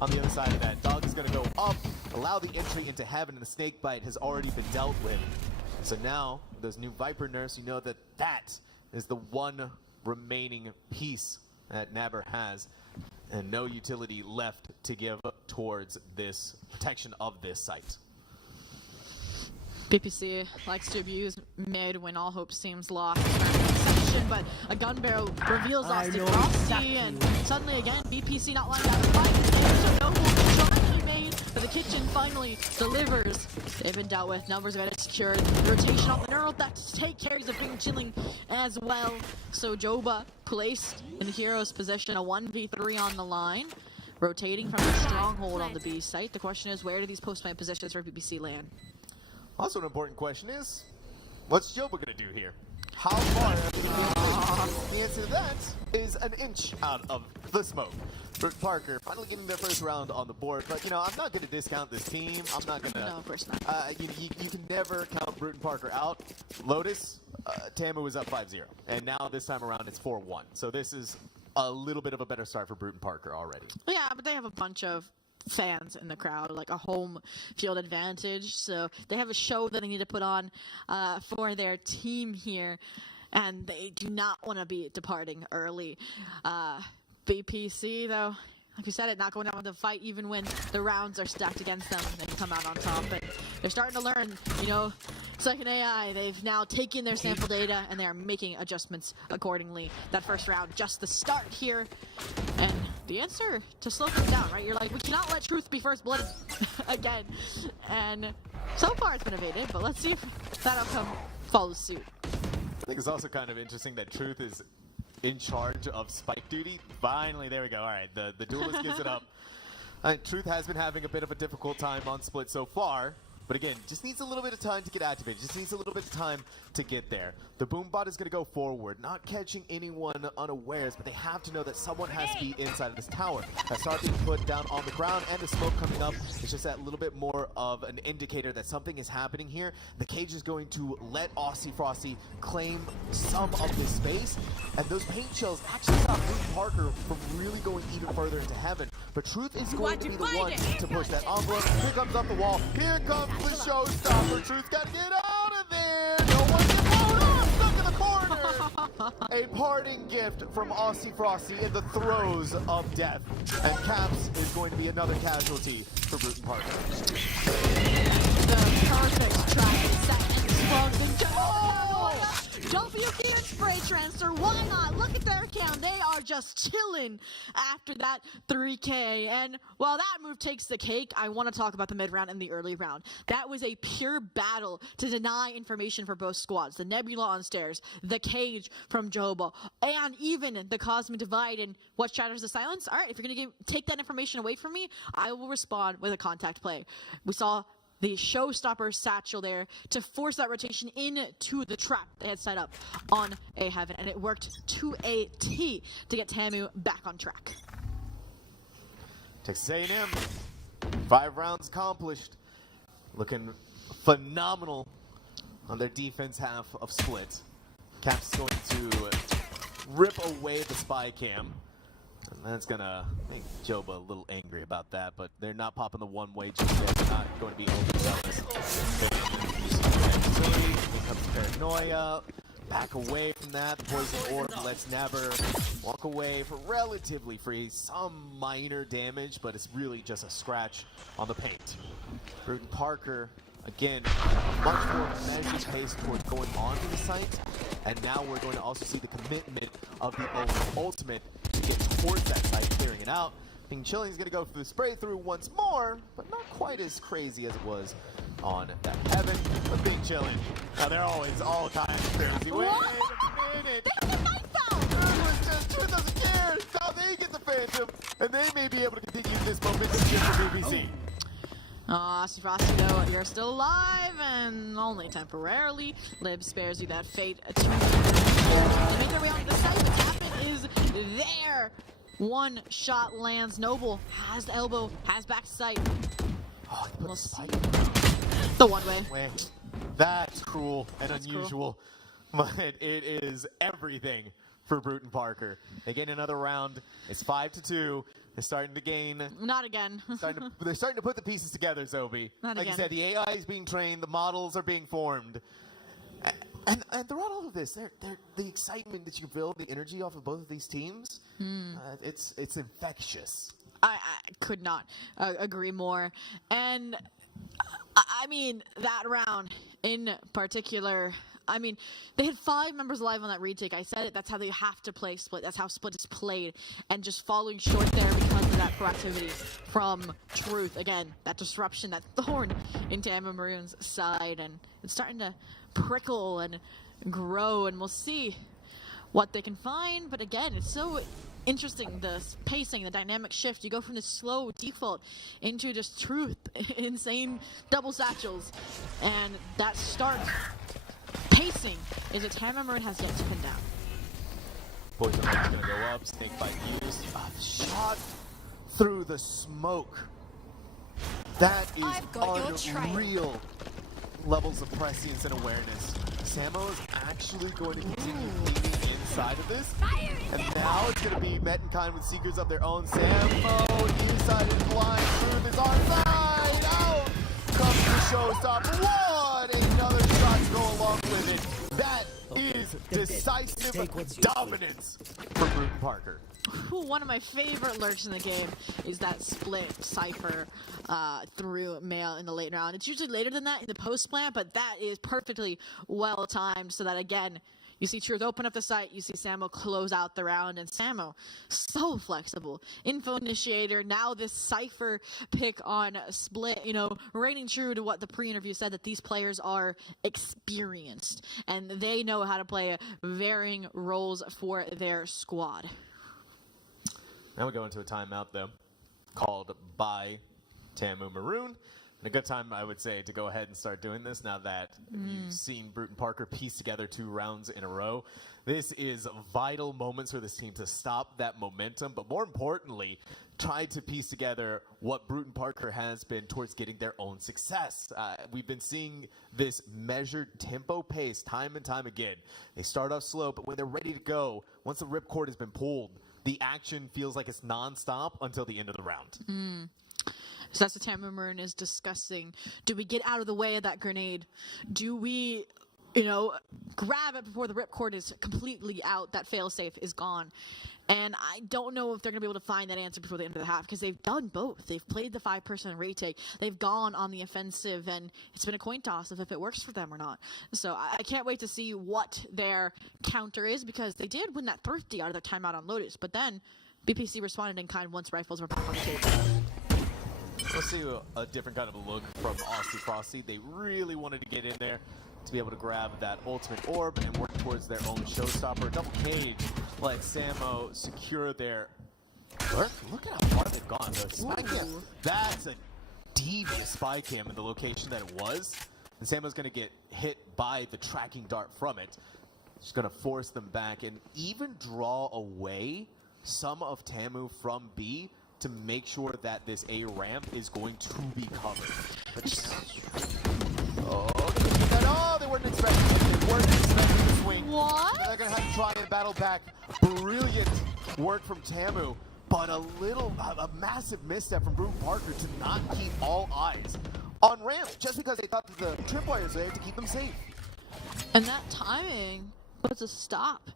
on the other side of that. Dog is going to go up, allow the entry into heaven, and the snake bite has already been dealt with. So now, those new Viper nerfs, you know that that is the one remaining piece that Naber has, and no utility left to give towards this protection of this site. BPC likes to abuse mid when all hope seems lost, but a gun barrel reveals Austin Frosty, and suddenly again BPC not lined up to fight. There's a noble shot he made, but the kitchen finally delivers. They've been dealt with, numbers of it secured. The rotation on the neural that take carries of Bing Chilling as well. So Joba placed in the hero's position, a 1v3 on the line. Rotating from the stronghold on the B site. The question is, where do these post-plant positions for BPC land? Also, an important question is, what's Joba going to do here? How far are they going to get? The answer to that is an inch out of the smoke. Brewton-Parker finally getting their first round on the board, but you know, I'm not going to discount this team. I'm not going to. No, of course not. You can never count Brewton-Parker out. Lotus, Tamu was up 5-0, and now this time around it's 4-1. So this is a little bit of a better start for Brewton-Parker already. Yeah, but they have a bunch of fans in the crowd, like a home field advantage, so they have a show that they need to put on for their team here, and they do not want to be departing early. BPC, though, like we said, not going down with the fight even when the rounds are stacked against them. They come out on top, but they're starting to learn, you know, Second AI, they've now taken their sample data and they are making adjustments accordingly. That first round, just the start here. And the answer to slow things down, right? You're like, we cannot let truth be first blood again. And so far it's been evaded, but let's see if that outcome follows suit. I think it's also kind of interesting that Truth is in charge of spike duty. Finally, there we go. All right, the duelist gives it up. Truth has been having a bit of a difficult time on split so far. But again, just needs a little bit of time to get activated. Just needs a little bit of time to get there. The Boombot is going to go forward, not catching anyone unawares, but they have to know that someone has to be inside of this tower. That star being put down on the ground and the smoke coming up is just that little bit more of an indicator that something is happening here. The Cage is going to let Aussie Frosty claim some of this space, and those paint shells actually stop Brewton-Parker from really going even further into heaven. But Truth is going to be the one to push that envelope. Here comes up the wall. Here comes the showstopper. Truth's got to get out of there. No one can hold on. Stuck in the corner. A parting gift from Aussie Frosty in the throes of death. And Caps is going to be another casualty for Brewton-Parker. The perfect track is set and sprung. WP and Spray Transfer, why not? Look at their account. They are just chilling after that 3K. And while that move takes the cake, I want to talk about the mid-round and the early round. That was a pure battle to deny information for both squads. The Nebula on stairs, the Cage from Joba, and even the Cosmic Divide. And what shatters the silence? All right, if you're going to take that information away from me, I will respond with a contact play. We saw the showstopper satchel there to force that rotation into the trap they had set up on A Heaven, and it worked to a T to get Tamu back on track. Texas A&M, 5 rounds accomplished, looking phenomenal on their defense half of split. Caps is going to rip away the spy cam. And that's going to make Joba a little angry about that, but they're not popping the one-way just yet. They're not going to be overzealous. Here comes Paranoia. Back away from that. The Poison Orb lets Naber walk away for relatively free. Some minor damage, but it's really just a scratch on the paint. Brewton-Parker, again, a much more measured pace toward going on to the site. And now we're going to also see the commitment of the ultimate to get towards that site, clearing it out. King Chilling's going to go for the spray through once more, but not quite as crazy as it was on that Heaven. But Big Chilling, now they're always all kinds of crazy. Wait a minute! They get the fight foul! Truth doesn't care! Now they get the Phantom, and they may be able to continue this momentum shift for BBC. Frosty, though, you're still alive, and only temporarily. Lib spares you that fate to make their way onto the site. The Tappan is there. One shot lands. Noble has the elbow, has back sight. Oh, he put a spike. The one way. That's cruel and That's unusual, but it is everything for Brewton-Parker. They gain another round. It's 5-2. They're starting to gain. Not again. They're starting to put the pieces together, Zobi. Not like again. you said, the AI is being trained. The models are being formed. And throughout all of this, the excitement that you build, the energy off of both of these teams, it's infectious. I could not agree more. And I mean, that round in particular, I mean, they had 5 members alive on that retake. I said it, that's how they have to play Split. That's how Split is played. And just falling short there because of that proactivity from Truth. Again, that disruption, that thorn into Emma Maroon's side. And it's starting to prickle and grow, and we'll see what they can find. But again, it's so interesting, the pacing, the dynamic shift. You go from the slow default into just Truth, insane double satchels, and that start pacing is a Tamara Maroon has yet to pin down. Poison Light's gonna go up, snake bite used. A shot through the smoke. That is unreal levels of prescience and awareness. Samo is actually going to continue leading inside of this. And now it's going to be met in kind with Seekers of their own. Samo inside and blind. Truth is on side. Out comes the showstopper. What? Another shot to go along with it. That is decisive dominance from Brewton-Parker. One of my favorite lurks in the game is that split Cypher through Mail in the late round. It's usually later than that in the post plant, but that is perfectly well timed so that, again, you see Truth open up the site, you see Samo close out the round, and Samo, so flexible. Info initiator, now this Cypher pick on Split, you know, reigning true to what the pre-interview said, that these players are experienced, and they know how to play varying roles for their squad. Now we go into a timeout, though, called by Tamu Maroon. A good time, I would say, to go ahead and start doing this now that you've seen Brewton-Parker piece together 2 rounds in a row. This is vital moments for this team to stop that momentum, but more importantly, try to piece together what Brewton-Parker has been towards getting their own success. We've been seeing this measured tempo pace time and time again. They start off slow, but when they're ready to go, once the ripcord has been pulled, the action feels like it's nonstop until the end of the round. So that's what Tamara Maroon is discussing. Do we get out of the way of that grenade? Do we, grab it before the ripcord is completely out, that failsafe is gone? And I don't know if they're going to be able to find that answer before the end of the half, because they've done both. They've played the 5-person retake. They've gone on the offensive, and it's been a coin toss of if it works for them or not. So I can't wait to see what their counter is, because they did win that thrifty out of their timeout on Lotus. But then BPC responded in kind once rifles were back on the table. We'll see a different kind of a look from Aussie Frosty. They really wanted to get in there to be able to grab that ultimate orb and work towards their own showstopper. Double cage, let Samo secure their work. Look at how far they've gone. The spike cam, that's a devious spike cam in the location that it was. And Samo's going to get hit by the tracking dart from it. Just going to force them back and even draw away some of Tamu from B to make sure that this A ramp is going to be covered. They weren't expecting it. They weren't expecting the swing. What? They're going to have to try and battle back. Brilliant work from Tamu, but a massive misstep from Brewton-Parker to not keep all eyes on ramp, just because they thought that the tripwire was there to keep them safe. And that timing puts a stop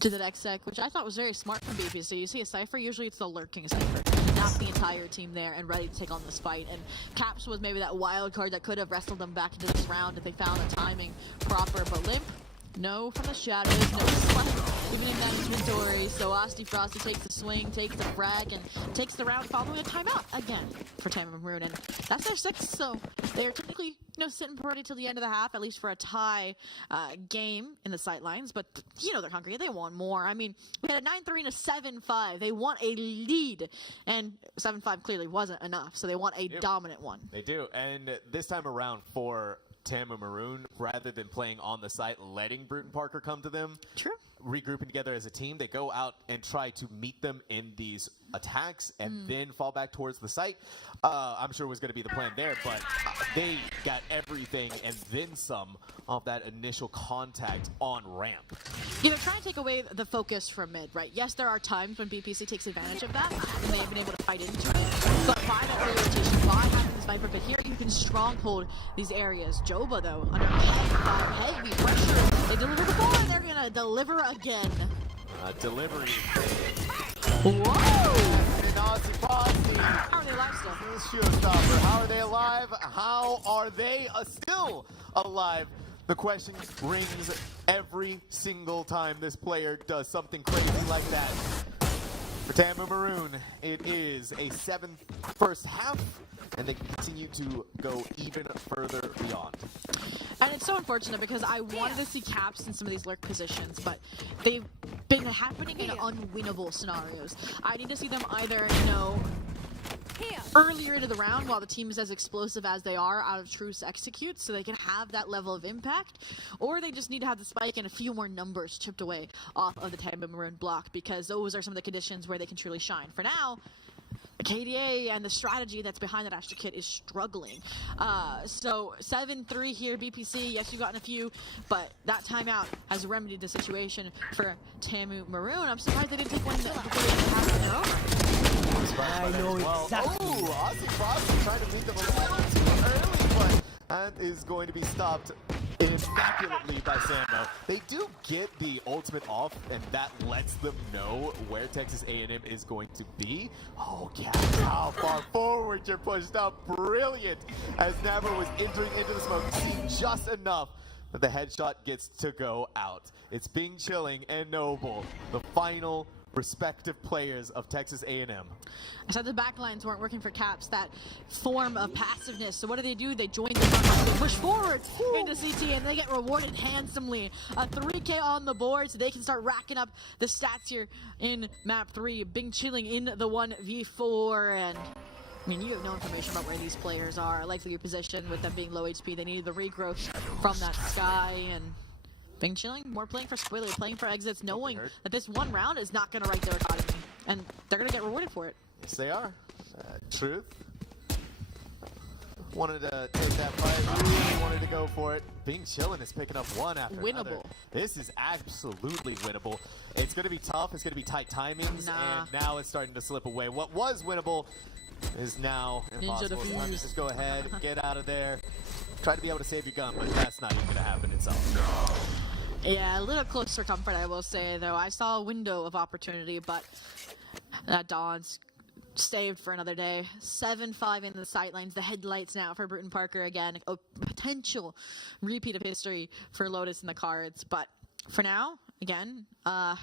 to the next sec, which I thought was very smart from BPC. You see a Cypher, usually it's the lurking Cypher, not the entire team there and ready to take on this fight. And Caps was maybe that wild card that could have wrestled them back into this round if they found the timing proper. But Limp, no from the shadows, no sweat, even in that inventory. So Aussie Frosty takes the swing, takes the frag, and takes the round following a timeout again for Tamara Maroon. And that's their 6th, so they're technically sitting pretty till the end of the half, at least for a tie game in the sightlines. But they're hungry. They want more. I mean, we had a 9-3 and a 7-5. They want a lead, and 7-5 clearly wasn't enough. So they want a dominant one. They do, and this time around for Tamu Maroon, rather than playing on the site, letting Brewton-Parker come to them, regrouping together as a team, they go out and try to meet them in these attacks and then fall back towards the site. I'm sure was going to be the plan there, but they got everything and then some off that initial contact on ramp. They're trying to take away the focus from mid, right? Yes, there are times when BPC takes advantage of that, and they have been able to fight into it. But by that early rotation, by having this Viper pit here, you can stronghold these areas. Joba, though, under heavy pressure, they deliver the ball, and they're going to deliver again. Delivery. Whoa! And Aussie Frosty. How are they alive still? Showstopper. How are they alive? How are they still alive? The question rings every single time this player does something crazy like that. For Tamu Maroon, it is a 7th first half, and they continue to go even further beyond. And it's so unfortunate because I wanted to see Caps in some of these lurk positions, but they've been happening in unwinnable scenarios. I need to see them either, earlier into the round while the team is as explosive as they are out of Truce execute so they can have that level of impact, or they just need to have the spike and a few more numbers chipped away off of the Tamu Maroon block, because those are some of the conditions where they can truly shine. For now, the KDA and the strategy that's behind that Astra kit is struggling. So 7-3 here, BPC. Yes, you've gotten a few, but that timeout has remedied the situation for Tamu Maroon. I'm surprised they didn't take one before they have an over. I know exactly. Oh, Aussie Frosty trying to meet them a little too early, but that is going to be stopped immaculately by Samo. They do get the ultimate off, and that lets them know where Texas A&M is going to be. Oh, Cat, how far forward you're pushed up. Brilliant. As Nava was entering into the smoke, see just enough that the headshot gets to go out. It's Bing Chilling and Noble, the final respective players of Texas A&M. I said the backlines weren't working for Caps, that form of passiveness. So what do? They join the front, they push forward into CT, and they get rewarded handsomely. A 3K on the board, so they can start racking up the stats here in map 3. Bing Chilling in the 1v4, and I mean, you have no information about where these players are, likely your position with them being low HP. They needed the regrowth from that sky and being chilling, more playing for spoiler, playing for exits, knowing that this one round is not going to write their economy, and they're going to get rewarded for it. Yes, they are. Truth. Wanted to take that fight, really wanted to go for it. Being chillin' is picking up one after another. This is absolutely winnable. It's going to be tough, it's going to be tight timings, and now it's starting to slip away. What was winnable is now impossible. So just go ahead, get out of there. Try to be able to save your gun, but that's not even going to happen itself. Yeah, a little close for comfort, I will say, though. I saw a window of opportunity, but that Dawn's saved for another day. 7-5 in the sightlines. The headlights now for Brewton-Parker again. A potential repeat of history for Lotus in the cards. But for now, again, that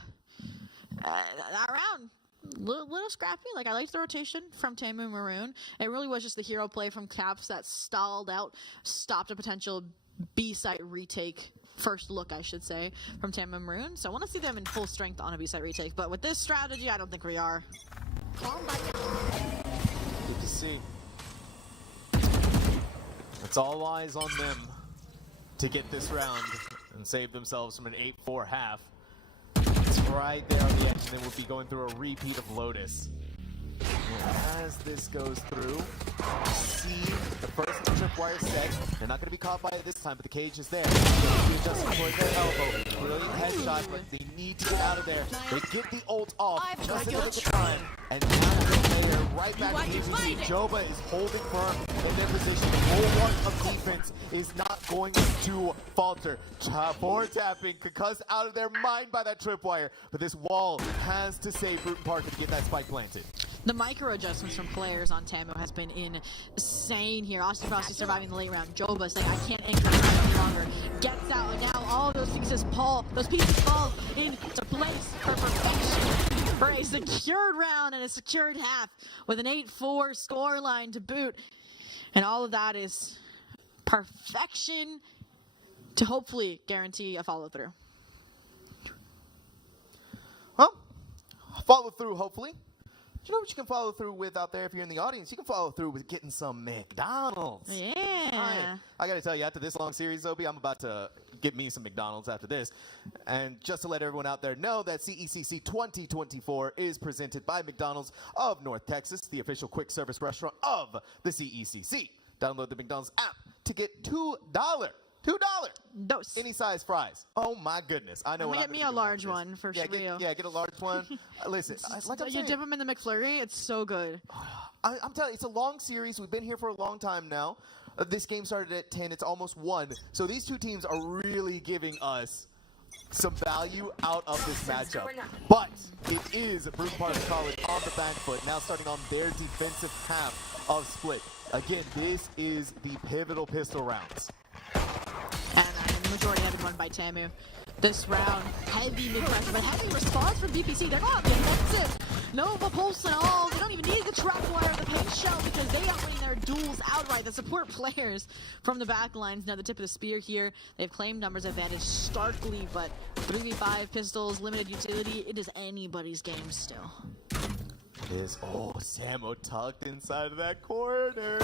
round, little scrappy. Like, I liked the rotation from Tamu Maroon. It really was just the hero play from Caps that stalled out, stopped a potential B-site retake. First look, I should say, from Tamu Maroon. So I want to see them in full strength on a B-site retake. But with this strategy, I don't think we are. Good to see. It's all eyes on them to get this round and save themselves from an 8-4 half. It's right there on the edge, and then we'll be going through a repeat of Lotus. And as this goes through, see the first tripwire set. They're not going to be caught by it this time, but the cage is there. Just towards their elbow. Brilliant headshot, but they need to get out of there. They get the ult off just at the time. And now they're right back to agency. Joba is holding firm in their position. The bulwark of defense is not going to falter. Forward tapping, concussed out of their mind by that tripwire. But this wall has to save Brewton-Parker to get that spike planted. The micro adjustments from players on Tamu has been insane here. Austin Frosty surviving the late round. Joba saying, I can't anchor any longer. Gets out, and now all those pieces fall into place for perfection. For a secured round and a secured half with an 8-4 scoreline to boot. And all of that is perfection to hopefully guarantee a follow-through. Well, follow through, hopefully. Do you know what you can follow through with out there if you're in the audience? You can follow through with getting some McDonald's. Yeah. Right. I got to tell you, after this long series, Obi, I'm about to get me some McDonald's after this. And just to let everyone out there know that CECC 2024 is presented by McDonald's of North Texas, the official quick service restaurant of the CECC. Download the McDonald's app to get $2 Dose. any size fries. Oh my goodness! I know. Get me a large one for sure. Get a large one. Listen, like I'm you saying, dip them in the McFlurry. It's so good. I'm telling you, it's a long series. We've been here for a long time now. This game started at 10. It's almost 1. So these two teams are really giving us some value out of this matchup. But it is Brewton-Parker College on the back foot, now starting on their defensive half of split. Again, this is the pivotal pistol rounds. And the majority have been won by Tamu. This round, heavy mid-pressure, but heavy response from BPC. They're not defensive. No pulse at all. They don't even need the trap wire or the paint shell because they are winning their duels outright. The support players from the back lines. Now the tip of the spear here. They've claimed numbers advantage starkly, but 3v5 pistols, limited utility. It is anybody's game still. Samo tucked inside of that corner.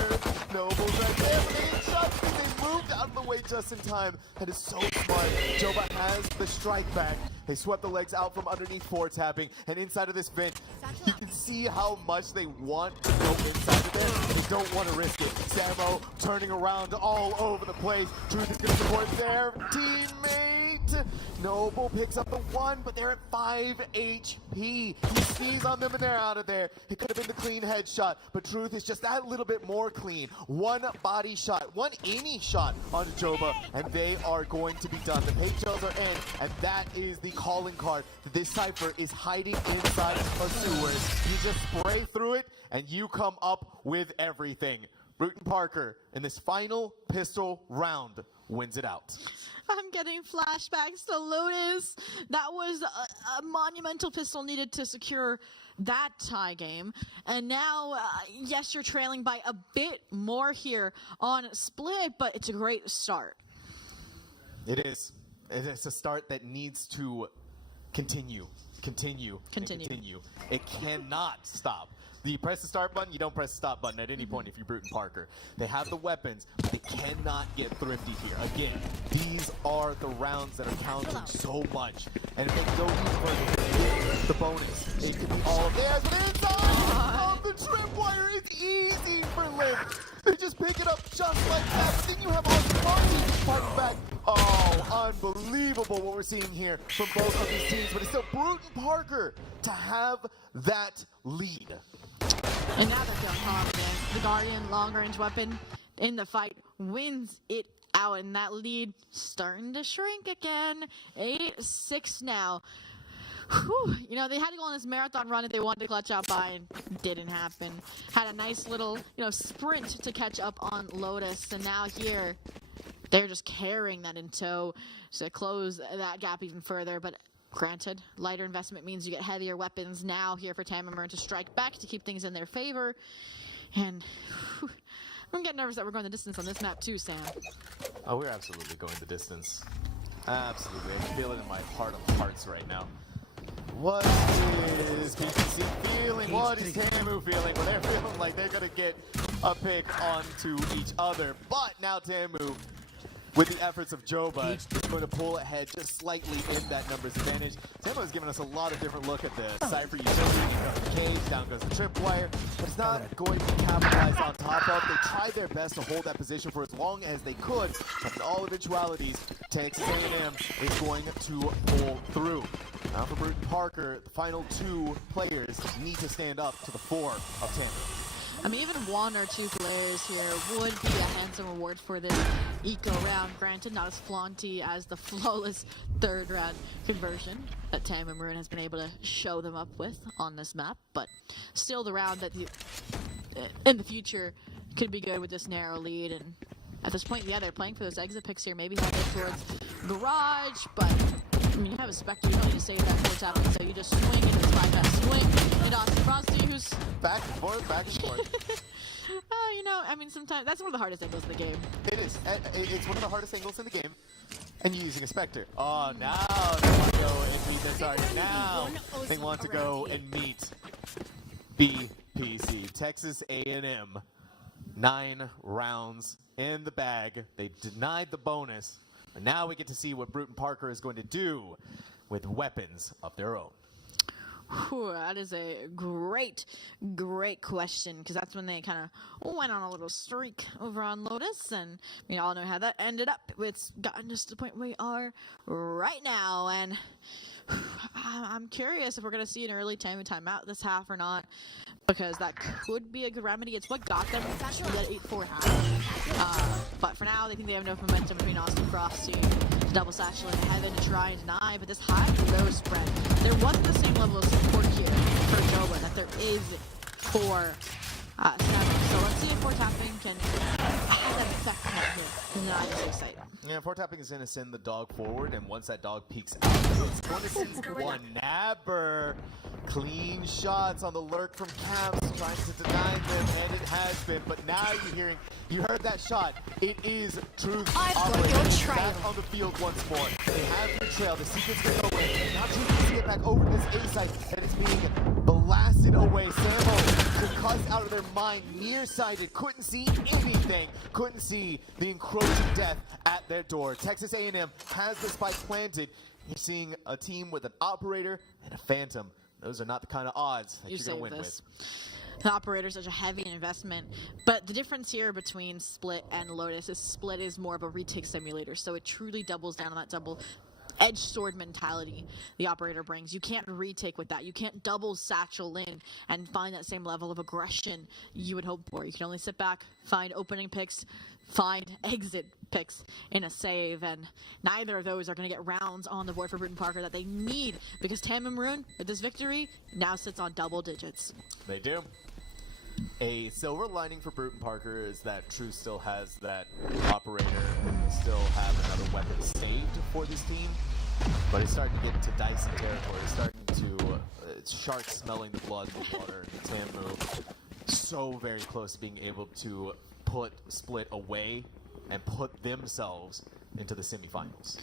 Noble's right there, but they didn't shot because they moved out of the way just in time. That is so smart. Joba has the strike back. They swept the legs out from underneath forward tapping, and inside of this vent, you can see how much they want to go inside of there. They don't want to risk it. Samo turning around all over the place. Truth is going to support their teammate. Noble picks up the 1, but they're at 5 HP. He sneezes on them and they're out of there. It could have been the clean headshot, but Truth is just that little bit more clean. One body shot, one any shot onto Joba, and they are going to be done. The paint shells are in, and that is the calling card that this Cypher is hiding inside of sewers. You just spray through it, and you come up with everything. Brewton-Parker, in this final pistol round, wins it out. I'm getting flashbacks to Lotus. That was a monumental pistol needed to secure that tie game. And now, yes, you're trailing by a bit more here on split, but it's a great start. It is. It's a start that needs to continue. It cannot stop. You press the start button, you don't press the stop button at any point if you're Brewton-Parker. They have the weapons, but they cannot get thrifty here. Again, these are the rounds that are counting so much. And if they go further, the bonus, it could be all theirs, but inside of the tripwire is easy for Lim. They just pick it up just like that, but then you have Austin fighting back. Oh, unbelievable what we're seeing here from both of these teams, but it's still Brewton-Parker to have that lead. And now they're feeling confident. The Guardian long-range weapon in the fight wins it out, and that lead starting to shrink again. 8-6 now. Whew. You know, they had to go on this marathon run if they wanted to clutch out by, and didn't happen. Had a nice little, sprint to catch up on Lotus, and now here they're just carrying that in tow to close that gap even further. But granted, lighter investment means you get heavier weapons now here for Tamamaroon to strike back to keep things in their favor. And I'm getting nervous that we're going the distance on this map too, Sam. Oh, we're absolutely going the distance. Absolutely. I can feel it in my heart of hearts right now. What is BCC feeling? What is Tamu feeling? Well, they're feeling like they're going to get a pick onto each other. But now Tamu, with the efforts of Joba, is going to pull ahead just slightly in that numbers advantage. Tamu has given us a lot of different look at the Cypher utility. In goes the cage, down goes the tripwire, but it's not going to be capitalized on top of. They tried their best to hold that position for as long as they could, but in all eventualities, Texas A&M is going to pull through. Now for Brewton-Parker, the final two players need to stand up to the four of Tamu. I mean, even one or two players here would be a handsome reward for this eco round. Granted, not as flaunty as the flawless third round conversion that Tamamaroon has been able to show them up with on this map, but still the round that in the future could be good with this narrow lead. And at this point, yeah, they're playing for those exit picks here. Maybe they'll go towards Garage, but I mean, you have a Spectre, you don't need to save that for what's happening, so you just swing into this 5-pass swing, and Austin Frosty, who's back and forth. I mean, sometimes that's one of the hardest angles in the game. It is. It's one of the hardest angles in the game, and you're using a Spectre. Oh, now they want to go and meet their target. Now they want to go and meet BPC. Texas A&M, 9 rounds in the bag. They denied the bonus. And now we get to see what Brewton-Parker is going to do with weapons of their own. Whew, that is a great question, because that's when they kind of went on a little streak over on Lotus, and we all know how that ended up. It's gotten us to the point where we are right now, and I'm curious if we're going to see an early timeout this half or not, because that could be a good remedy. It's what got them to that 8-4 half. But for now, they think they have enough momentum between Austin Frosty, double satchel in heaven to try and deny, but this high-low spread, there wasn't the same level of support here for Joba that there is for Seven. So let's see if 4-tapping can have that effect here. And I'm just excited. Yeah, 4-tapping is going to send the dog forward, and once that dog peeks out, it's going to see one Nabber. Clean shots on the lurk from Camps, trying to deny them, and it has been. But now you heard that shot. It is Truth operating back on the field once more. They have your trail. The secret's going to go in. Now Truth needs to get back over this A site, and it's being blasted away. Sammo concussed out of their mind, nearsighted, couldn't see anything, couldn't see the encroaching death at their door. Texas A&M has the spike planted. You're seeing a team with an operator and a phantom. Those are not the kind of odds that you're going to win with. The operator is such a heavy investment, but the difference here between Split and Lotus is Split is more of a retake simulator, so it truly doubles down on that double edge sword mentality the operator brings. You can't retake with that. You can't double satchel in and find that same level of aggression you would hope for. You can only sit back, find opening picks, find exit picks in a save, and neither of those are going to get rounds on the board for Brewton-Parker that they need, because Tamamaroon, with this victory, now sits on double digits. They do. A silver lining for Brewton-Parker is that True still has that operator, still have another weapon saved for this team, but it's starting to get into dicey territory. It's starting to, sharks smelling the blood in the water, and Tamu so very close to being able to put Split away and put themselves into the semifinals.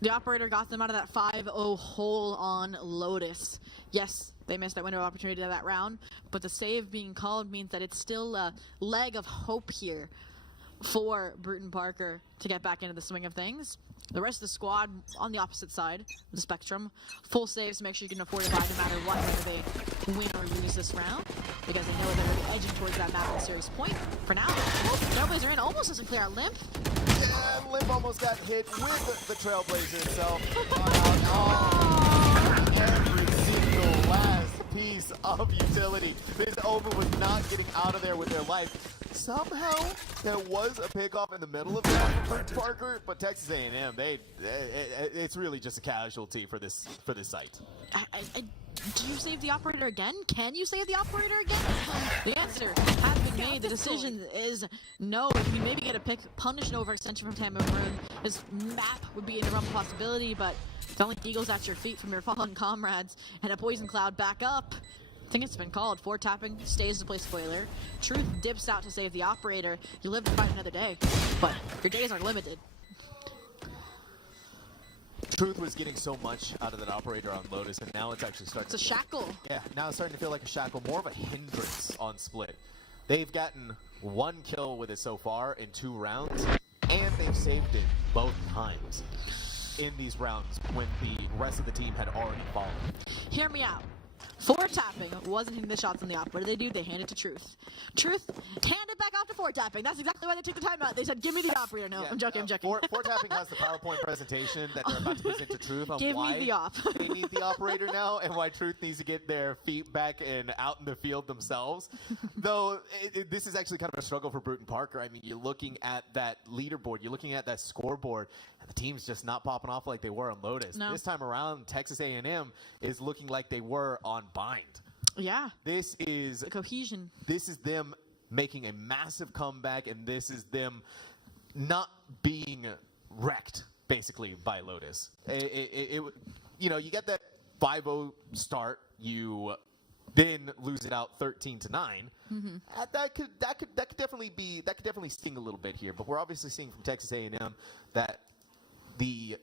The operator got them out of that 5-0 hole on Lotus. Yes, they missed that window of opportunity to that round, but the save being called means that it's still a leg of hope here for Brewton-Parker to get back into the swing of things. The rest of the squad on the opposite side of the spectrum, full saves to make sure you can afford to buy no matter what, whether they win or lose this round, because they know they're going to be edging towards that map in series point. For now, Trailblazer in almost doesn't clear out Limp. Yeah, Limp almost got hit with the Trailblazer itself. Every single last piece of utility. This Over was not getting out of there with their life. Somehow, there was a pickoff in the middle of that for Parker, but Texas A&M, it's really just a casualty for this site. Do you save the operator again? Can you save the operator again? The answer has been made. The decision is no. You maybe get a pick, punish an overextension from Tampa Maroon. His map would be a realm of possibility, but it's only Eagles at your feet from your fallen comrades and a poison cloud back up. I think it's been called. 4 tapping stays to play spoiler. Truth dips out to save the operator. You live to fight another day, but your days are limited. Truth was getting so much out of that operator on Lotus, and now it's actually starting It's a shackle. Yeah, now it's starting to feel like a shackle, more of a hindrance on Split. They've gotten 1 kill with it so far in 2 rounds, and they've saved it both times in these rounds when the rest of the team had already fallen. Hear me out. 4 tapping wasn't hitting the shots on the op. What did they do? They handed to Truth. Truth handed back off to 4 tapping. That's exactly why they took the timeout. They said, give me the operator. No, Yeah, I'm joking, I'm joking. 4 tapping has the PowerPoint presentation that they're about to present to Truth on Give why me the op. they need the operator now and why Truth needs to get their feet back and out in the field themselves. Though, this is actually kind of a struggle for Brewton-Parker. I mean, you're looking at that leaderboard, you're looking at that scoreboard, and the team's just not popping off like they were on Lotus. No. This time around, Texas A&M is looking like they were on Bind. Yeah. This is The cohesion. This is them making a massive comeback, and this is them not being wrecked, basically, by Lotus. You know, you get that 5-0 start, you then lose it out 13-9. Mm-hmm. That could definitely sting a little bit here. But we're obviously seeing from Texas A&M that the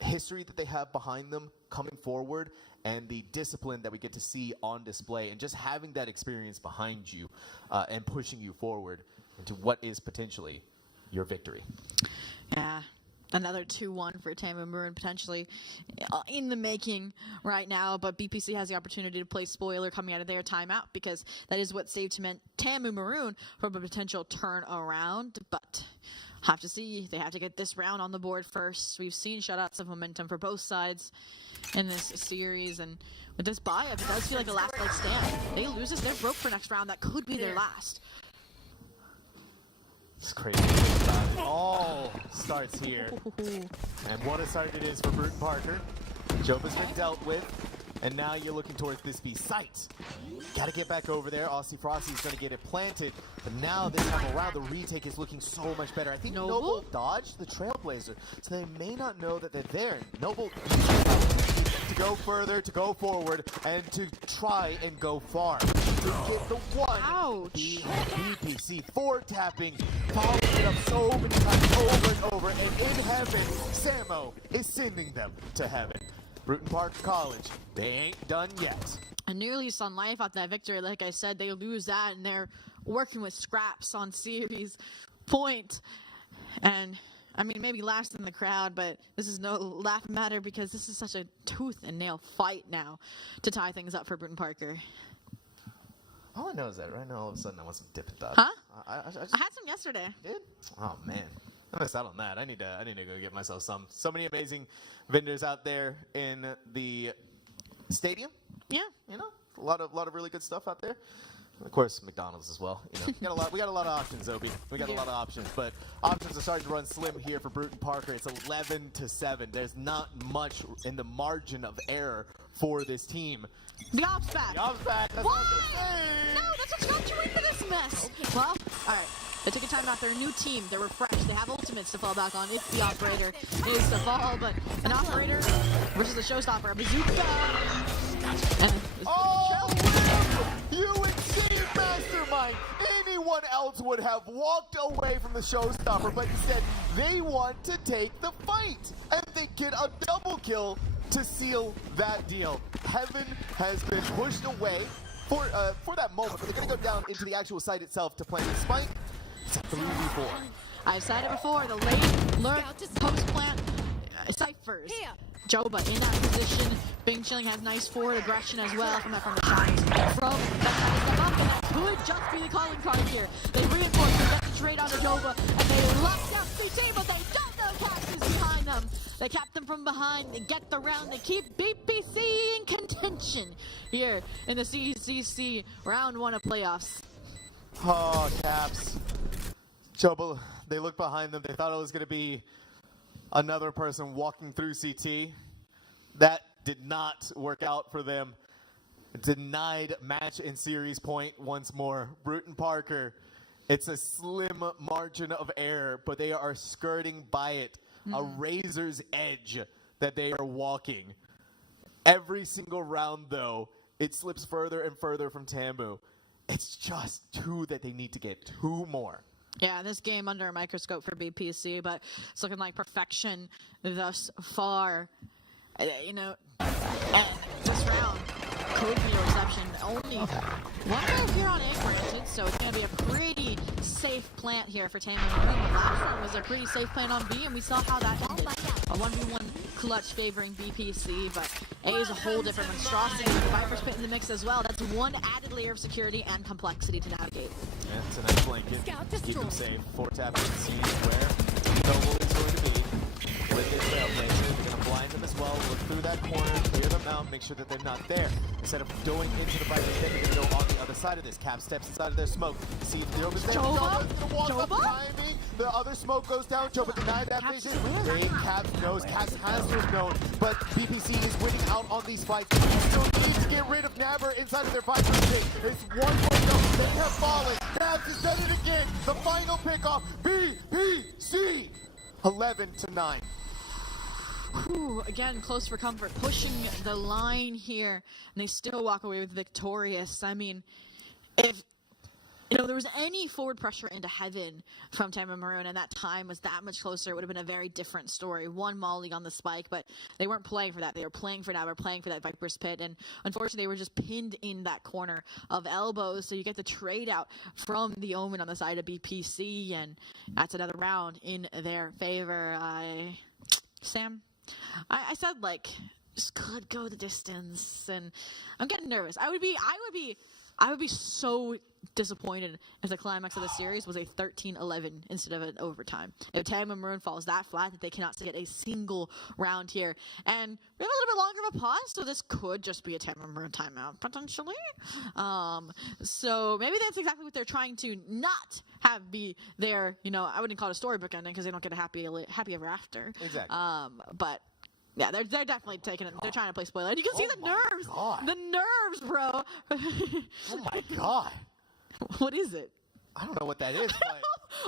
history that they have behind them coming forward and the discipline that we get to see on display and just having that experience behind you and pushing you forward into what is potentially your victory. Yeah. Another 2-1 for Tamu Maroon potentially in the making right now, but BPC has the opportunity to play spoiler coming out of their timeout because that is what saved Tamu Maroon from a potential turnaround, but have to see. They have to get this round on the board first. We've seen shutouts of momentum for both sides in this series, and with this bye-up, it does feel like a last leg stand. They lose this, they're broke for next round. That could be their last. It's crazy. It all starts here. And what a start it is for Brewton-Parker. Joba's been dealt with, and now you're looking towards this B site. Got to get back over there. Aussie Frosty's going to get it planted, but now this time around, the retake is looking so much better. I think Noble dodged the Trailblazer, so they may not know that they're there. Noble to go further, to go forward, and to try and go far. To get the one. Ouch. BPC 4 tapping, following it up so many times over and over, and in heaven, Samo is sending them to heaven. Brewton-Parker College, they ain't done yet. A new lease on life after that victory. Like I said, they lose that, and they're working with scraps on series point. And I mean, maybe last in the crowd, but this is no laugh matter because this is such a tooth and nail fight now to tie things up for Brewton-Parker. All I know is that right now, all of a sudden, I want some Dippin' Dots. Huh? I I had some yesterday. did? Oh man, I missed out on that. I need to go get myself some. So many amazing vendors out there in the stadium. Yeah. You know, a lot of really good stuff out there. Of course, McDonald's as well. You know, we got a lot of options, Obi. We got a lot of options, but options are starting to run slim here for Brewton-Parker. It's 11-7. There's not much in the margin of error for this team. The op's back. The op's back. That's What? what I'm saying. No, that's what's got you into this mess. Well, all right. They took a time out. They're a new team. They're refreshed. They have ultimates to fall back on if the operator is to fall. But an operator versus a showstopper, a bazooka. And Oh, you insane mastermind! Everyone else would have walked away from the showstopper, but instead they want to take the fight. And they get a double kill to seal that deal. Heaven has been pushed away for that moment, but they're going to go down into the actual site itself to play the spike. It's a 3v4. I've said it before, the late lurk post-plant ciphers. Joba in that position. Bing Chilling has nice forward aggression as well from the shots. From that kind of step up, and that could just be the calling card here. They reinforce, they get the trade on the Joba, and they lock down CT, but they don't know Caps is behind them. They cap them from behind, they get the round, they keep BPC in contention here in the CECC round 1 of playoffs. Oh, Caps. Joba, they looked behind them, they thought it was going to be another person walking through CT. That did not work out for them. Denied match and series point once more. Brewton-Parker, it's a slim margin of error, but they are skirting by it. A razor's edge that they are walking. Every single round, though, it slips further and further from Tamu. It's just 2 that they need to get. 2 more. Yeah, this game under a microscope for BPC, but it's looking like perfection thus far. You know, this round could be a reception. Only one move here on A granted, so it's going to be a pretty safe plant here for Tamu. The last one was a pretty safe plant on B, and we saw how that ended. A 1v1 clutch favoring BPC, but A is a whole different monstrosity. The Viper's Pit in the mix as well. That's one added layer of security and complexity to navigate. Yeah, it's a nice blanket. Keep them safe. 4-tap and see where Noble is going to be. With this Trailblazer, they're going to blind them as well. Look through that corner, clear them out, make sure that they're not there. Instead of going into the Viper's Pit, they're going to go on the other side of this. Cap steps inside of their smoke. See if Joba's there. Joba's going to walk up behind me. The other smoke goes down. Joba denied that vision. Caps knows. Caps has to have known. But BPC is winning out on these fights. Still need to get rid of Nabber inside of their Viper's Pit. It's 1-0. They have fallen. Caps has done it again. The final pickoff. BPC 11-9. Whew, again, close for comfort, pushing the line here, and they still walk away with victorious. I mean, if there was any forward pressure into Heaven from Tamu Maroon and that time was that much closer, it would have been a very different story. One Molly on the spike, but they weren't playing for that. They were playing for Nabber, playing for that Viper's Pit, and unfortunately they were just pinned in that corner of elbows, so you get the trade out from the Omen on the side of BPC, and that's another round in their favor. Sam? I said, like, just could go the distance, and I'm getting nervous. I would be so disappointed if the climax of the series was a 13-11 instead of an overtime. If Tamu Maroon falls that flat that they cannot get a single round here. And we have a little bit longer of a pause, so this could just be a Tamu Maroon timeout, potentially. So maybe that's exactly what they're trying to not have be their, I wouldn't call it a storybook ending because they don't get a happy ever after. Exactly. But yeah, they're definitely taking it. They're trying to play spoiler. And you can see the nerves. God. The nerves, bro. Oh my God. What is it? I don't know what that is, but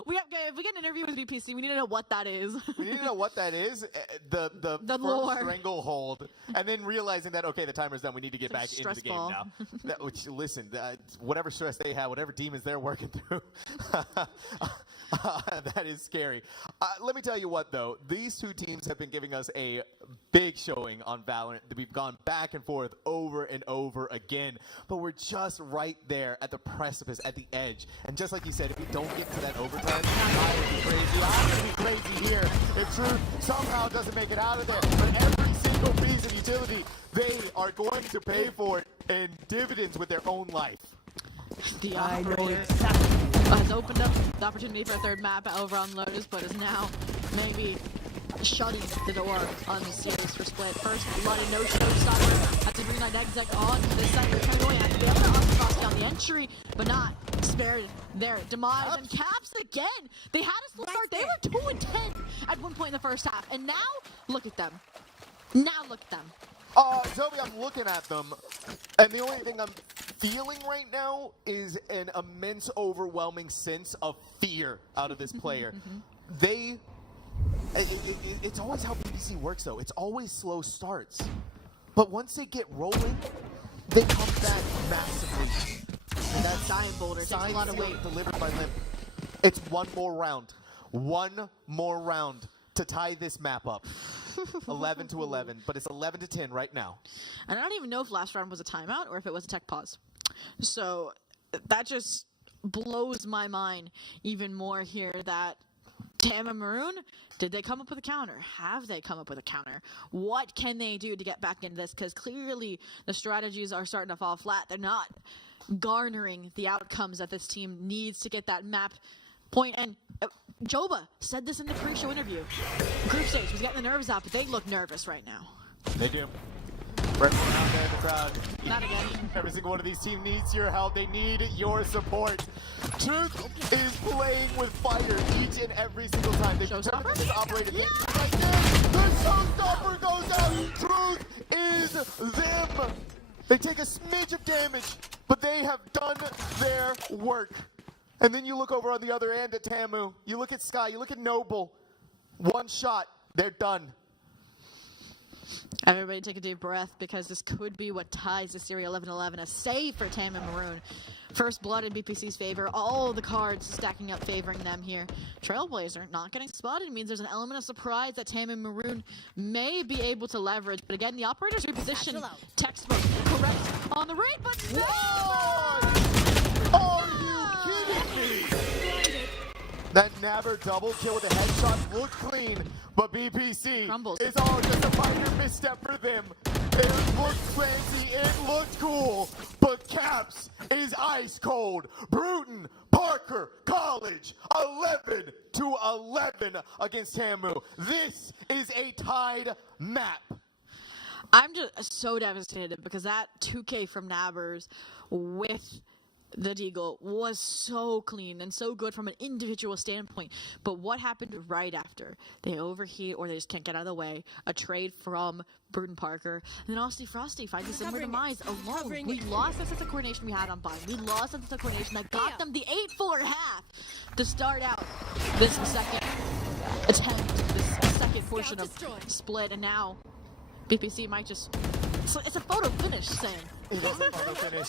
if we get an interview with BPC, we need to know what that is. we need to know what that is. The lore. stranglehold, and then realizing that okay, the timer's done. We need to get back into the game now. Listen, whatever stress they have, whatever demons they're working through, that is scary. Let me tell you what, though, these two teams have been giving us a big showing on Valorant. We've gone back and forth over and over again, but we're just right there at the precipice, at the edge, and just like you said, if we don't get to that overtime, I would be crazy. I'm going to be crazy here if Truth somehow doesn't make it out of there. But every single piece of utility, they are going to pay for it in dividends with their own life. The operator has opened up the opportunity for a third map over on Lotus, but is now maybe shutting the door on the series for split. First blood and no showstopper. That's a green light exec on to the center. Coming away, has to be able to cross down the entry, but not spared their demise. And Caps again. They had a slow start. They were 2-10 at one point in the first half, and now look at them. Now look at them. Zoe, I'm looking at them, and the only thing I'm feeling right now is an immense, overwhelming sense of fear out of this player. It's always how BBC works, though. It's always slow starts. But once they get rolling, they come back massively. that giant boulder takes a lot of weight. Delivered by Limp. It's one more round. One more round to tie this map up. 11-11, but it's 11-10 right now. And I don't even know if last round was a timeout or if it was a tech pause. So that just blows my mind even more here that Tam and Maroon, did they come up with a counter? Have they come up with a counter? What can they do to get back into this? Because clearly the strategies are starting to fall flat. They're not garnering the outcomes that this team needs to get that map point. And Joba said this in the pre-show interview. Group stage was getting the nerves out, but they look nervous right now. They do. Right around there in the crowd. Not again. Every single one of these teams needs your help. They need your support. Truth is playing with fire each and every single time. They determined this operator. Yeah. Right there. The showstopper goes out. Truth is them. They take a smidge of damage, but they have done their work. And then you look over on the other end at Tamu. You look at Sky. You look at Noble. One shot. They're done. Everybody take a deep breath because this could be what ties the series 11-11. A save for Tam and Maroon. First blood in BPC's favor. All the cards stacking up favoring them here. Trailblazer not getting spotted means there's an element of surprise that Tam and Maroon may be able to leverage. But again, the operator's reposition textbook correct on the rate, but no! Are you kidding me? That Nabber double kill with a headshot looked clean, but BPC Crumbles. is all just a minor misstep for them. It looked fancy, it looked cool, but Caps is ice cold. Brewton-Parker College, 11-11 against Tamu. This is a tied map. I'm just so devastated because that 2K from Nabbers with the Deagle was so clean and so good from an individual standpoint. But what happened right after? They overheat or they just can't get out of the way. A trade from Brewton-Parker. And then Aussie Frosty finds a similar demise alone. We lost that sense of coordination we had on Bind. We lost that sense of coordination that got them the 8-4 half to start out this second attempt, this second portion of split. And now BPC might just... It's a photo finish, Sam. It is a photo finish,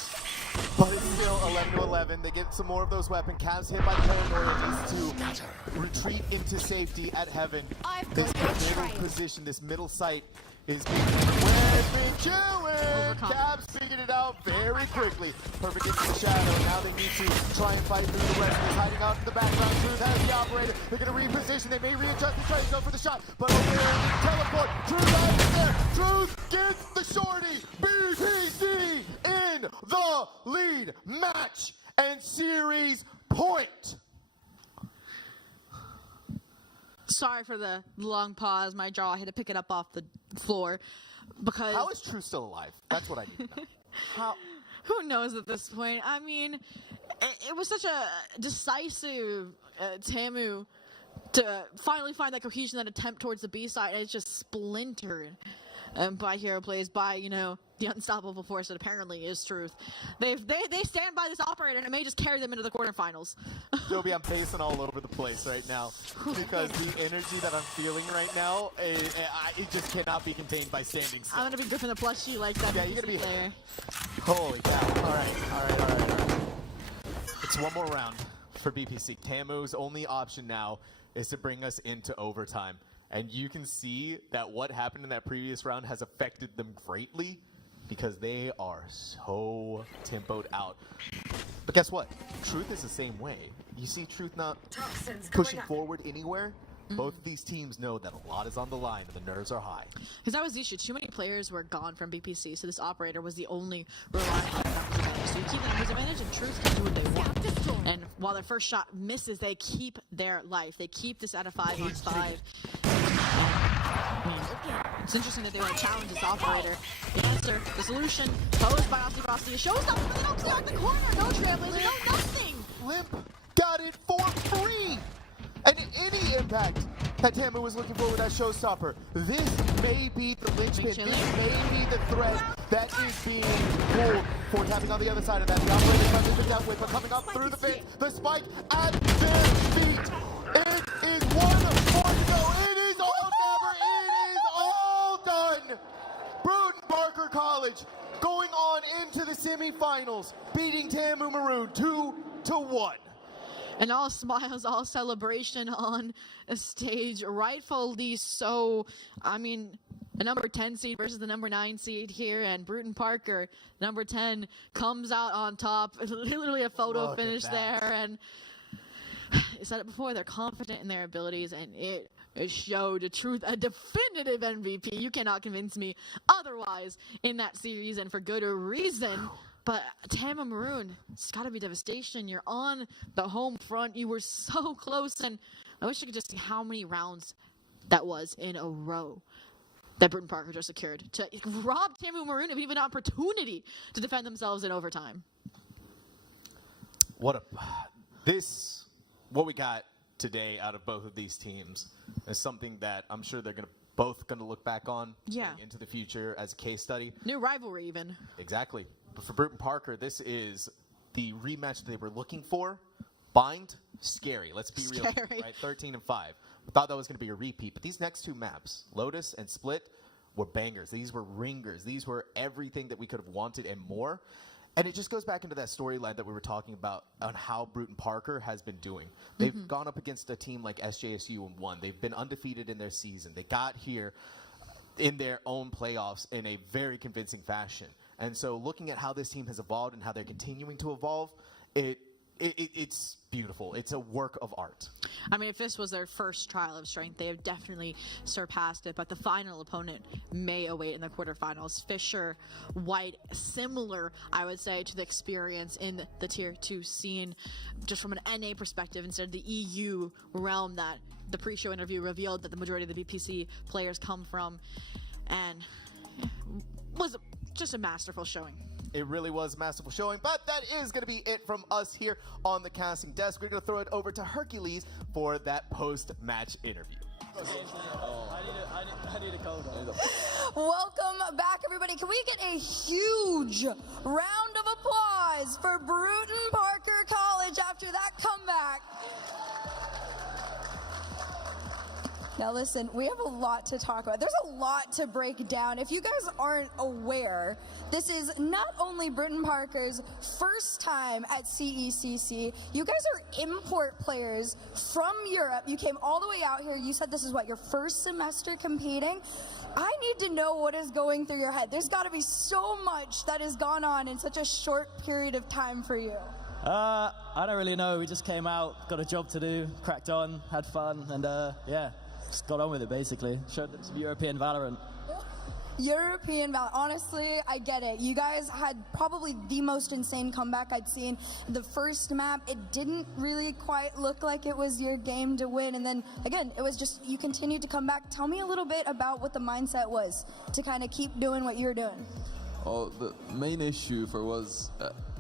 but it's still 11-11. They get some more of those weapons. Cavs hit by paranoia needs to retreat into safety at Heaven. This middle position, this middle site is being chewing. Cavs figured it out very quickly. Perfect into the shadow. Now they need to try and fight through the rest. He's hiding out in the background. Truth has the operator. They're going to reposition. They may readjust and try to go for the shot, but over there, teleport. Truth out there. Truth gets the shorty. BPC in the lead. Match and series point. Sorry for the long pause. My jaw, I had to pick it up off the floor because... How is Truth still alive? That's what I need to know. How? Who knows at this point? I mean, it was such a decisive Tamu to finally find that cohesion, that attempt towards the B side, and it's just splintered by Hero Plays, by, you know, the unstoppable force that apparently is Truth. They stand by this operator, and it may just carry them into the quarterfinals. Joby, I'm pacing all over the place right now because the energy that I'm feeling right now, it just cannot be contained by standing still. I'm gonna be gripping the plushie like that. Yeah, you're gonna be there. Holy cow! All right. It's one more round for BPC. Tamu's only option now is to bring us into overtime, and you can see that what happened in that previous round has affected them greatly because they are so tempoed out. But guess what? Truth is the same way. You see Truth not pushing forward anywhere. Both of these teams know that a lot is on the line and the nerves are high. Because that was the issue. Too many players were gone from BPC, so this operator was the only reliant on the numbers advantage. So you keep the numbers advantage, and Truth can do what they want. And while their first shot misses, they keep their life. They keep this out of 5 on 5. It's interesting that they want to challenge this operator. The answer, the solution, posed by Aussie Frosty, shows up, but they don't see out the corner. No trailblazer, no nothing. Limp got it for free. And any impact that Tamu was looking for with that showstopper, this may be the linchpin. This may be the thread that is being pulled for tapping on the other side of that. The operator trying to pick out with, but coming up through the fence, the spike at their feet. It is 1 more to go. It is all never. It is all done. Brewton-Parker College going on into the semifinals, beating Tamu Maroon 2-1. And all smiles, all celebration on a stage, rightfully so. I mean, the number 10 seed versus the number 9 seed here, and Brewton-Parker, number 10, comes out on top. Literally a photo finish there, and I said it before, they're confident in their abilities, and it showed a definitive MVP. You cannot convince me otherwise in that series, and for good reason. But Tamu Maroon, it's got to be devastation. You're on the home front. You were so close, and I wish I could just see how many rounds that was in a row that Brewton-Parker just secured to rob Tamu Maroon of even an opportunity to defend themselves in overtime. What we got today out of both of these teams is something that I'm sure they're both going to look back on going into the future as a case study. New rivalry even. Exactly. But for Brewton-Parker, this is the rematch that they were looking for. Bind, scary. Let's be real. Right? 13-5. We thought that was going to be a repeat. But these next two maps, Lotus and Split, were bangers. These were ringers. These were everything that we could have wanted and more. And it just goes back into that storyline that we were talking about on how Brewton-Parker has been doing. They've gone up against a team like SJSU and won. They've been undefeated in their season. They got here in their own playoffs in a very convincing fashion. And so looking at how this team has evolved and how they're continuing to evolve, it's beautiful. It's a work of art. I mean, if this was their first trial of strength, they have definitely surpassed it. But the final opponent may await in the quarterfinals. Fisher, White, similar, I would say, to the experience in the Tier 2 scene, just from an NA perspective, instead of the EU realm that the pre-show interview revealed that the majority of the BPC players come from. And was just a masterful showing. It really was a masterful showing, but that is going to be it from us here on the casting desk. We're going to throw it over to Hercules for that post-match interview. I need a cold one. Welcome back, everybody. Can we get a huge round of applause for Brewton-Parker College after that comeback? Now listen, we have a lot to talk about. There's a lot to break down. If you guys aren't aware, this is not only Brewton-Parker's first time at CECC, you guys are import players from Europe. You came all the way out here. You said this is what, your first semester competing? I need to know what is going through your head. There's got to be so much that has gone on in such a short period of time for you. I don't really know. We just came out, got a job to do, cracked on, had fun, and yeah. Just got on with it, basically. Showed them some European Valorant. European Valorant. Honestly, I get it. You guys had probably the most insane comeback I'd seen. The first map, it didn't really quite look like it was your game to win. And then, again, it was just, you continued to come back. Tell me a little bit about what the mindset was to kind of keep doing what you're doing. Well, the main issue was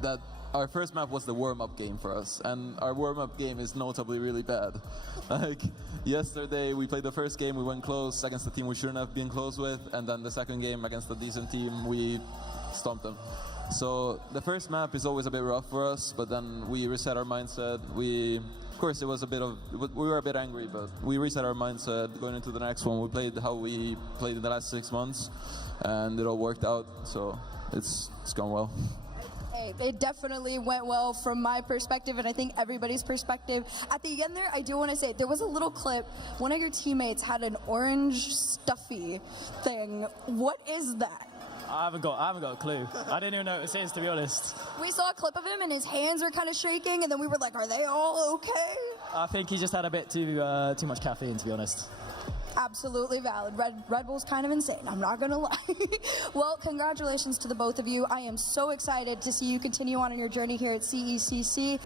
that our first map was the warm-up game for us, and our warm-up game is notably really bad. Like, yesterday we played the first game, we went close against a team we shouldn't have been close with, and then the second game against a decent team, we stomped them. So the first map is always a bit rough for us, but then we reset our mindset. Of course, it was we were a bit angry, but we reset our mindset going into the next one. We played how we played in the last 6 months, and it all worked out, so it's gone well. It definitely went well from my perspective, and I think everybody's perspective. At the end there, I do want to say, there was a little clip. One of your teammates had an orange stuffy thing. What is that? I haven't got a clue. I didn't even know what it is, to be honest. We saw a clip of him, and his hands were kind of shaking, and then we were like, are they all okay? I think he just had a bit too much caffeine, to be honest. Absolutely valid. Red Bull's kind of insane, I'm not gonna lie. Well, congratulations to the both of you. I am so excited to see you continue on in your journey here at CECC.